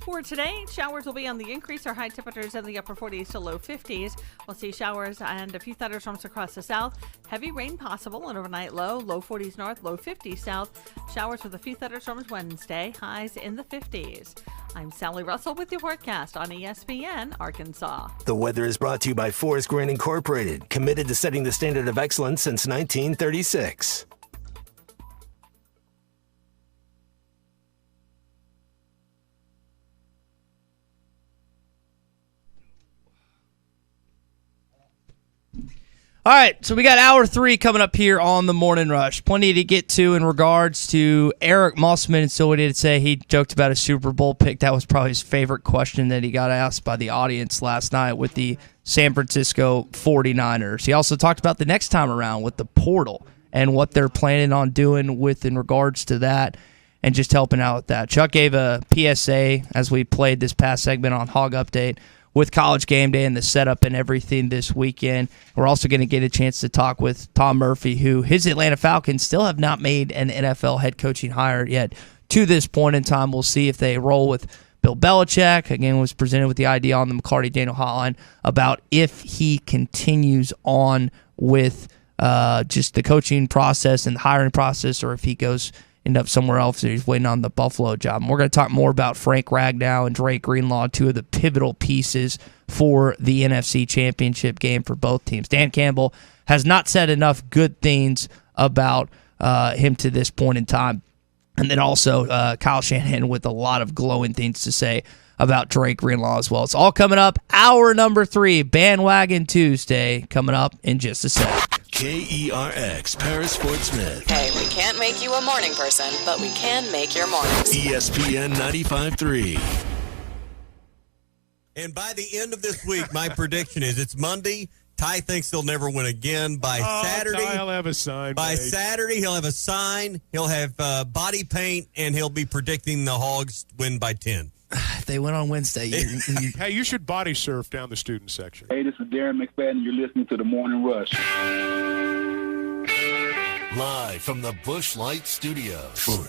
For today, showers will be on the increase. Our high temperatures in the upper 40s to low 50s. We'll see showers and a few thunderstorms across the south. Heavy rain possible, an overnight low 40s north, low 50s south. Showers with a few thunderstorms Wednesday, highs in the 50s. I'm Sally Russell with your forecast on ESPN Arkansas. The weather is brought to you by Forest Grain Incorporated, committed to setting the standard of excellence since 1936. All right, so we got hour 3 coming up here on the Morning Rush. Plenty to get to in regards to Eric Musselman. And so we did say he joked about a Super Bowl pick. That was probably his favorite question that he got asked by the audience last night with the San Francisco 49ers. He also talked about the next time around with the portal and what they're planning on doing with in regards to that and just helping out with that. Chuck gave a PSA as we played this past segment on Hog Update with College Game Day and the setup and everything this weekend. We're also going to get a chance to talk with Tom Murphy, who his Atlanta Falcons still have not made an NFL head coaching hire yet to this point in time. We'll see if they roll with Bill Belichick. Again, was presented with the idea on the McCarty-Daniel hotline about if he continues on with just the coaching process and the hiring process, or if he goes end up somewhere else and he's waiting on the Buffalo job. And we're going to talk more about Frank Ragnow and Drake Greenlaw, two of the pivotal pieces for the NFC Championship game for both teams. Dan Campbell has not said enough good things about him to this point in time. And then also Kyle Shanahan with a lot of glowing things to say about Drake Greenlaw as well. It's all coming up. Hour number 3, Bandwagon Tuesday, coming up in just a sec. KERX, Paris Fort Smith. Hey, we can't make you a morning person, but we can make your mornings. ESPN 95.3. And by the end of this week, my prediction is it's Monday. Ty thinks he'll never win again. By Saturday, Ty'll have a sign. By Saturday, he'll have a sign. He'll have body paint, and he'll be predicting the Hogs win by 10. If they win on Wednesday, hey, you should body surf down the student section. Hey, this is Darren McFadden. You're listening to the Morning Rush. Live from the Bush Light Studios.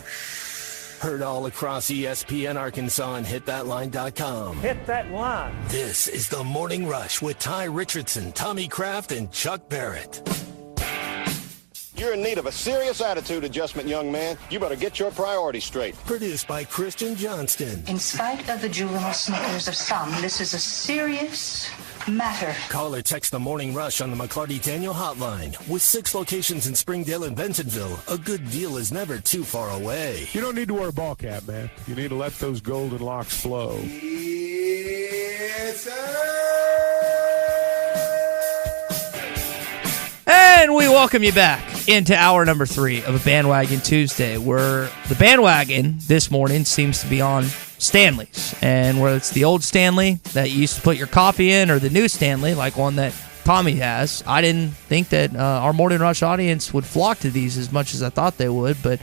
Heard all across ESPN Arkansas and hitthatline.com. Hit that line. This is the Morning Rush with Ty Richardson, Tommy Kraft, and Chuck Barrett. You're in need of a serious attitude adjustment, young man. You better get your priorities straight. Produced by Christian Johnston. In spite of the juvenile snickers of some, this is a serious matter. Call or text the Morning Rush on the McClarty Daniel hotline. With 6 locations in Springdale and Bentonville, a good deal is never too far away. You don't need to wear a ball cap, man. You need to let those golden locks flow. And we welcome you back into hour number 3 of a Bandwagon Tuesday, where the bandwagon this morning seems to be on Stanley's. And whether it's the old Stanley that you used to put your coffee in or the new Stanley, like one that Tommy has, I didn't think that our Morning Rush audience would flock to these as much as I thought they would. But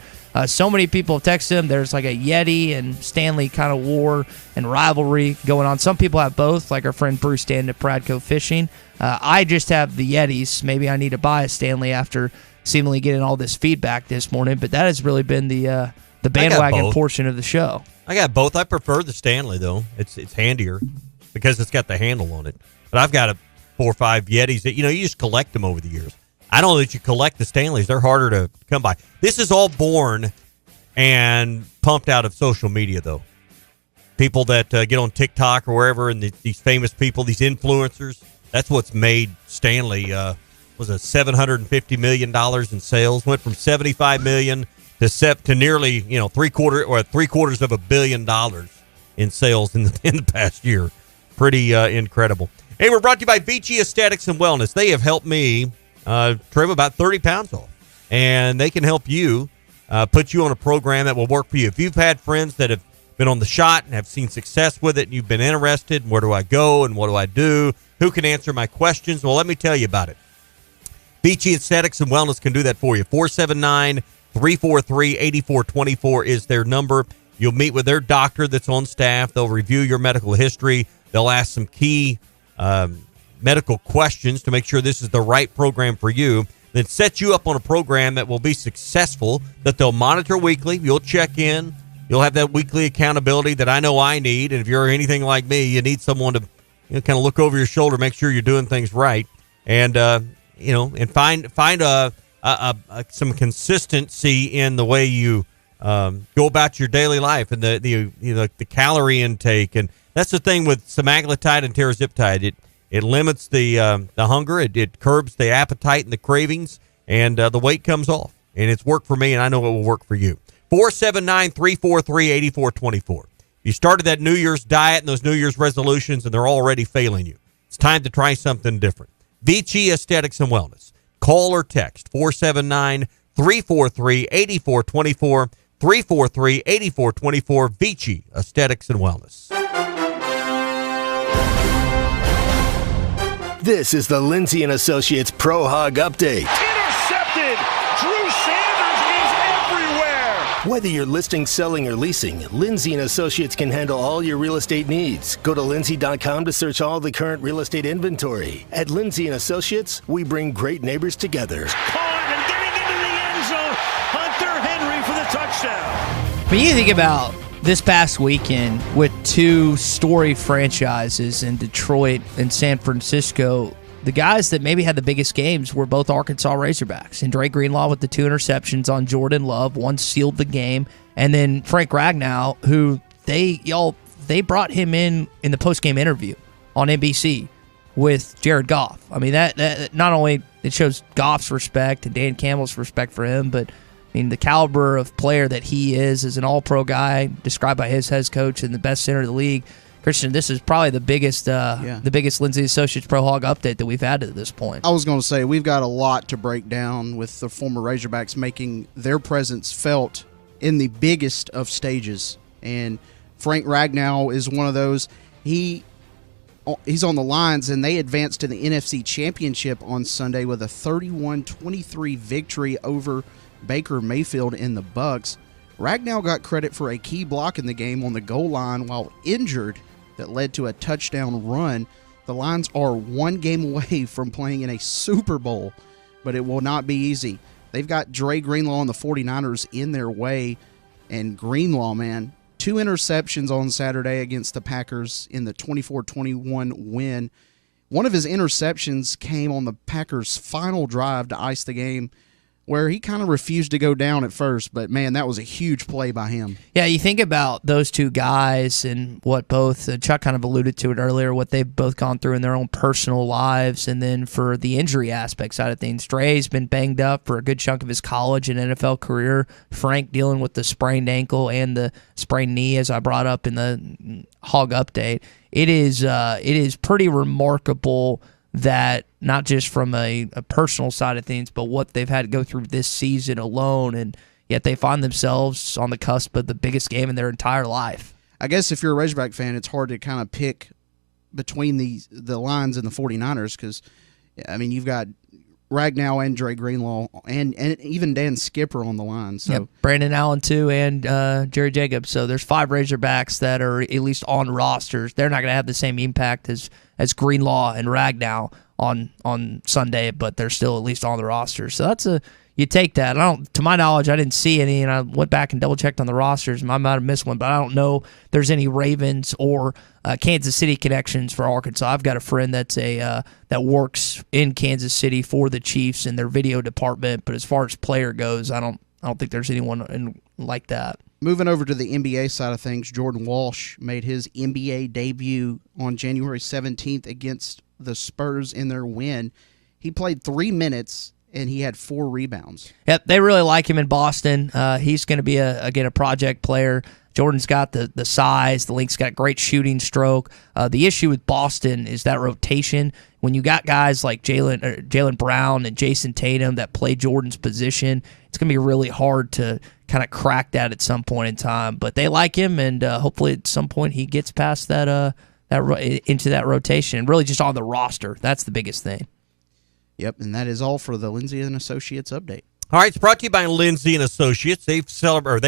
so many people have texted him. There's like a Yeti and Stanley kind of war and rivalry going on. Some people have both, like our friend Bruce Stanton at Pradco Fishing. I just have the Yetis. Maybe I need to buy a Stanley after seemingly getting all this feedback this morning. But that has really been the bandwagon portion of the show. I got both. I prefer the Stanley, though. It's handier because it's got the handle on it. But I've got 4 or 5 Yetis that, you just collect them over the years. I don't know that you collect the Stanleys. They're harder to come by. This is all born and pumped out of social media, though. People that get on TikTok or wherever, and these famous people, these influencers, that's what's made Stanley was a $750 million in sales. Went from $75 million to nearly three quarters of $1 billion in sales in the past year. Pretty incredible. Hey, we're brought to you by Vici Aesthetics and Wellness. They have helped me trim about 30 pounds off, and they can help you put you on a program that will work for you. If you've had friends that have been on the shot and have seen success with it, and you've been interested, where do I go and what do I do? Who can answer my questions? Well, let me tell you about it. Vici Aesthetics and Wellness can do that for you. 479-343-8424 is their number. You'll meet with their doctor that's on staff. They'll review your medical history. They'll ask some key medical questions to make sure this is the right program for you. Then set you up on a program that will be successful, that they'll monitor weekly. You'll check in. You'll have that weekly accountability that I know I need. And if you're anything like me, you need someone to kind of look over your shoulder, make sure you're doing things right, and and find some consistency in the way you go about your daily life and the calorie intake. And that's the thing with semaglutide and tirzepatide. It limits the hunger. It curbs the appetite and the cravings, and the weight comes off. And it's worked for me, and I know it will work for you. 479-343-8424. You started that New Year's diet and those New Year's resolutions, and they're already failing you. It's time to try something different. Vici Aesthetics and Wellness. Call or text 479-343-8424, 343-8424, Vici Aesthetics and Wellness. This is the Lindsay & Associates Pro Hog Update. Intercepted! Drew Sanders is everywhere! Whether you're listing, selling, or leasing, Lindsay & Associates can handle all your real estate needs. Go to lindsay.com to search all the current real estate inventory. At Lindsay & Associates, we bring great neighbors together. Caught and getting into the end zone. Hunter Henry for the touchdown. When you think about this past weekend with 2 storied franchises in Detroit and San Francisco, the guys that maybe had the biggest games were both Arkansas Razorbacks. And Dre Greenlaw with the 2 interceptions on Jordan Love, one sealed the game. And then Frank Ragnow, who they brought him in the postgame interview on NBC with Jared Goff. I mean, that not only it shows Goff's respect and Dan Campbell's respect for him, but I mean, the caliber of player that he is as an all-pro guy, described by his head coach and the best center of the league. Christian, this is probably the biggest Lindsay Associates Pro Hog update that we've had to this point. I was going to say, we've got a lot to break down with the former Razorbacks making their presence felt in the biggest of stages. And Frank Ragnow is one of those. He's on the Lions, and they advanced to the NFC Championship on Sunday with a 31-23 victory over Baker Mayfield in the Bucks. Ragnow got credit for a key block in the game on the goal line while injured that led to a touchdown run. The Lions are 1 game away from playing in a Super Bowl, but it will not be easy. They've got Dre Greenlaw and the 49ers in their way, and Greenlaw, man, 2 interceptions on Saturday against the Packers in the 24-21 win. One of his interceptions came on the Packers' final drive to ice the game where he kind of refused to go down at first, but man, that was a huge play by him. Yeah, you think about those two guys and what both, Chuck kind of alluded to it earlier, what they've both gone through in their own personal lives, and then for the injury aspect side of things. Dre's been banged up for a good chunk of his college and NFL career. Frank dealing with the sprained ankle and the sprained knee, as I brought up in the Hog Update. It is pretty remarkable that not just from a personal side of things, but what they've had to go through this season alone, and yet they find themselves on the cusp of the biggest game in their entire life. I guess if you're a Razorback fan, it's hard to kind of pick between the Lions and the 49ers because, I mean, you've got Ragnow and Dre Greenlaw and even Dan Skipper on the line. So yep, Brandon Allen, too, and Jerry Jacobs. So there's 5 Razorbacks that are at least on rosters. They're not going to have the same impact as Greenlaw and Ragnow on Sunday, but they're still at least on the roster. So that's you take that. To my knowledge, I didn't see any, and I went back and double checked on the rosters. I might have missed one, but I don't know if there's any Ravens or Kansas City connections for Arkansas. I've got a friend that's that works in Kansas City for the Chiefs in their video department, but as far as player goes, I don't think there's anyone like that. Moving over to the NBA side of things, Jordan Walsh made his NBA debut on January 17th against the Spurs in their win. He played 3 minutes, and he had 4 rebounds. Yep, they really like him in Boston. He's going to be, a project player. Jordan's got the size. The Link's got great shooting stroke. The issue with Boston is that rotation. When you got guys like Jaylen Brown and Jason Tatum that play Jordan's position, it's going to be really hard to kind of crack that at some point in time. But they like him, and hopefully at some point he gets past that into that rotation, really just on the roster. That's the biggest thing. Yep, and that is all for the Lindsay and Associates update. All right, it's brought to you by Lindsay and Associates. They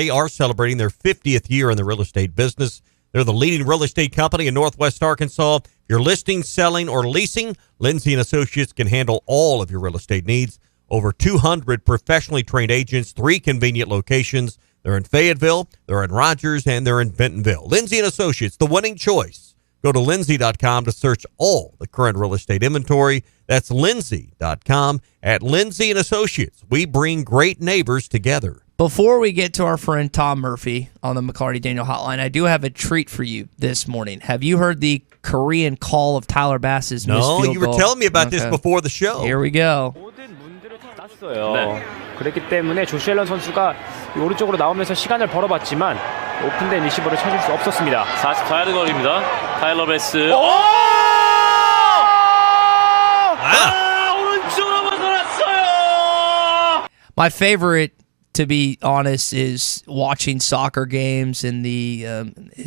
are celebrating their 50th year in the real estate business. They're the leading real estate company in Northwest Arkansas. If you're listing, selling, or leasing, Lindsay and Associates can handle all of your real estate needs. Over 200 professionally trained agents, 3 convenient locations. They're in Fayetteville, they're in Rogers, and they're in Bentonville. Lindsay and Associates, the winning choice. Go to lindsay.com to search all the current real estate inventory. That's lindsay.com. At Lindsay and Associates, we bring great neighbors together. Before we get to our friend Tom Murphy on the McCarty Daniel Hotline, I do have a treat for you this morning. Have you heard the Korean call of Tyler Bass's missed field goal? No, you were telling me about this before the show. Here we go. 네. 그렇기 때문에 조시 앨런 선수가 오른쪽으로 나오면서 시간을 벌어봤지만 오픈된 리시버를 찾을 수 없었습니다. 44야드 거리입니다. 타일러 베스. 오른쪽으로 벗어났어요. My favorite, to be honest, is watching soccer games and the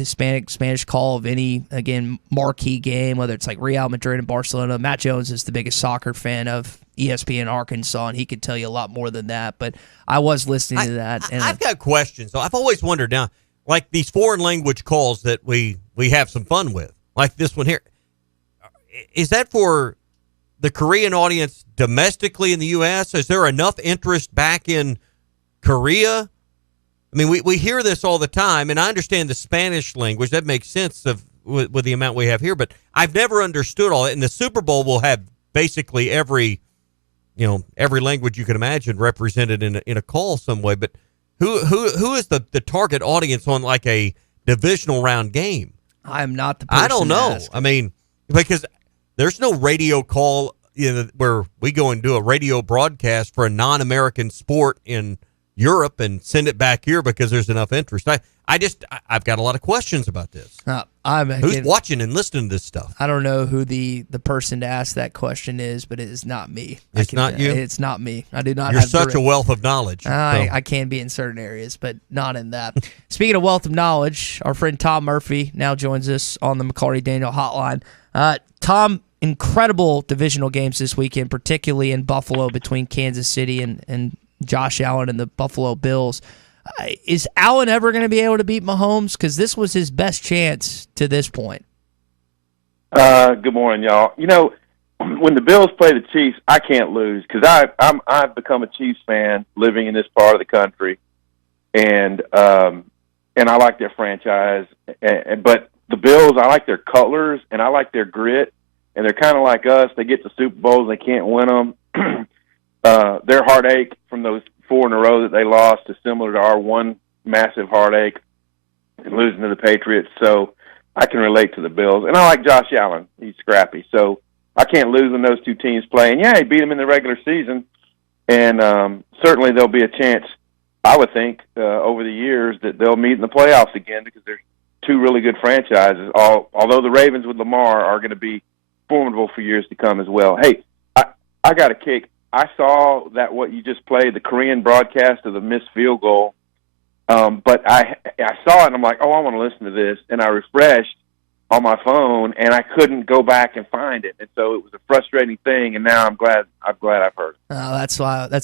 Spanish call of any, again, marquee game, whether it's like Real Madrid and Barcelona. Matt Jones is the biggest soccer fan of ESPN Arkansas, and he could tell you a lot more than that. But I was listening to that. And I've got questions. So I've always wondered now, like these foreign language calls that we have some fun with, like this one here. Is that for the Korean audience domestically in the U.S.? Is there enough interest back in Korea? I mean, we hear this all the time, and I understand the Spanish language. That makes sense with the amount we have here, but I've never understood all that. And the Super Bowl will have basically every language you can imagine represented in a call some way. But who is the target audience on like a divisional round game? I'm not the person I don't know. to ask. I mean, because there's no radio call where we go and do a radio broadcast for a non-American sport in Europe and send it back here because there's enough interest. I've got a lot of questions about this. Who's watching and listening to this stuff? I don't know who the person to ask that question is, but it is not me. It's not you? It's not me. I do not. You're such a wealth of knowledge. I can be in certain areas, but not in that. Speaking of wealth of knowledge, our friend Tom Murphy now joins us on the McCarty Daniel Hotline. Tom, incredible divisional games this weekend, particularly in Buffalo between Kansas City and Josh Allen and the Buffalo Bills. Is Allen ever going to be able to beat Mahomes? Because this was his best chance to this point. Good morning, y'all. You know, when the Bills play the Chiefs, I can't lose because I've become a Chiefs fan living in this part of the country, and I like their franchise. But the Bills, I like their colors and I like their grit, and they're kind of like us. They get to Super Bowls, they can't win them. their heartache from those 4 in a row that they lost is similar to our one massive heartache in losing to the Patriots. So I can relate to the Bills. And I like Josh Allen. He's scrappy. So I can't lose when those two teams play. And, yeah, he beat them in the regular season. And certainly there'll be a chance, I would think, over the years that they'll meet in the playoffs again because they're two really good franchises, although the Ravens with Lamar are going to be formidable for years to come as well. Hey, I got a kick. I saw that what you just played, the Korean broadcast of the missed field goal, but I saw it and I'm like, oh, I want to listen to this, and I refreshed on my phone and I couldn't go back and find it, and so it was a frustrating thing. And now I'm glad I've heard it. That's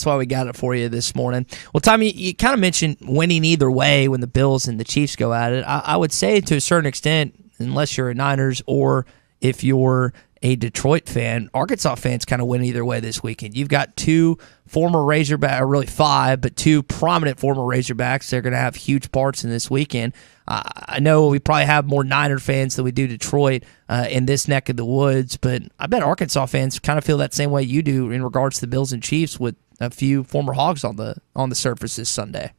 why we got it for you this morning. Well, Tommy, you kind of mentioned winning either way when the Bills and the Chiefs go at it. I would say to a certain extent, unless you're a Niners or if you're a Detroit fan, Arkansas fans kind of win either way this weekend. You've got two former Razorbacks, or really 5, but 2 prominent former Razorbacks. They're going to have huge parts in this weekend. I know we probably have more Niner fans than we do Detroit in this neck of the woods, but I bet Arkansas fans kind of feel that same way you do in regards to the Bills and Chiefs with a few former Hogs on the surface this Sunday.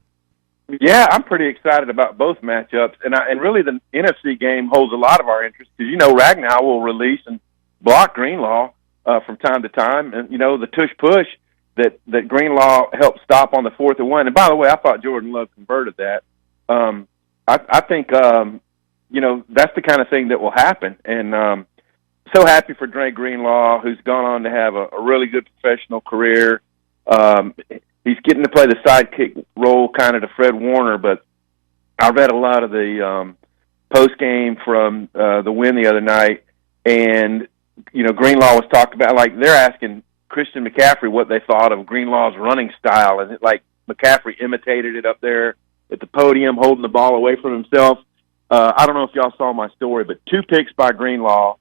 Yeah, I'm pretty excited about both matchups, and really the NFC game holds a lot of our interest because Ragnow will release and block Greenlaw from time to time, and the tush push that Greenlaw helped stop on the 4th and 1. And by the way, I thought Jordan Love converted that. I think that's the kind of thing that will happen, and so happy for Dre Greenlaw, who's gone on to have a really good professional career. He's getting to play the sidekick role kind of to Fred Warner, but I read a lot of the post game from the win the other night, and Greenlaw was talked about, like they're asking Christian McCaffrey what they thought of Greenlaw's running style, and like McCaffrey imitated it up there at the podium, holding the ball away from himself. I don't know if y'all saw my story, but 2 picks by Greenlaw.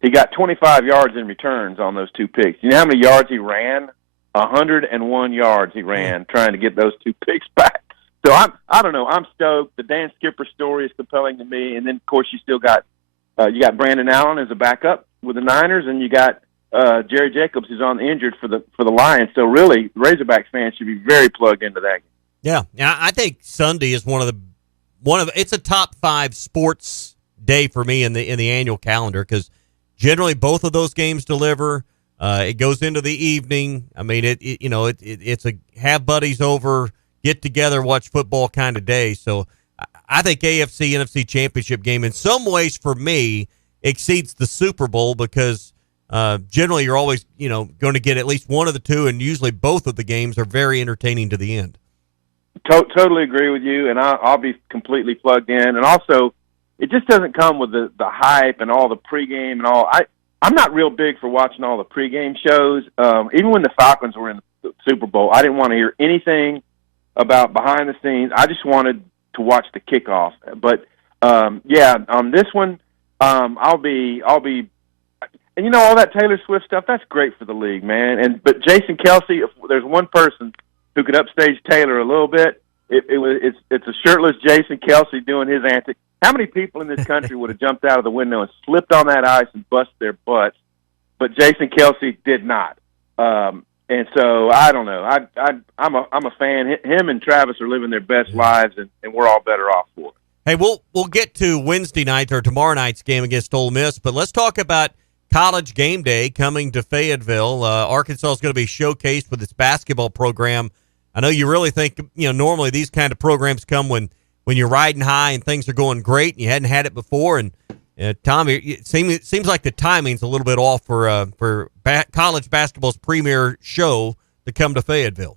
He got 25 yards in returns on those 2 picks. You know how many yards he ran? 101 yards he ran trying to get those 2 picks back. So I don't know. I'm stoked. The Dan Skipper story is compelling to me, and then of course you still got Brandon Allen as a backup with the Niners, and you got Jerry Jacobs who's on injured for the Lions. So really, Razorbacks fans should be very plugged into that game. Yeah, I think Sunday is one of it's a top 5 sports day for me in the annual calendar because generally both of those games deliver. It goes into the evening. I mean, it's a have buddies over, get together, watch football kind of day. So I think AFC NFC championship game in some ways for me exceeds the Super Bowl because generally you're always going to get at least one of the two, and usually both of the games are very entertaining to the end. Totally agree with you, and I'll be completely plugged in. And also, it just doesn't come with the hype and all the pregame and all. I'm not real big for watching all the pregame shows. Even when the Falcons were in the Super Bowl, I didn't want to hear anything about behind the scenes. I just wanted to watch the kickoff. But on this one, I'll be, and all that Taylor Swift stuff. That's great for the league, man. But Jason Kelsey, if there's one person who could upstage Taylor a little bit, it's a shirtless Jason Kelsey doing his antics. How many people in this country would have jumped out of the window and slipped on that ice and bust their butts? But Jason Kelsey did not. And so I don't know. I'm a fan. Him and Travis are living their best lives, and we're all better off for it. Hey, we'll get to Wednesday night or tomorrow night's game against Ole Miss, but let's talk about College Game Day coming to Fayetteville. Arkansas is going to be showcased with its basketball program. I know you really think normally these kind of programs come when you're riding high and things are going great and you hadn't had it before. And Tommy, it seems like the timing's a little bit off for college basketball's premier show to come to Fayetteville.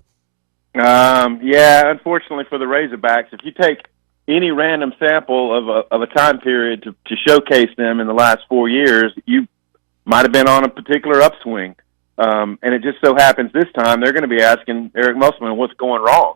Yeah, unfortunately for the Razorbacks, if you take any random sample of a time period to showcase them in the last 4 years, you might have been on a particular upswing. And it just so happens this time they're going to be asking Eric Musselman what's going wrong.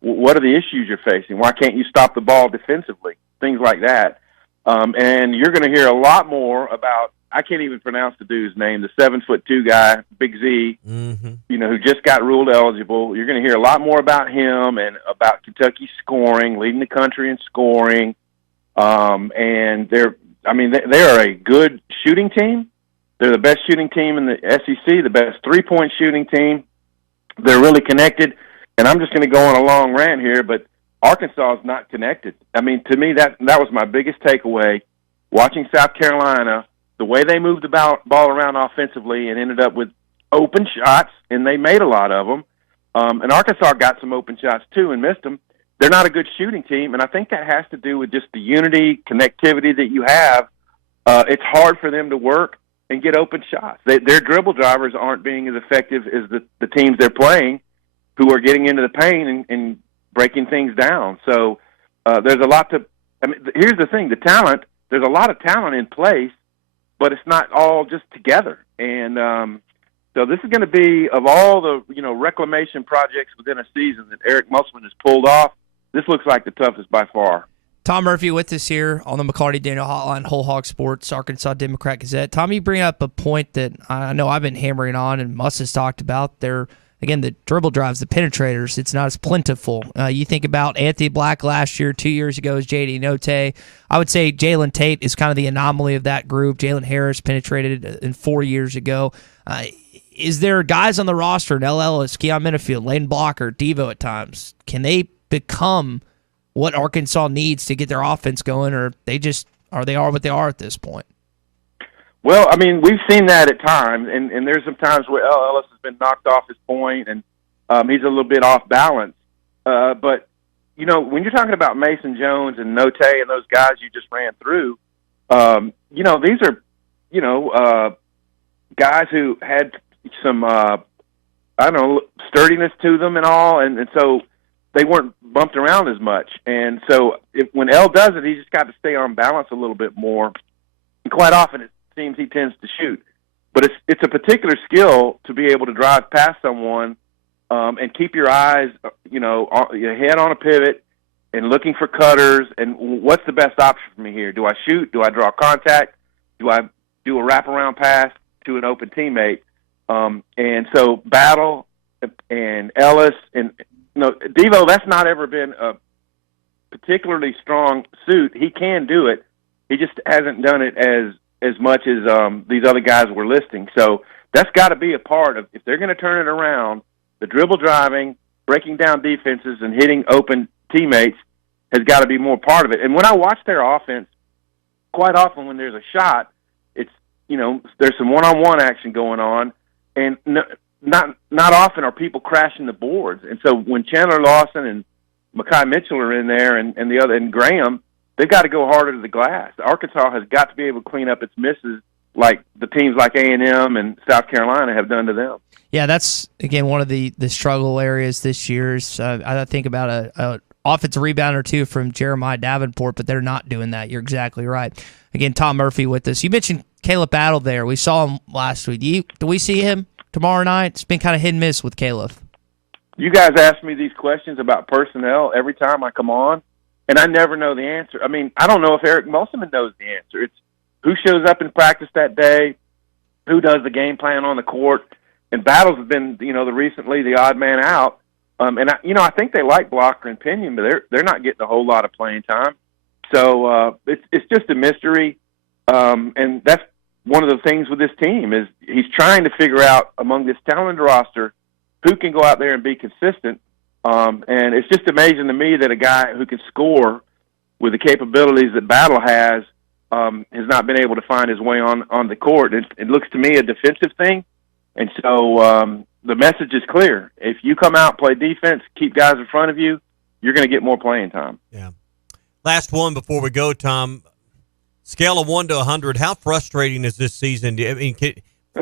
What are the issues you're facing? Why can't you stop the ball defensively? Things like that. And you're going to hear a lot more about, I can't even pronounce the dude's name, the 7'2" guy, Big Z, who just got ruled eligible. You're going to hear a lot more about him and about Kentucky scoring, leading the country in scoring. And they are a good shooting team. They're the best shooting team in the SEC, the best three-point shooting team. They're really connected, and I'm just going to go on a long rant here, but Arkansas is not connected. I mean, to me, that was my biggest takeaway, watching South Carolina, the way they moved the ball around offensively and ended up with open shots, and they made a lot of them. And Arkansas got some open shots, too, and missed them. They're not a good shooting team, and I think that has to do with just the unity, connectivity that you have. It's hard for them to work and get open shots. Their dribble drivers aren't being as effective as the teams they're playing, who are getting into the paint and breaking things down. So there's a lot to – I mean, here's the thing. The talent, there's a lot of talent in place, but it's not all just together. And so this is going to be, of all the, reclamation projects within a season that Eric Musselman has pulled off, this looks like the toughest by far. Tom Murphy with us here on the McCarty Daniel Hotline, Whole Hog Sports, Arkansas Democrat Gazette. Tom, you bring up a point that I know I've been hammering on and Muss has talked about. Again, the dribble drives, the penetrators, it's not as plentiful. You think about Anthony Black last year, 2 years ago is J.D. Note. I would say Jalen Tate is kind of the anomaly of that group. Jalen Harris penetrated in 4 years ago. Is there guys on the roster, Nell Ellis, Keon Minifield, Layden Blocker, Devo at times? Can they become what Arkansas needs to get their offense going, or they are what they are at this point? Well, I mean, we've seen that at times, and there's some times where Ellis has been knocked off his point, and he's a little bit off balance. But, when you're talking about Mason Jones and Note and those guys you just ran through, these are, guys who had some, sturdiness to them and all, and so they weren't bumped around as much. And so when L does it, he just got to stay on balance a little bit more. And quite often it seems he tends to shoot. But it's a particular skill to be able to drive past someone and keep your eyes, your head on a pivot and looking for cutters. And what's the best option for me here? Do I shoot? Do I draw contact? Do I do a wraparound pass to an open teammate? And so Battle and Ellis and Devo, that's not ever been a particularly strong suit. He can do it. He just hasn't done it as much as these other guys were listing. So that's got to be a part of, if they're going to turn it around, the dribble driving, breaking down defenses, and hitting open teammates has got to be more part of it. And when I watch their offense, quite often when there's a shot, it's, there's some one-on-one action going on, and not often are people crashing the boards. And so when Chandler Lawson and Mekhi Mitchell are in there and Graham, they've got to go harder to the glass. Arkansas has got to be able to clean up its misses like the teams like A&M and South Carolina have done to them. Yeah, that's, again, one of the struggle areas this year. I think about a offensive rebound or two from Jeremiah Davenport, but they're not doing that. You're exactly right. Again, Tom Murphy with us. You mentioned Caleb Battle there. We saw him last week. Do we see him tomorrow night? It's been kind of hit and miss with Caleb. You guys ask me these questions about personnel every time I come on, and I never know the answer. I mean, I don't know if Eric Musselman knows the answer. It's who shows up in practice that day, who does the game plan on the court, and Battles have been, recently the odd man out. And I think they like Blocker and Pinion, but they're not getting a whole lot of playing time. So it's just a mystery, and that's one of the things with this team is he's trying to figure out among this talented roster who can go out there and be consistent. And it's just amazing to me that a guy who can score with the capabilities that Battle has not been able to find his way on the court. It looks to me a defensive thing. And so the message is clear. If you come out, play defense, keep guys in front of you, you're going to get more playing time. Yeah. Last one before we go, Tom. Scale of 1 to 100, how frustrating is this season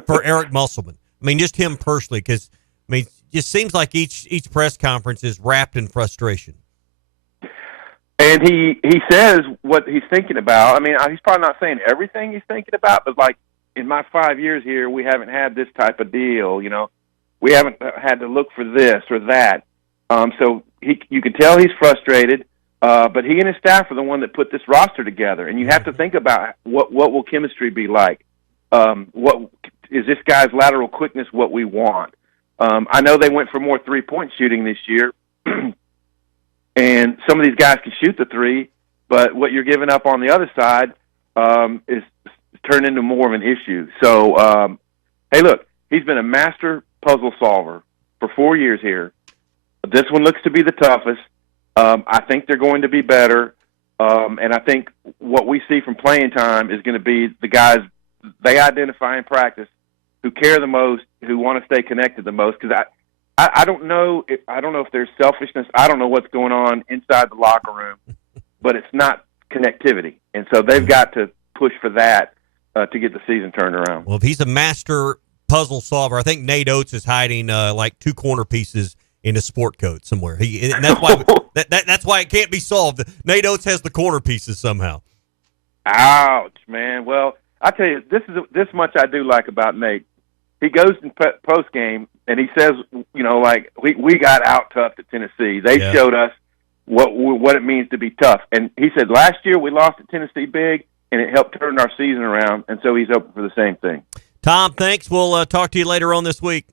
for Eric Musselman? I mean, just him personally, because, it just seems like each press conference is wrapped in frustration. And he says what he's thinking about. I mean, he's probably not saying everything he's thinking about, but like in my 5 years here, we haven't had this type of deal. We haven't had to look for this or that. So you can tell he's frustrated. But he and his staff are the one that put this roster together, and you have to think about what will chemistry be like. What is this guy's lateral quickness? What we want. I know they went for more 3-point shooting this year, and some of these guys can shoot the three, but what you're giving up on the other side is turned into more of an issue. So, hey, look, he's been a master puzzle solver, for 4 years here. This one looks to be the toughest. I think they're going to be better. And I think what we see from playing time is going to be the guys they identify in practice who care the most, who want to stay connected the most. Because I don't know if there's selfishness. I don't know what's going on inside the locker room, but it's not connectivity. And so they've got to push for that to get the season turned around. Well, if he's a master puzzle solver, I think Nate Oates is hiding like 2 corner pieces in his sport coat somewhere. And that's why that's why it can't be solved. Nate Oates has the corner pieces somehow. Ouch, man. Well, I tell you, this much I do like about Nate. He goes in post game and he says, like we got out tough at Tennessee. They showed us what it means to be tough. And he said last year we lost at Tennessee big, and it helped turn our season around. And so he's hoping for the same thing. Tom, thanks. We'll talk to you later on this week.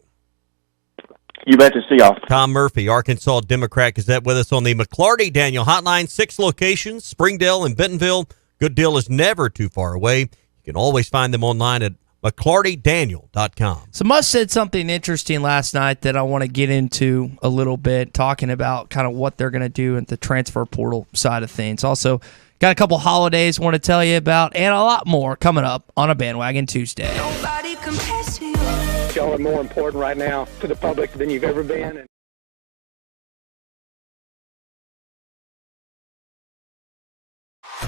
You betcha. See y'all. Tom Murphy, Arkansas Democrat Gazette, with us on the McClarty Daniel Hotline. 6 locations, Springdale and Bentonville. Good deal is never too far away. You can always find them online at McClartyDaniel.com. So Musk said something interesting last night that I want to get into a little bit, talking about kind of what they're going to do at the transfer portal side of things. Also, got a couple holidays I want to tell you about, and a lot more coming up on a Bandwagon Tuesday. Nobody compares to you. Y'all are more important right now to the public than you've ever been.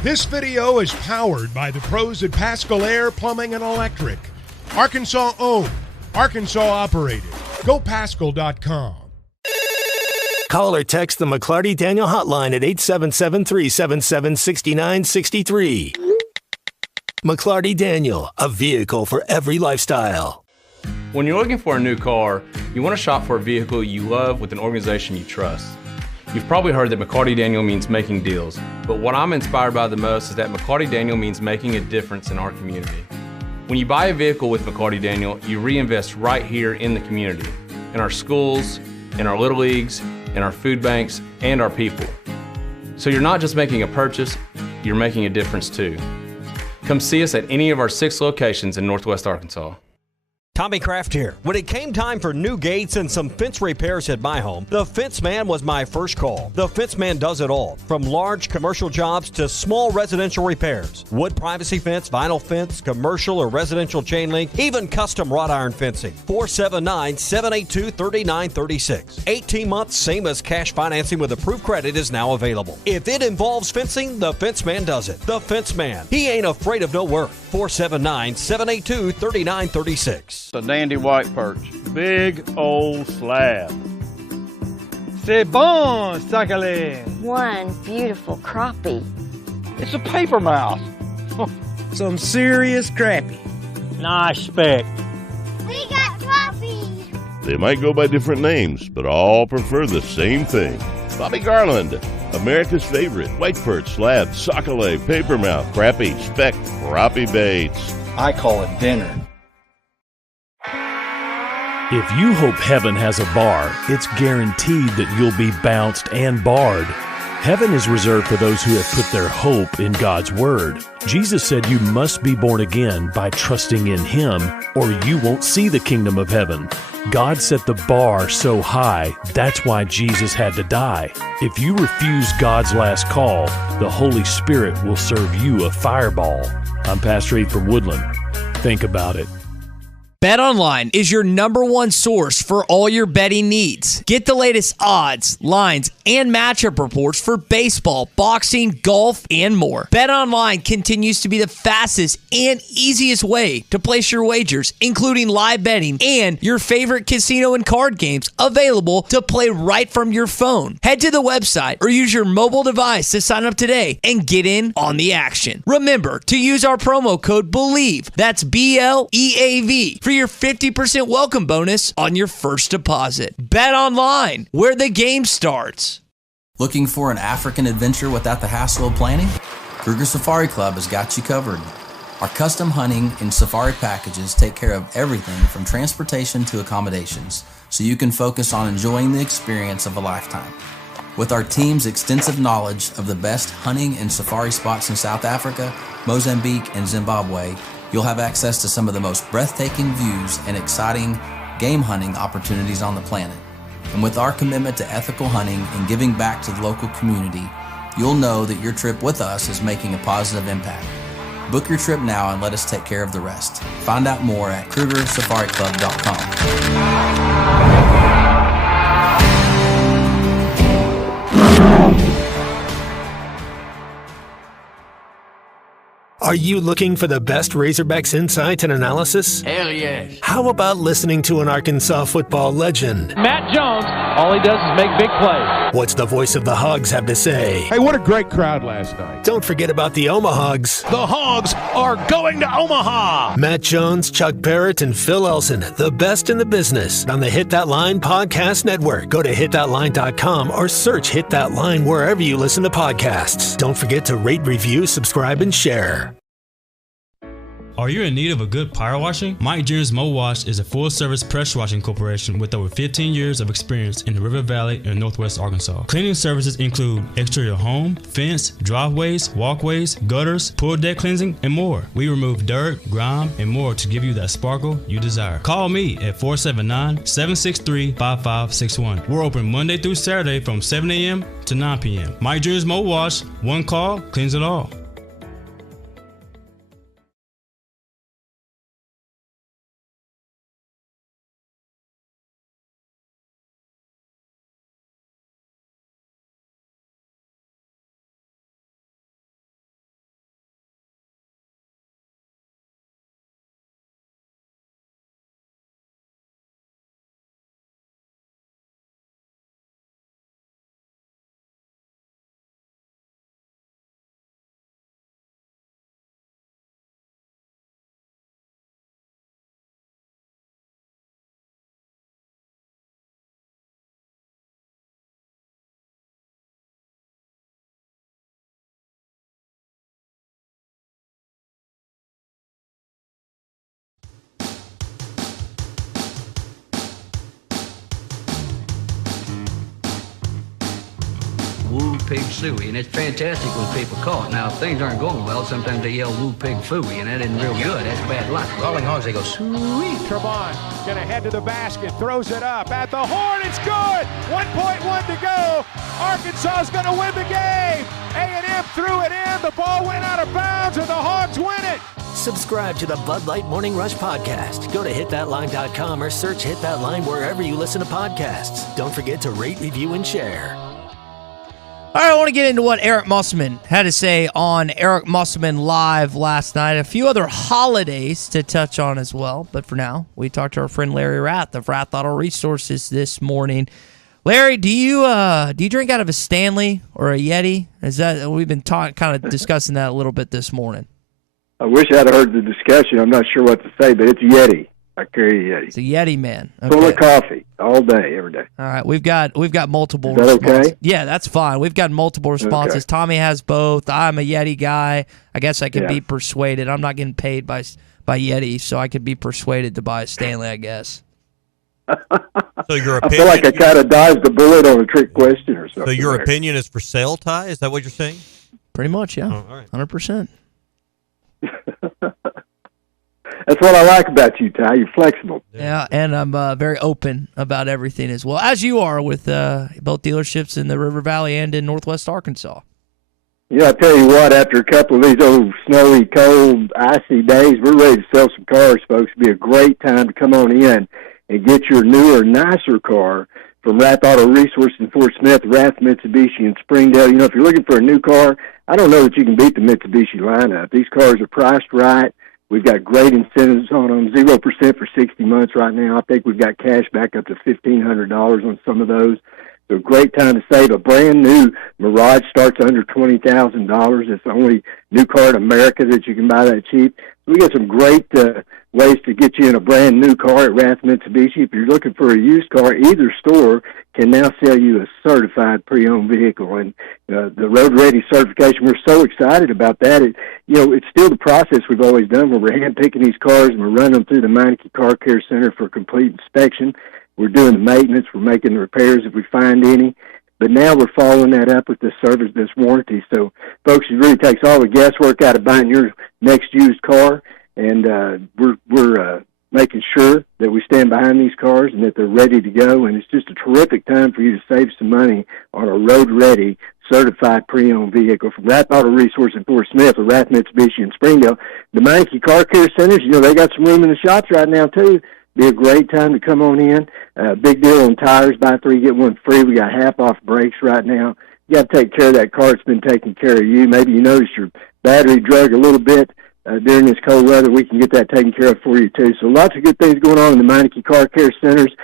This video is powered by the pros at Pascal Air Plumbing and Electric. Arkansas owned, Arkansas operated. GoPascal.com. Call or text the McClarty Daniel Hotline at 877-377-6963. McClarty Daniel, a vehicle for every lifestyle. When you're looking for a new car, you want to shop for a vehicle you love with an organization you trust. You've probably heard that McClarty Daniel means making deals, but what I'm inspired by the most is that McClarty Daniel means making a difference in our community. When you buy a vehicle with McClarty Daniel, you reinvest right here in the community, in our schools, in our little leagues, in our food banks, and our people. So you're not just making a purchase, you're making a difference too. Come see us at any of our 6 locations in Northwest Arkansas. Tommy Kraft here. When it came time for new gates and some fence repairs at my home, the Fence Man was my first call. The Fence Man does it all, from large commercial jobs to small residential repairs. Wood privacy fence, vinyl fence, commercial or residential chain link, even custom wrought iron fencing. 479-782-3936. 18 months, same as cash financing with approved credit is now available. If it involves fencing, the Fence Man does it. The Fence Man. He ain't afraid of no work. 479-782-3936. A dandy white perch. Big old slab. C'est bon, sacale. One beautiful crappie. It's a paper mouse. Some serious crappie. Nice speck. We got crappie. They might go by different names, but all prefer the same thing. Bobby Garland, America's favorite white perch, slab, sockeye, papermouth, crappie, speck, crappie baits. I call it dinner. If you hope heaven has a bar, it's guaranteed that you'll be bounced and barred. Heaven is reserved for those who have put their hope in God's Word. Jesus said you must be born again by trusting in Him, or you won't see the kingdom of heaven. God set the bar so high, that's why Jesus had to die. If you refuse God's last call, the Holy Spirit will serve you a fireball. I'm Pastor Heath from Woodland. Think about it. BetOnline is your #1 source for all your betting needs. Get the latest odds, lines, and matchup reports for baseball, boxing, golf, and more. BetOnline continues to be the fastest and easiest way to place your wagers, including live betting and your favorite casino and card games available to play right from your phone. Head to the website or use your mobile device to sign up today and get in on the action. Remember to use our promo code BELIEVE, that's BLEAV, for your 50% welcome bonus on your first deposit. Bet online, where the game starts. Looking for an African adventure without the hassle of planning? Kruger Safari Club has got you covered. Our custom hunting and safari packages take care of everything from transportation to accommodations, so you can focus on enjoying the experience of a lifetime. With our team's extensive knowledge of the best hunting and safari spots in South Africa, Mozambique, and Zimbabwe, you'll have access to some of the most breathtaking views and exciting game hunting opportunities on the planet. And with our commitment to ethical hunting and giving back to the local community, you'll know that your trip with us is making a positive impact. Book your trip now and let us take care of the rest. Find out more at KrugerSafariClub.com. Are you looking for the best Razorbacks insight and analysis? Hell yes. How about listening to an Arkansas football legend? Matt Jones, all he does is make big plays. What's the voice of the Hogs have to say? Hey, what a great crowd last night. Don't forget about the Omahogs. The Hogs are going to Omaha. Matt Jones, Chuck Barrett, and Phil Elson, the best in the business on the Hit That Line Podcast Network. Go to hitthatline.com or search Hit That Line wherever you listen to podcasts. Don't forget to rate, review, subscribe, and share. Are you in need of a good power washing? Mike Jr.'s Mo Wash is a full-service pressure washing corporation with over 15 years of experience in the River Valley and Northwest Arkansas. Cleaning services include exterior home, fence, driveways, walkways, gutters, pool deck cleansing, and more. We remove dirt, grime, and more to give you that sparkle you desire. Call me at 479-763-5561. We're open Monday through Saturday from 7 a.m. to 9 p.m. Mike Jr.'s Mo Wash, one call, cleans it all. Woo Pig Suey, and it's fantastic when people call it. Now, if things aren't going well, sometimes they yell Woo Pig Fooey, and that isn't real good. That's bad luck. Calling hogs, they go, sweet. Tremont gonna head to the basket, throws it up at the horn. It's good. 1.1 to go. Arkansas's gonna win the game. A&M threw it in. The ball went out of bounds, and the Hogs win it. Subscribe to the Bud Light Morning Rush podcast. Go to hitthatline.com or search Hit That Line wherever you listen to podcasts. Don't forget to rate, review, and share. All right, I want to get into what Eric Musselman had to say on Eric Musselman Live last night. A few other holidays to touch on as well. But for now, we talked to our friend Larry Rath of Rath Auto Resources this morning. Larry, do you drink out of a Stanley or a Yeti? Is that we've been kind of discussing that a little bit this morning? I wish I'd heard the discussion. I'm not sure what to say, but it's a Yeti. I carry a Yeti. It's a Yeti, man. Okay. Full of coffee all day, every day. All right, we've got multiple Is that responses. okay? Yeah, that's fine. We've got multiple responses. Okay. Tommy has both. I'm a Yeti guy. I guess I can Yeah. be persuaded. I'm not getting paid by Yeti, so I could be persuaded to buy a Stanley, I guess. So your I opinion, feel like I kind of dodged the bullet on a trick question or something. so your there. opinion is for sale, Ty? Is that what you're saying? Pretty much, yeah. Oh, all right. 100%. That's what I like about you, Ty. You're flexible. Yeah, and I'm very open about everything as well, as you are with both dealerships in the River Valley and in Northwest Arkansas. Yeah, I tell you what, after a couple of these old snowy, cold, icy days, we're ready to sell some cars, folks. It'd be a great time to come on in and get your newer, nicer car from Rath Auto Resources in Fort Smith, Rath Mitsubishi in Springdale. You know, if you're looking for a new car, I don't know that you can beat the Mitsubishi lineup. These cars are priced right. We've got great incentives on them, 0% for 60 months right now. I think we've got cash back up to $1,500 on some of those. So great time to save. A brand new Mirage starts under $20,000. It's the only new car in America that you can buy that cheap. So we got some great ways to get you in a brand new car at Rath Mitsubishi. If you're looking for a used car, either store can now sell you a certified pre-owned vehicle. And the Road Ready certification, we're so excited about that. It's still the process we've always done where we're hand-picking these cars and we're running them through the Meineke Car Care Center for complete inspection. We're doing the maintenance. We're making the repairs if we find any. But now we're following that up with this service, this warranty. So, folks, it really takes all the guesswork out of buying your next used car. And we're making sure that we stand behind these cars and that they're ready to go. And it's just a terrific time for you to save some money on a road-ready, certified pre-owned vehicle from Rath Auto Resource in Fort Smith or Rath Mitsubishi in Springdale. The Meineke Car Care Centers, they got some room in the shops right now, too. Be a great time to come on in. Big deal on tires, buy 3, get 1 free. We got half-off brakes right now. You got to take care of that car that's been taking care of you. Maybe you noticed your battery drug a little bit during this cold weather. We can get that taken care of for you, too. So lots of good things going on in the Meineke Car Care Centers.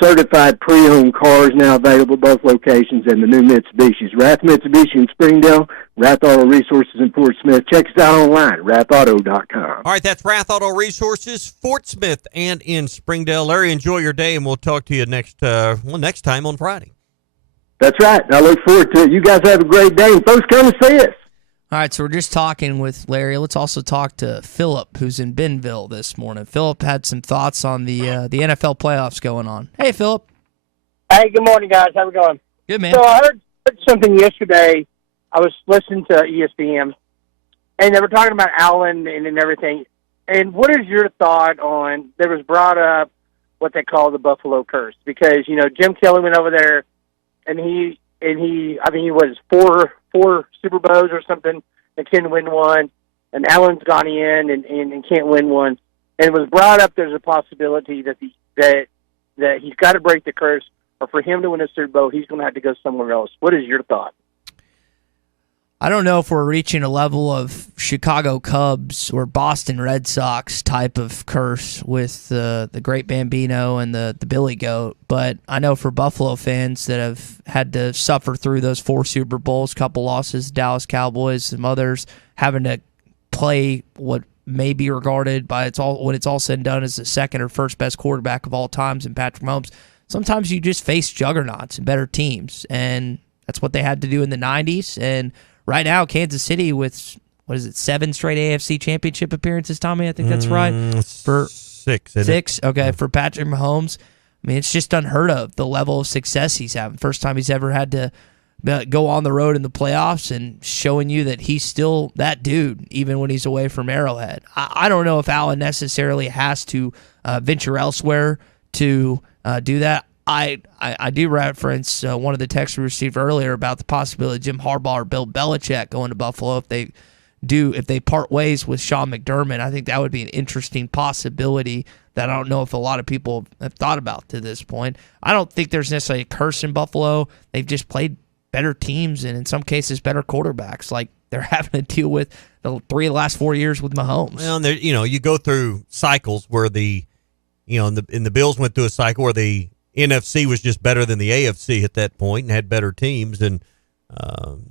Certified pre-owned cars now available both locations, and the new Mitsubishis. Rath Mitsubishi in Springdale, Rath Auto Resources in Fort Smith. Check us out online at rathauto.com. All right, that's Rath Auto Resources, Fort Smith, and in Springdale. Larry, enjoy your day, and we'll talk to you next time on Friday. That's right. I look forward to it. You guys have a great day, and folks, come and see us. All right, so we're just talking with Larry. Let's also talk to Philip, who's in Bentonville this morning. Philip had some thoughts on the NFL playoffs going on. Hey, Philip. Hey, good morning, guys. How's it going? Good, man. So I heard something yesterday. I was listening to ESPN, and they were talking about Allen and everything. And what is your thought on, there was brought up what they call the Buffalo curse? Because, Jim Kelly went over there, and he was four Super Bowls or something, and couldn't win one. And Allen's gone in and can't win one. And it was brought up there's a possibility that he's got to break the curse, or for him to win a Super Bowl, he's going to have to go somewhere else. What is your thought? I don't know if we're reaching a level of Chicago Cubs or Boston Red Sox type of curse with the great Bambino and the Billy Goat, but I know for Buffalo fans that have had to suffer through those 4 Super Bowls, couple losses, Dallas Cowboys, some others, having to play what may be regarded when it's all said and done as the second or first best quarterback of all times in Patrick Mahomes. Sometimes you just face juggernauts and better teams, and that's what they had to do in the 90s, and right now, Kansas City with, 7 straight AFC Championship appearances, Tommy? I think that's right. For 6. Six? Okay, for Patrick Mahomes. I mean, it's just unheard of, the level of success he's having. First time he's ever had to go on the road in the playoffs and showing you that he's still that dude, even when he's away from Arrowhead. I don't know if Allen necessarily has to venture elsewhere to do that. I do reference one of the texts we received earlier about the possibility of Jim Harbaugh or Bill Belichick going to Buffalo if they part ways with Sean McDermott. I think that would be an interesting possibility that I don't know if a lot of people have thought about to this point. I don't think there's necessarily a curse in Buffalo. They've just played better teams and in some cases better quarterbacks. Like they're having to deal with the last 4 years with Mahomes. Well, and you go through cycles where the Bills went through a cycle where the NFC was just better than the AFC at that point and had better teams, and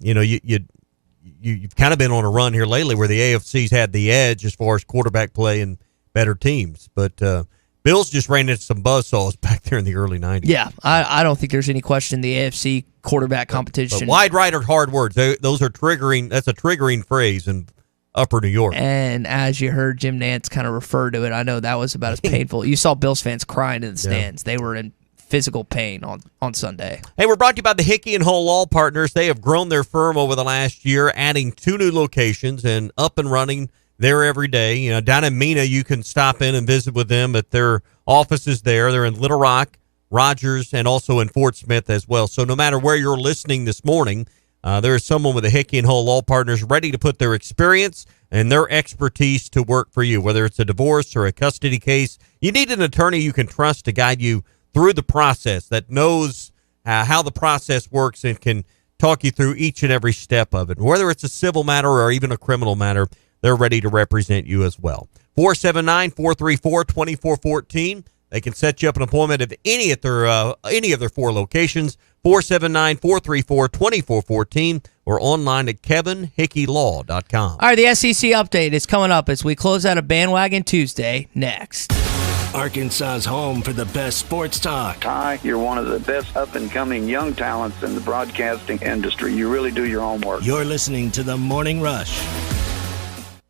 you've kind of been on a run here lately where the AFC's had the edge as far as quarterback play and better teams. But Bills just ran into some buzzsaws back there in the early 90s. Yeah, I don't think there's any question the AFC quarterback competition. But wide right are hard words. Those are triggering. That's a triggering phrase in Upper New York. And as you heard Jim Nantz kind of refer to it, I know that was about as painful. You saw Bills fans crying in the stands. Yeah. They were in physical pain on Sunday. Hey, we're brought to you by the Hickey and Hole Law Partners. They have grown their firm over the last year, adding 2 new locations and up and running there every day. Down in Mena, you can stop in and visit with them at their offices there. They're in Little Rock, Rogers, and also in Fort Smith as well. So no matter where you're listening this morning, there is someone with the Hickey and Hole Law Partners ready to put their experience and their expertise to work for you. Whether it's a divorce or a custody case, you need an attorney you can trust to guide you through the process, that knows how the process works and can talk you through each and every step of it. Whether it's a civil matter or even a criminal matter, they're ready to represent you as well. 479-434-2414. They can set you up an appointment at any of their 4 locations, 479-434-2414, or online at kevinhickeylaw.com. All right, the SEC update is coming up as we close out a Bandwagon Tuesday next. Arkansas's home for the best sports talk. Ty, you're one of the best up-and-coming young talents in the broadcasting industry. You really do your homework. You're listening to The Morning Rush.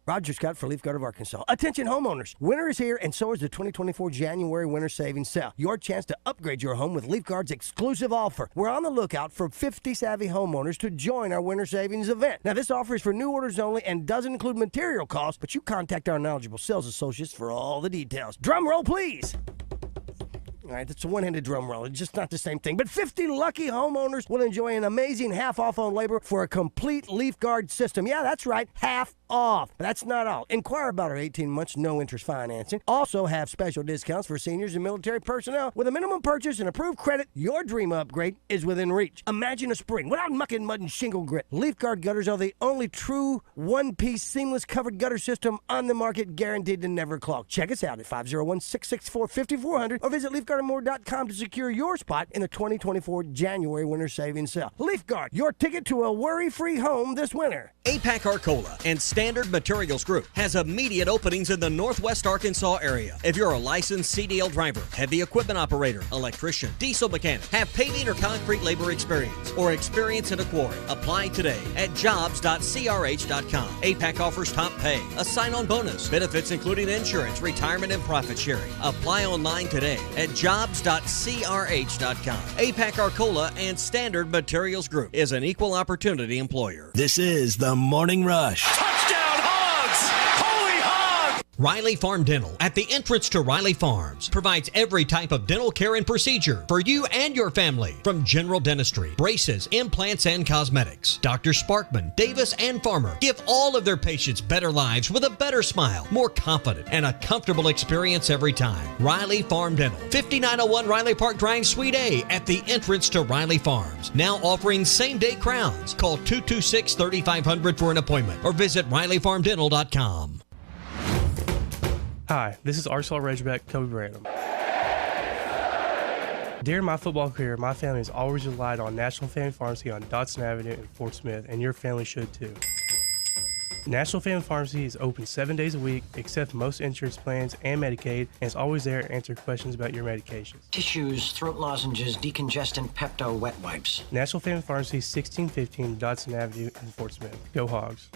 Roger Scott for Leaf Guard of Arkansas. Attention homeowners, winter is here and so is the 2024 January Winter Savings Sale. Your chance to upgrade your home with Leaf Guard's exclusive offer. We're on the lookout for 50 savvy homeowners to join our winter savings event. Now this offer is for new orders only and doesn't include material costs, but you contact our knowledgeable sales associates for all the details. Drum roll, please. All right, that's a one-handed drum roll. It's just not the same thing. But 50 lucky homeowners will enjoy an amazing half off on labor for a complete Leaf Guard system. Yeah, that's right, half off. But that's not all. Inquire about our 18 months no interest financing. Also have special discounts for seniors and military personnel. With a minimum purchase and approved credit, your dream upgrade is within reach. Imagine a spring without mucking, mud, and shingle grit. Leaf Guard gutters are the only true one-piece seamless covered gutter system on the market, guaranteed to never clog. Check us out at 501-664-5400 or visit LeafGuardandMore.com to secure your spot in the 2024 January Winter Savings Sale. Leaf Guard, your ticket to a worry-free home this winter. APAC Arcola and Standard Materials Group has immediate openings in the Northwest Arkansas area. If you're a licensed CDL driver, heavy equipment operator, electrician, diesel mechanic, have paving or concrete labor experience, or experience in a quarry, apply today at jobs.crh.com. APAC offers top pay, a sign-on bonus, benefits including insurance, retirement, and profit sharing. Apply online today at jobs.crh.com. APAC Arcola and Standard Materials Group is an equal opportunity employer. This is the Morning Rush. Riley Farm Dental at the entrance to Riley Farms provides every type of dental care and procedure for you and your family, from general dentistry, braces, implants, and cosmetics. Dr. Sparkman, Davis, and Farmer give all of their patients better lives with a better smile, more confident, and a comfortable experience every time. Riley Farm Dental, 5901 Riley Park Drive, Suite A at the entrance to Riley Farms. Now offering same-day crowns. Call 226-3500 for an appointment or visit RileyFarmDental.com. Hi, this is Arkansas Razorback Kobe Branham. During my football career, my family has always relied on National Family Pharmacy on Dodson Avenue in Fort Smith, and your family should too. National Family Pharmacy is open 7 days a week, accepts most insurance plans and Medicaid, and is always there to answer questions about your medications. Tissues, throat lozenges, decongestant, Pepto, wet wipes. National Family Pharmacy, 1615 Dodson Avenue in Fort Smith. Go Hogs.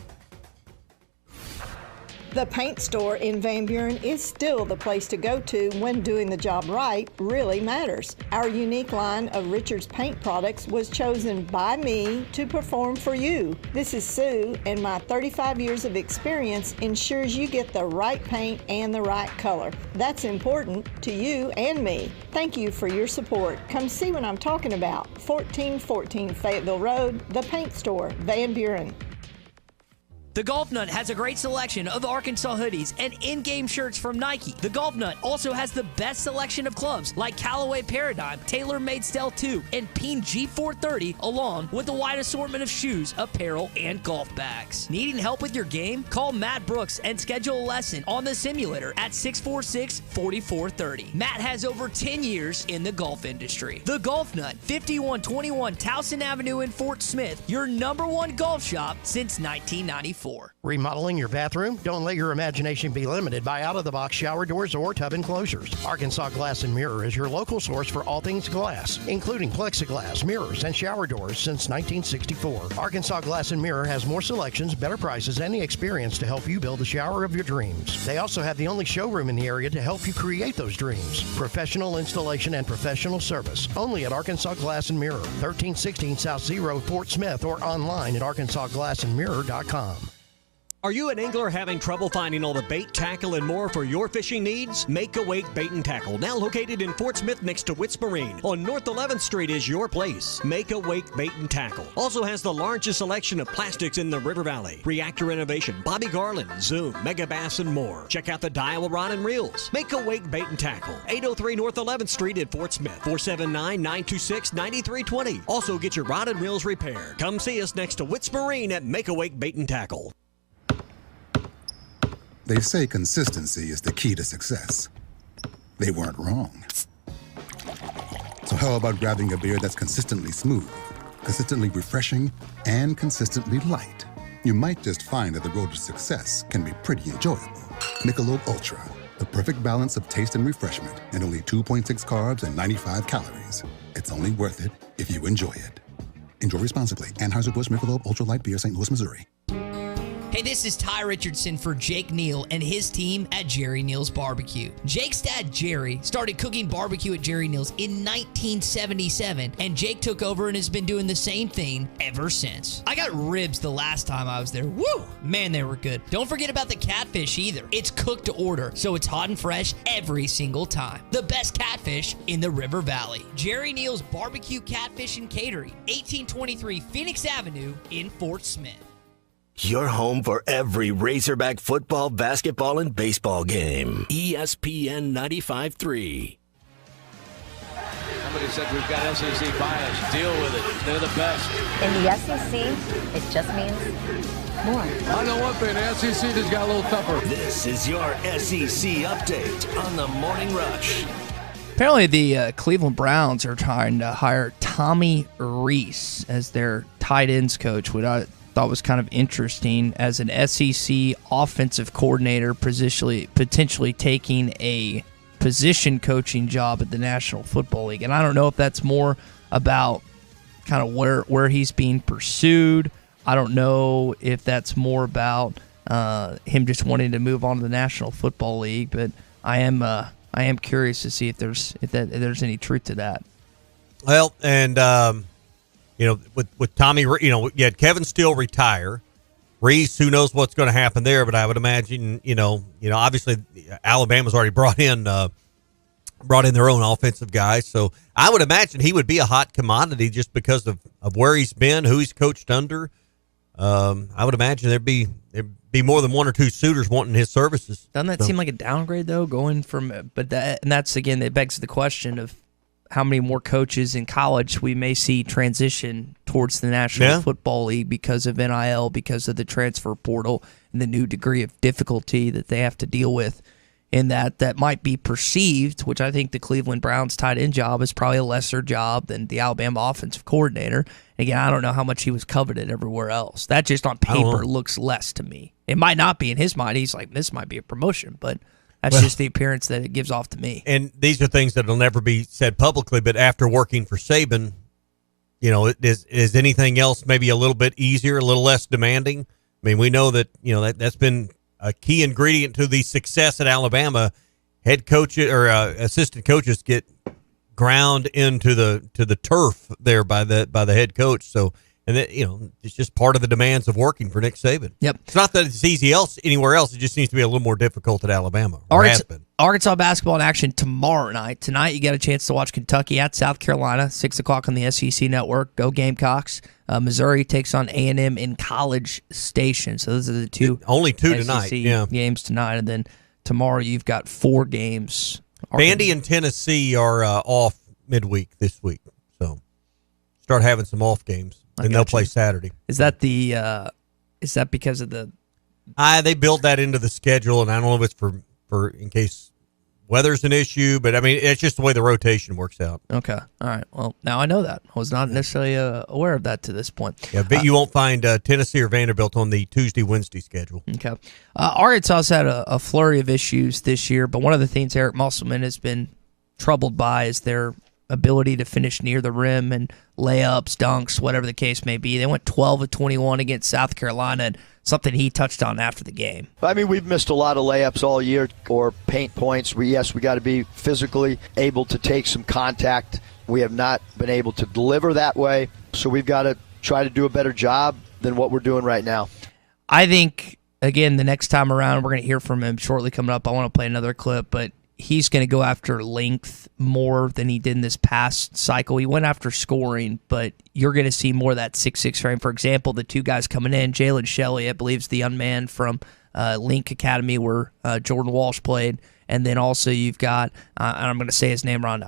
The paint store in Van Buren is still the place to go to when doing the job right really matters. Our unique line of Richards paint products was chosen by me to perform for you. This is Sue, and my 35 years of experience ensures you get the right paint and the right color. That's important to you and me. Thank you for your support. Come see what I'm talking about. 1414 Fayetteville Road, the paint store, Van Buren. The Golf Nut has a great selection of Arkansas hoodies and in-game shirts from Nike. The Golf Nut also has the best selection of clubs like Callaway Paradigm, TaylorMade Stell 2, and Peen G430, along with a wide assortment of shoes, apparel, and golf bags. Needing help with your game? Call Matt Brooks and schedule a lesson on the simulator at 646-4430. Matt has over 10 years in the golf industry. The Golf Nut, 5121 Towson Avenue in Fort Smith, your #1 golf shop since 1994. Remodeling your bathroom? Don't let your imagination be limited by out-of-the-box shower doors or tub enclosures. Arkansas Glass and Mirror is your local source for all things glass, including plexiglass, mirrors, and shower doors since 1964. Arkansas Glass and Mirror has more selections, better prices, and the experience to help you build the shower of your dreams. They also have the only showroom in the area to help you create those dreams. Professional installation and professional service. Only at Arkansas Glass and Mirror, 1316 South Zero, Fort Smith, or online at arkansasglassandmirror.com. Are you an angler having trouble finding all the bait, tackle, and more for your fishing needs? Make Awake Bait and Tackle, now located in Fort Smith next to Witts Marine on North 11th Street, is your place. Make Awake Bait and Tackle also has the largest selection of plastics in the River Valley. Reactor Innovation, Bobby Garland, Zoom, Mega Bass, and more. Check out the Daiwa Rod and Reels. Make Awake Bait and Tackle, 803 North 11th Street in Fort Smith, 479-926-9320. Also get your rod and reels repaired. Come see us next to Witts Marine at Make Awake Bait and Tackle. They say consistency is the key to success. They weren't wrong. So how about grabbing a beer that's consistently smooth, consistently refreshing, and consistently light? You might just find that the road to success can be pretty enjoyable. Michelob Ultra, the perfect balance of taste and refreshment, and only 2.6 carbs and 95 calories. It's only worth it if you enjoy it. Enjoy responsibly. Anheuser-Busch Michelob Ultra Light Beer, St. Louis, Missouri. Hey, this is Ty Richardson for Jake Neal and his team at Jerry Neal's Barbecue. Jake's dad, Jerry, started cooking barbecue at Jerry Neal's in 1977, and Jake took over and has been doing the same thing ever since. I got ribs the last time I was there. Woo! Man, they were good. Don't forget about the catfish either. It's cooked to order, so it's hot and fresh every single time. The best catfish in the River Valley. Jerry Neal's Barbecue, Catfish, and Catering, 1823 Phoenix Avenue in Fort Smith. Your home for every Razorback football, basketball, and baseball game. ESPN 95.3. Somebody said we've got SEC bias. Deal with it. They're the best. In the SEC, it just means more. I know one thing. The SEC just got a little tougher. This is your SEC update on the Morning Rush. Apparently, the Cleveland Browns are trying to hire Tommy Rees as their tight ends coach, which I thought was kind of interesting, as an SEC offensive coordinator, potentially taking a position coaching job at the National Football League. And I don't know if that's more about kind of where he's being pursued. I don't know if that's more about him just wanting to move on to the National Football League, but I am curious to see if there's any truth to that. Well, and with Tommy, you had Kevin Steele retire. Reese, who knows what's going to happen there? But I would imagine, obviously Alabama's already brought in their own offensive guys, so I would imagine he would be a hot commodity just because of where he's been, who he's coached under. I would imagine there'd be more than one or two suitors wanting his services. Doesn't that seem like a downgrade though? Going from, that's again, it begs the question of how many more coaches in college we may see transition towards the National Football League because of NIL, because of the transfer portal, and the new degree of difficulty that they have to deal with. In that might be perceived, which I think the Cleveland Browns tight end job is probably a lesser job than the Alabama offensive coordinator. Again, I don't know how much he was coveted everywhere else. That just on paper looks less to me. It might not be in his mind. He's like, this might be a promotion, but that's just the appearance that it gives off to me. And these are things that will never be said publicly, but after working for Saban, is anything else maybe a little bit easier, a little less demanding? I mean, we know that, that's been a key ingredient to the success at Alabama. Head coaches or assistant coaches get ground into the turf there by the head coach. So, and that, it's just part of the demands of working for Nick Saban. Yep. It's not that it's easy anywhere else. It just seems to be a little more difficult at Alabama. Arkansas basketball in action tomorrow night. Tonight, you get a chance to watch Kentucky at South Carolina, 6 o'clock on the SEC Network. Go Gamecocks. Missouri takes on A&M in College Station. So those are the only two SEC tonight. games tonight. And then tomorrow, you've got 4 games. Vandy and Tennessee are off midweek this week. So start having some off games. And they'll play Saturday. Is that because of the? They build that into the schedule, and I don't know if it's for in case weather's an issue, but I mean it's just the way the rotation works out. Okay, all right. Well, now I know that. I was not necessarily aware of that to this point. Yeah, but you won't find Tennessee or Vanderbilt on the Tuesday-Wednesday schedule. Okay. Arkansas's had a flurry of issues this year, but one of the things Eric Musselman has been troubled by is their ability to finish near the rim and layups, dunks, whatever the case may be. They went 12 of 21 against South Carolina, and something he touched on after the game. I mean, we've missed a lot of layups all year or paint points. We got to be physically able to take some contact. We have not been able to deliver that way, so we've got to try to do a better job than what we're doing right now. I think, again, the next time around, we're going to hear from him shortly coming up. I want to play another clip, but he's going to go after length more than he did in this past cycle. He went after scoring, but you're going to see more of that 6'6" frame. For example, the two guys coming in, Jalen Shelley, I believe, is the young man from Link Academy where Jordan Walsh played. And then also you've got, and I'm going to say his name wrong,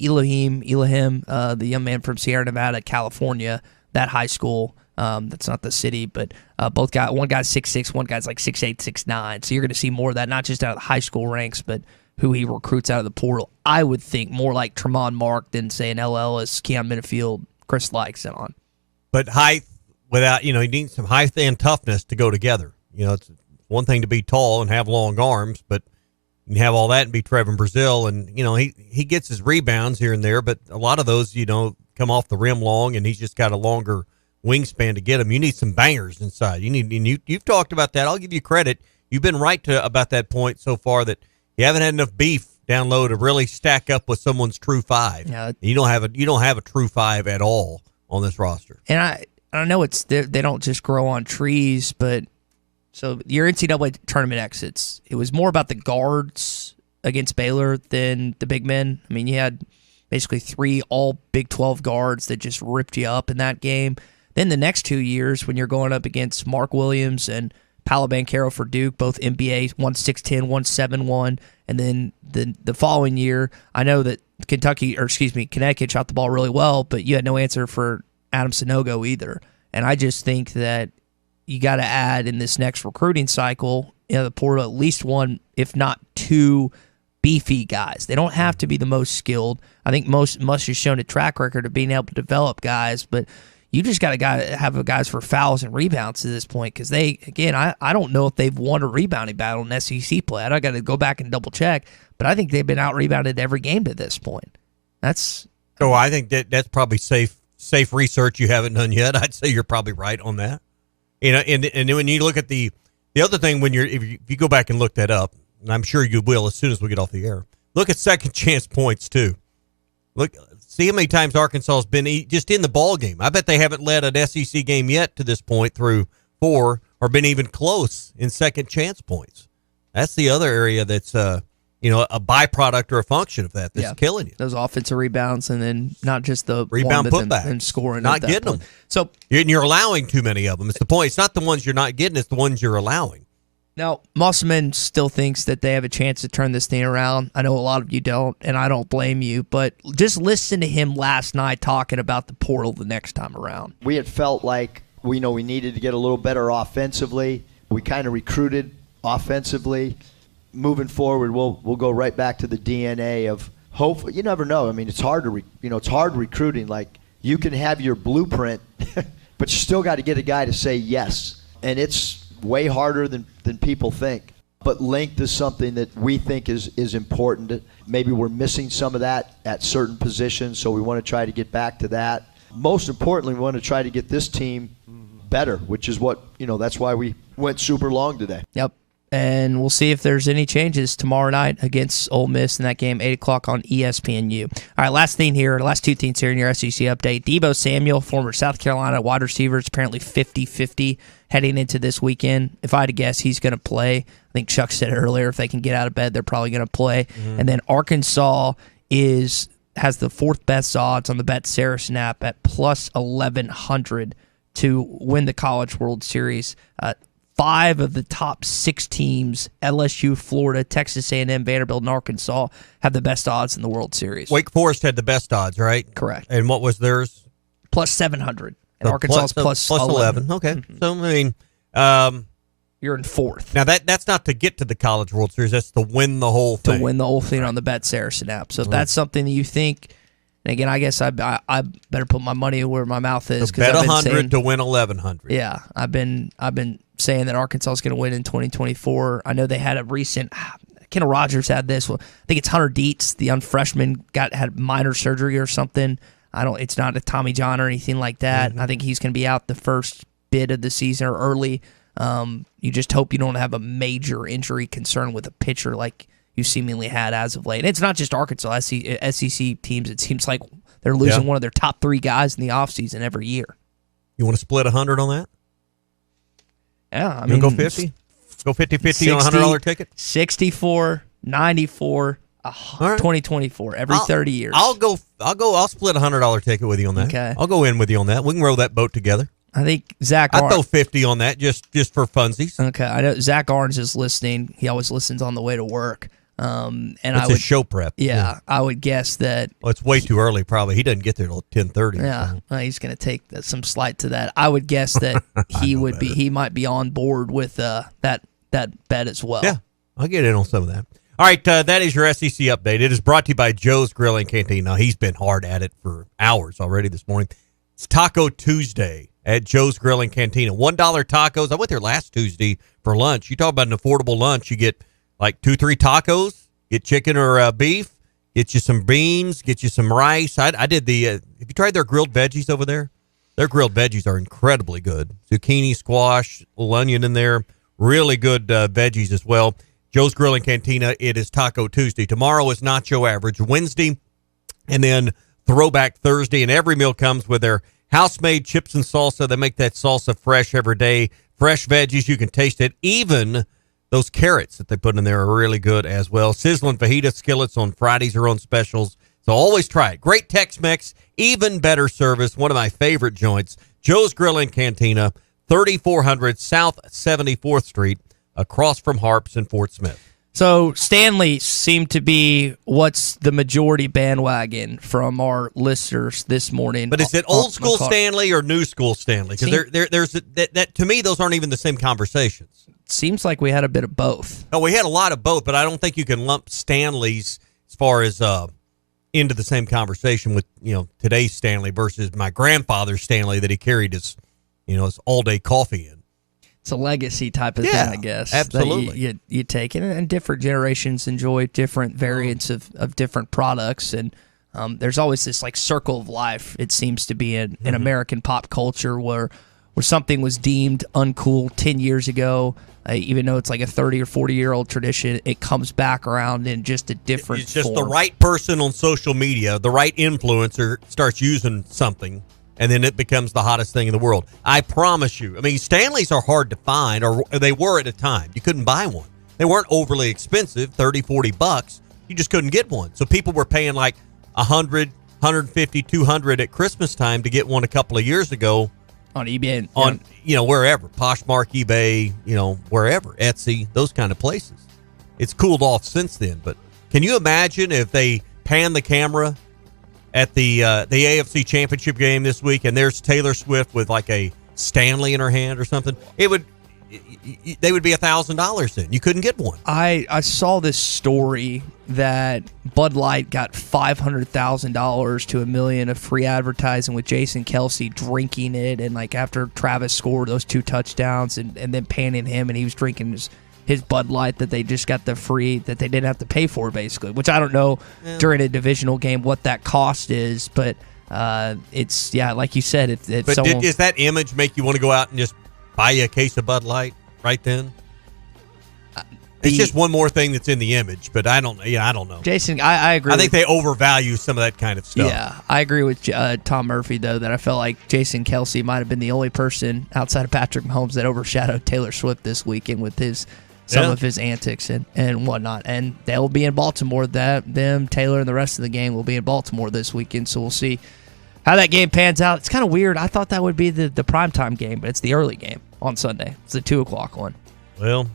Elohim, the young man from Sierra Nevada, California, that high school. That's not the city, but one guy's 6'6", one guy's like 6'8", 6'9". So you're going to see more of that, not just out of the high school ranks, but who he recruits out of the portal. I would think more like Tremont Mark than, say, an L. Ellis, Keon Minifield, Chris Likes and on. But height, without, you need some height and toughness to go together. It's one thing to be tall and have long arms, but you can have all that and be Trevin Brazile. And, he gets his rebounds here and there, but a lot of those, come off the rim long, and he's just got a longer wingspan to get them. You need some bangers inside. You've talked about that. I'll give you credit. You've been right about that point so far that you haven't had enough beef down low to really stack up with someone's true five. Yeah. You don't have a true five at all on this roster. And I know they don't just grow on trees, but so your NCAA tournament exits, it was more about the guards against Baylor than the big men. I mean, you had basically 3 all Big 12 guards that just ripped you up in that game. Then the next 2 years when you're going up against Mark Williams and Paolo Banchero for Duke, both NBA, one 6'10", one 7'1", and then the following year, I know that Connecticut shot the ball really well, but you had no answer for Adam Sanogo either. And I just think that you got to add in this next recruiting cycle, the portal, at least one, if not 2 beefy guys. They don't have to be the most skilled. I think Mush has shown a track record of being able to develop guys, but you just got to have guys for fouls and rebounds to this point because I don't know if they've won a rebounding battle in SEC play. I got to go back and double check, but I think they've been out-rebounded every game to this point. So I think that's probably safe research you haven't done yet. I'd say you're probably right on that. And when you look at the other thing, if you go back and look that up, and I'm sure you will as soon as we get off the air, look at second chance points too. See how many times Arkansas has been just in the ball game. I bet they haven't led an SEC game yet to this point through 4 or been even close in second chance points. That's the other area that's a byproduct or a function of that's killing you. Those offensive rebounds, and then not just the rebound putbacks and scoring, not getting them. So you're allowing too many of them. It's the point. It's not the ones you're not getting; it's the ones you're allowing. Now, Musselman still thinks that they have a chance to turn this thing around. I know a lot of you don't, and I don't blame you. But just listen to him last night talking about the portal the next time around. We had felt like we needed to get a little better offensively. We kind of recruited offensively. Moving forward, we'll go right back to the DNA of hope. You never know. I mean, it's hard to it's hard recruiting. Like, you can have your blueprint, but you still got to get a guy to say yes, and it's way harder than people think. But length is something that we think is important. Maybe we're missing some of that at certain positions, so we want to try to get back to that. Most importantly, we want to try to get this team better, which is what that's why we went super long today. Yep. And we'll see if there's any changes tomorrow night against Ole Miss in that game, 8 o'clock on ESPNU. All right, last 2 things here in your SEC update. Deebo Samuel, former South Carolina wide receiver, is apparently 50-50 heading into this weekend. If I had to guess, he's going to play. I think Chuck said it earlier, if they can get out of bed, they're probably going to play. Mm-hmm. And then Arkansas has the 4th best odds on the Bet Saracen app at plus 1,100 to win the College World Series. 5 of the top 6 teams, LSU, Florida, Texas A&M, Vanderbilt, and Arkansas, have the best odds in the World Series. Wake Forest had the best odds, right? Correct. And what was theirs? Plus 700. And Arkansas plus 11. Okay. Mm-hmm. So, I mean, you're in 4th. Now, that's not to get to the College World Series. That's to win the whole thing. To win the whole thing on the Bet Saracen app. So if that's something that you think, and again, I guess I better put my money where my mouth is. So bet 100 to win 1,100. Yeah, I've been saying that Arkansas is going to win in 2024. I know they had a recent. Kendall Rogers had this. I think it's Hunter Dietz, the young freshman, had minor surgery or something. It's not a Tommy John or anything like that. Mm-hmm. I think he's going to be out the first bit of the season or early. You just hope you don't have a major injury concern with a pitcher like you seemingly had as of late. And it's not just Arkansas. SEC teams, it seems like they're losing one of their top 3 guys in the offseason every year. You want to split 100 on that? Yeah, I mean, go 50? Go 50-50 on a $100 ticket? 64, 94, 2024, every 30 years. I'll split a $100 ticket with you on that. Okay. I'll go in with you on that. We can row that boat together. I think Zach I'll throw 50 on that just for funsies. Okay. I know Zach Arns is listening. He always listens on the way to work. And it's a show prep. Yeah, I would guess that. Well, it's way too early. Probably he doesn't get there till 10:30. Yeah, well, he's going to take some slight to that. I would guess that he might be on board with that bet as well. Yeah, I'll get in on some of that. All right, that is your SEC update. It is brought to you by Joe's Grill and Canteen. Now he's been hard at it for hours already this morning. It's Taco Tuesday at Joe's Grill and Cantina. $1 tacos. I went there last Tuesday for lunch. You talk about an affordable lunch. You get like 2-3 tacos, get chicken or beef, get you some beans, get you some rice. I did have you tried their grilled veggies over there? Their grilled veggies are incredibly good. Zucchini, squash, little onion in there. Really good veggies as well. Joe's Grill and Cantina, it is Taco Tuesday. Tomorrow is Nacho Average Wednesday, and then Throwback Thursday. And every meal comes with their house-made chips and salsa. They make that salsa fresh every day. Fresh veggies, you can taste it. Even those carrots that they put in there are really good as well. Sizzling fajita skillets on Fridays are on specials. So always try it. Great Tex-Mex, even better service. One of my favorite joints, Joe's Grill and Cantina, 3400 South 74th Street, across from Harps in Fort Smith. So Stanley seemed to be what's the majority bandwagon from our listeners this morning. But is it old school Stanley or new school Stanley? Because there's that to me, those aren't even the same conversations. Seems like we had a bit of both. Oh, we had a lot of both, but I don't think you can lump Stanley's as far as into the same conversation with today's Stanley versus my grandfather's Stanley that he carried his his all day coffee in. It's a legacy type of thing, I guess. Absolutely. That you take it, and different generations enjoy different variants of different products, and there's always this like circle of life. It seems to be in American pop culture where something was deemed uncool 10 years ago. Even though it's like a 30 or 40-year-old tradition, it comes back around in just a different It's just form. the right person on social media, the right influencer starts using something, and then it becomes the hottest thing in the world. I promise you. I mean, Stanleys are hard to find, or they were at a time. You couldn't buy one. They weren't overly expensive, $30, $40. You just couldn't get one. So people were paying like $100, $150, $200 at Christmas time to get one a couple of years ago. On eBay. On wherever. Poshmark, eBay, wherever. Etsy, those kind of places. It's cooled off since then. But can you imagine if they pan the camera at the AFC Championship game this week and there's Taylor Swift with like a Stanley in her hand or something? They would be $1,000 then. You couldn't get one. I saw this story that Bud Light got $500,000 to $1 million of free advertising with Jason Kelce drinking it, and like after Travis scored those 2 touchdowns and then panning him and he was drinking his Bud Light that they just got the free, that they didn't have to pay for basically, which I don't know during a divisional game what that cost is, but it's, like you said, if someone... Does that image make you want to go out and just buy you a case of Bud Light right then? It's just one more thing that's in the image, but I don't know. Jason, I agree. I think they overvalue some of that kind of stuff. Yeah, I agree with Tom Murphy, though, that I felt like Jason Kelce might have been the only person outside of Patrick Mahomes that overshadowed Taylor Swift this weekend with some of his antics and whatnot. And they'll be in Baltimore. Taylor, and the rest of the gang will be in Baltimore this weekend, so we'll see how that game pans out. It's kind of weird. I thought that would be the primetime game, but it's the early game on Sunday. It's the 2 o'clock one. Well,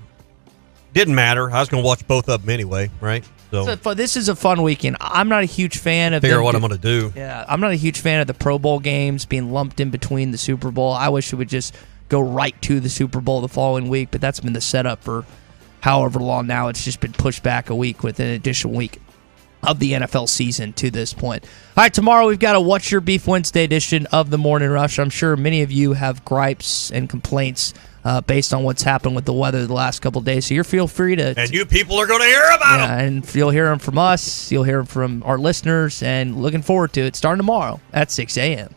didn't matter. I was going to watch both of them anyway, right? So this is a fun weekend. I'm not a huge fan of... Figure out what I'm going to do. Yeah, I'm not a huge fan of the Pro Bowl games being lumped in between the Super Bowl. I wish it would just go right to the Super Bowl the following week, but that's been the setup for however long now. It's just been pushed back a week with an additional week of the NFL season to this point. All right, tomorrow we've got a What's Your Beef Wednesday edition of the Morning Rush. I'm sure many of you have gripes and complaints based on what's happened with the weather the last couple of days. So feel free to... And you people are going to hear about them. And you'll hear them from us. You'll hear them from our listeners. And looking forward to it starting tomorrow at 6 a.m.